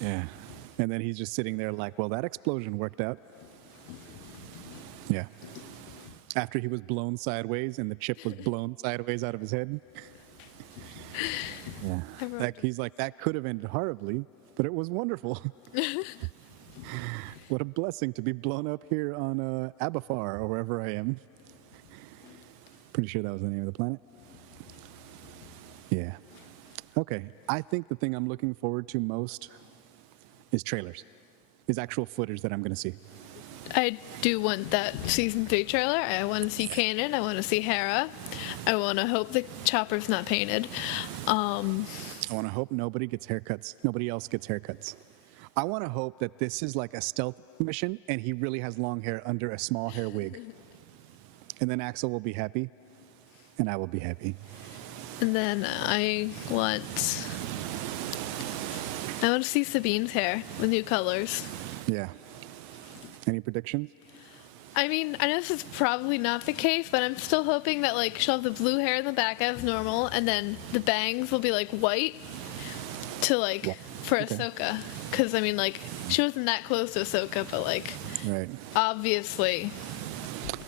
Yeah. And then he's just sitting there like, well, that explosion worked out. Yeah. After he was blown sideways and the chip was blown sideways out of his head. Yeah. He's like, that could have ended horribly, but it was wonderful. What a blessing to be blown up here on Abafar or wherever I am. Pretty sure that was the name of the planet. Yeah. Okay. I think the thing I'm looking forward to most is trailers. Is actual footage that I'm going to see. I do want that season 3 trailer. I want to see Kanan. I want to see Hera. I want to hope the chopper's not painted. I want to hope nobody gets haircuts. Nobody else gets haircuts. I want to hope that this is like a stealth mission and he really has long hair under a small hair wig. And then Axel will be happy and I will be happy. And then I want to see Sabine's hair with new colors. Yeah. Any predictions? I mean, I know this is probably not the case, but I'm still hoping that like she'll have the blue hair in the back as normal, and then the bangs will be like white to like for Okay. Ahsoka. Because I mean, like she wasn't that close to Ahsoka, but like Right. obviously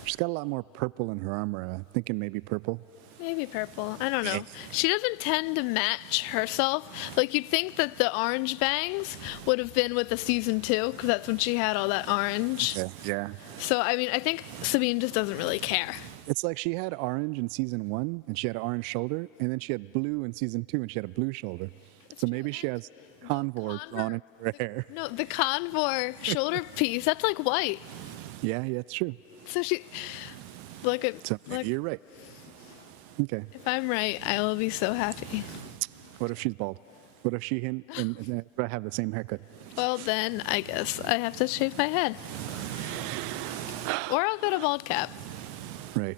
She's got a lot more purple in her armor. I'm thinking maybe purple. maybe purple. I don't know. She doesn't tend to match herself. Like you'd think that the orange bangs would have been with the season 2, because that's when she had all that orange. Yeah. So I mean, I think Sabine just doesn't really care. It's like she had orange in season 1 and she had an orange shoulder, and then she had blue in season 2 and she had a blue shoulder. So maybe she has Convor drawn into her hair. No, the Convor shoulder piece, that's like white. Yeah, that's true. So she, look at, So maybe look, you're right. Okay. if I'm right, I will be so happy. What if she's bald? What if she and have the same haircut? Well, then I guess I have to shave my head. Or I'll go to bald cap. Right.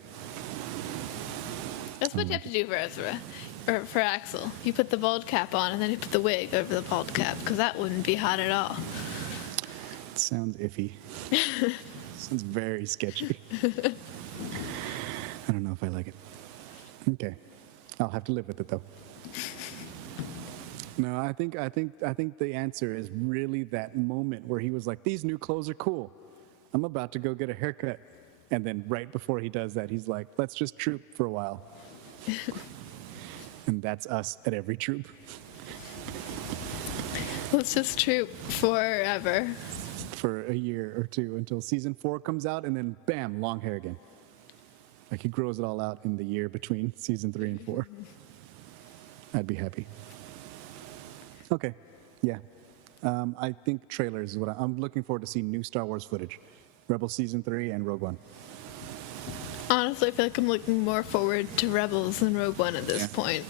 That's what you have to do for Ezra. Or for Axel. You put the bald cap on and then you put the wig over the bald cap, because that wouldn't be hot at all. It sounds iffy. Sounds very sketchy. I don't know if I like it. Okay. I'll have to live with it though. No, I think the answer is really that moment where he was like, these new clothes are cool. I'm about to go get a haircut. And then right before he does that, he's like, let's just troop for a while. And that's us at every troop. Let's just troop forever. For a year or two until season 4 comes out, and then bam, long hair again. Like he grows it all out in the year between season 3 and 4. I'd be happy. Okay, yeah. I think trailers is what I'm looking forward to seeing new Star Wars footage. Rebels season 3 and Rogue One. Honestly, I feel like I'm looking more forward to Rebels than Rogue One at this point.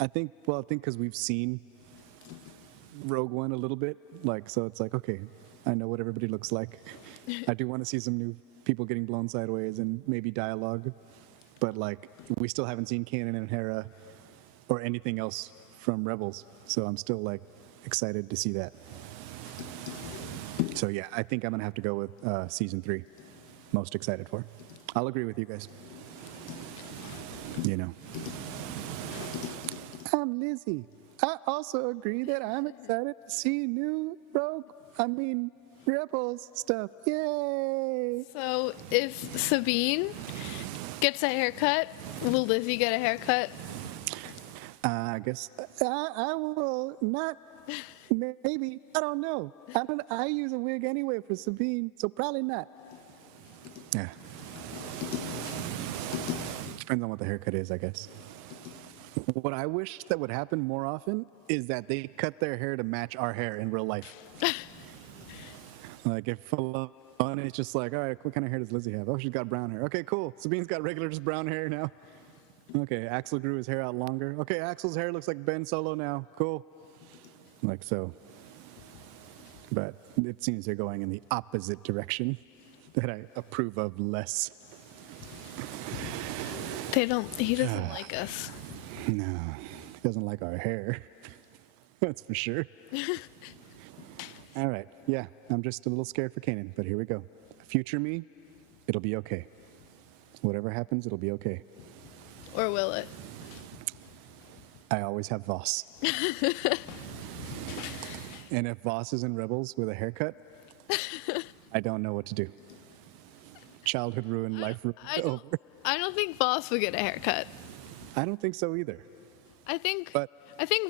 I think because we've seen Rogue One a little bit, like, so it's like, okay, I know what everybody looks like. I do want to see some new people getting blown sideways and maybe dialogue, but like, we still haven't seen Kanan and Hera or anything else from Rebels, so I'm still like excited to see that. So yeah, I think I'm gonna have to go with season 3. Most excited for. I'll agree with you guys. You know. I'm Lizzy. I also agree that I'm excited to see new Rebels stuff. Yay! So if Sabine gets a haircut, will Lizzy get a haircut? I guess I will not. Maybe I don't know. I use a wig anyway for Sabine, so probably not. Yeah. Depends on what the haircut is, I guess. What I wish that would happen more often is that they cut their hair to match our hair in real life. Like if it's just like, all right, what kind of hair does Lizzy have? Oh, she's got brown hair. Okay, cool. Sabine's got regular just brown hair now. Okay, Axel grew his hair out longer. Okay, Axel's hair looks like Ben Solo now. Cool. Like so. But it seems they're going in the opposite direction that I approve of less. He doesn't like us. No, he doesn't like our hair. That's for sure. All right, yeah, I'm just a little scared for Kanan, but here we go. Future me, it'll be okay. Whatever happens, it'll be okay. Or will it? I always have Vos. And if Vos is in Rebels with a haircut, I don't know what to do. Childhood ruined, life ruined, over. I don't think Vos would get a haircut. I don't think so either. I think But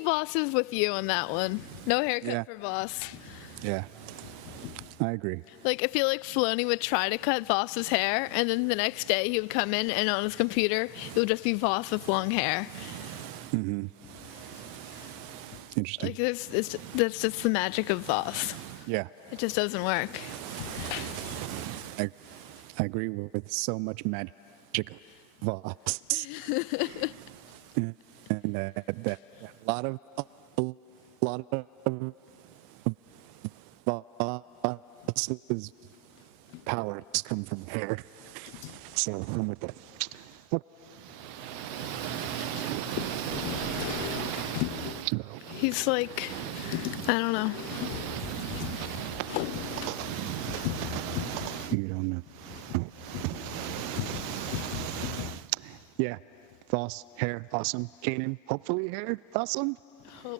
Vos is with you on that one. No haircut for Vos. yeah, I agree. Like, I feel like Filoni would try to cut Voss's hair, and then the next day he would come in, and on his computer, it would just be Vos with long hair. Mm-hmm. Interesting. Like, that's just the magic of Vos. Yeah, It just doesn't work. I agree with so much magic of Vos. And that a lot of Vos's powers come from hair. So I'm with that. He's like, I don't know. You don't know. Yeah, Vos, hair, awesome. Kanan, hopefully hair, awesome.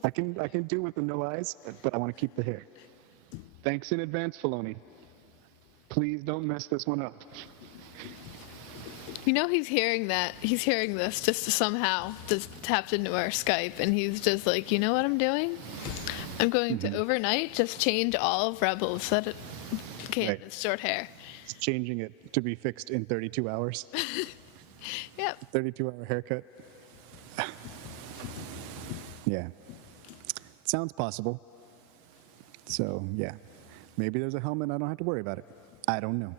I can do with the no eyes, but I want to keep the hair. Thanks in advance, Filoni. Please don't mess this one up. You know he's hearing that. He's hearing this just somehow just tapped into our Skype, and he's just like, you know what I'm doing? I'm going to overnight just change all of Rebels so that it's short hair. It's changing it to be fixed in 32 hours. Yep. 32-hour haircut. Yeah. It sounds possible. So, yeah. Maybe there's a helmet, I don't have to worry about it. I don't know.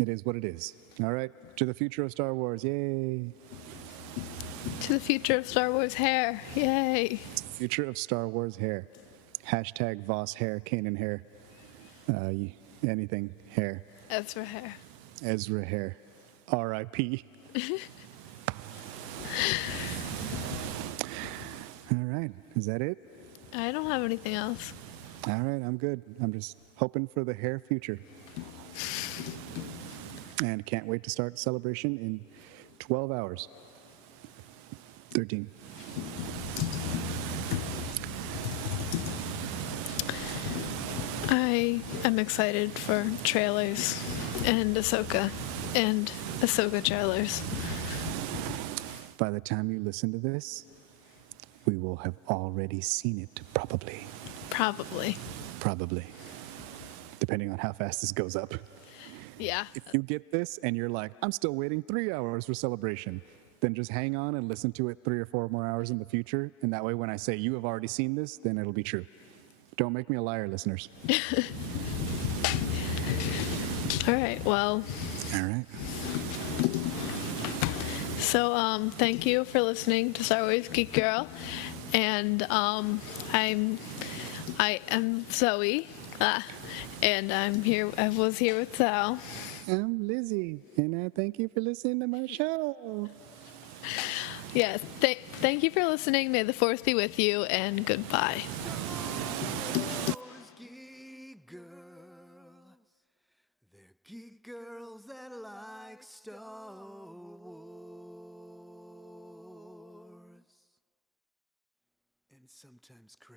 It is what it is. All right, to the future of Star Wars, yay. To the future of Star Wars hair, yay. Future of Star Wars hair. Hashtag Vos hair, Kanan hair. Anything hair. Ezra hair. Ezra hair. R.I.P. All right, is that it? I don't have anything else. All right, I'm good. I'm just hoping for the hair future. And can't wait to start celebration in 12 hours. 13. I am excited for trailers and Ahsoka trailers. By the time you listen to this, we will have already seen it, probably. Probably. Probably. Depending on how fast this goes up. Yeah. If you get this and you're like, I'm still waiting 3 hours for celebration, then just hang on and listen to it 3 or 4 more hours in the future. And that way, when I say you have already seen this, then it'll be true. Don't make me a liar, listeners. All right, well. All right. So, thank you for listening to Star Wars Geek Girl. And I am Zoe. And I was here with Sal. I'm Lizzy, and I thank you for listening to my show. Yes. Thank you for listening. May the force be with you, and goodbye. Geek girls, they're geek girls that like Star Wars and sometimes cry.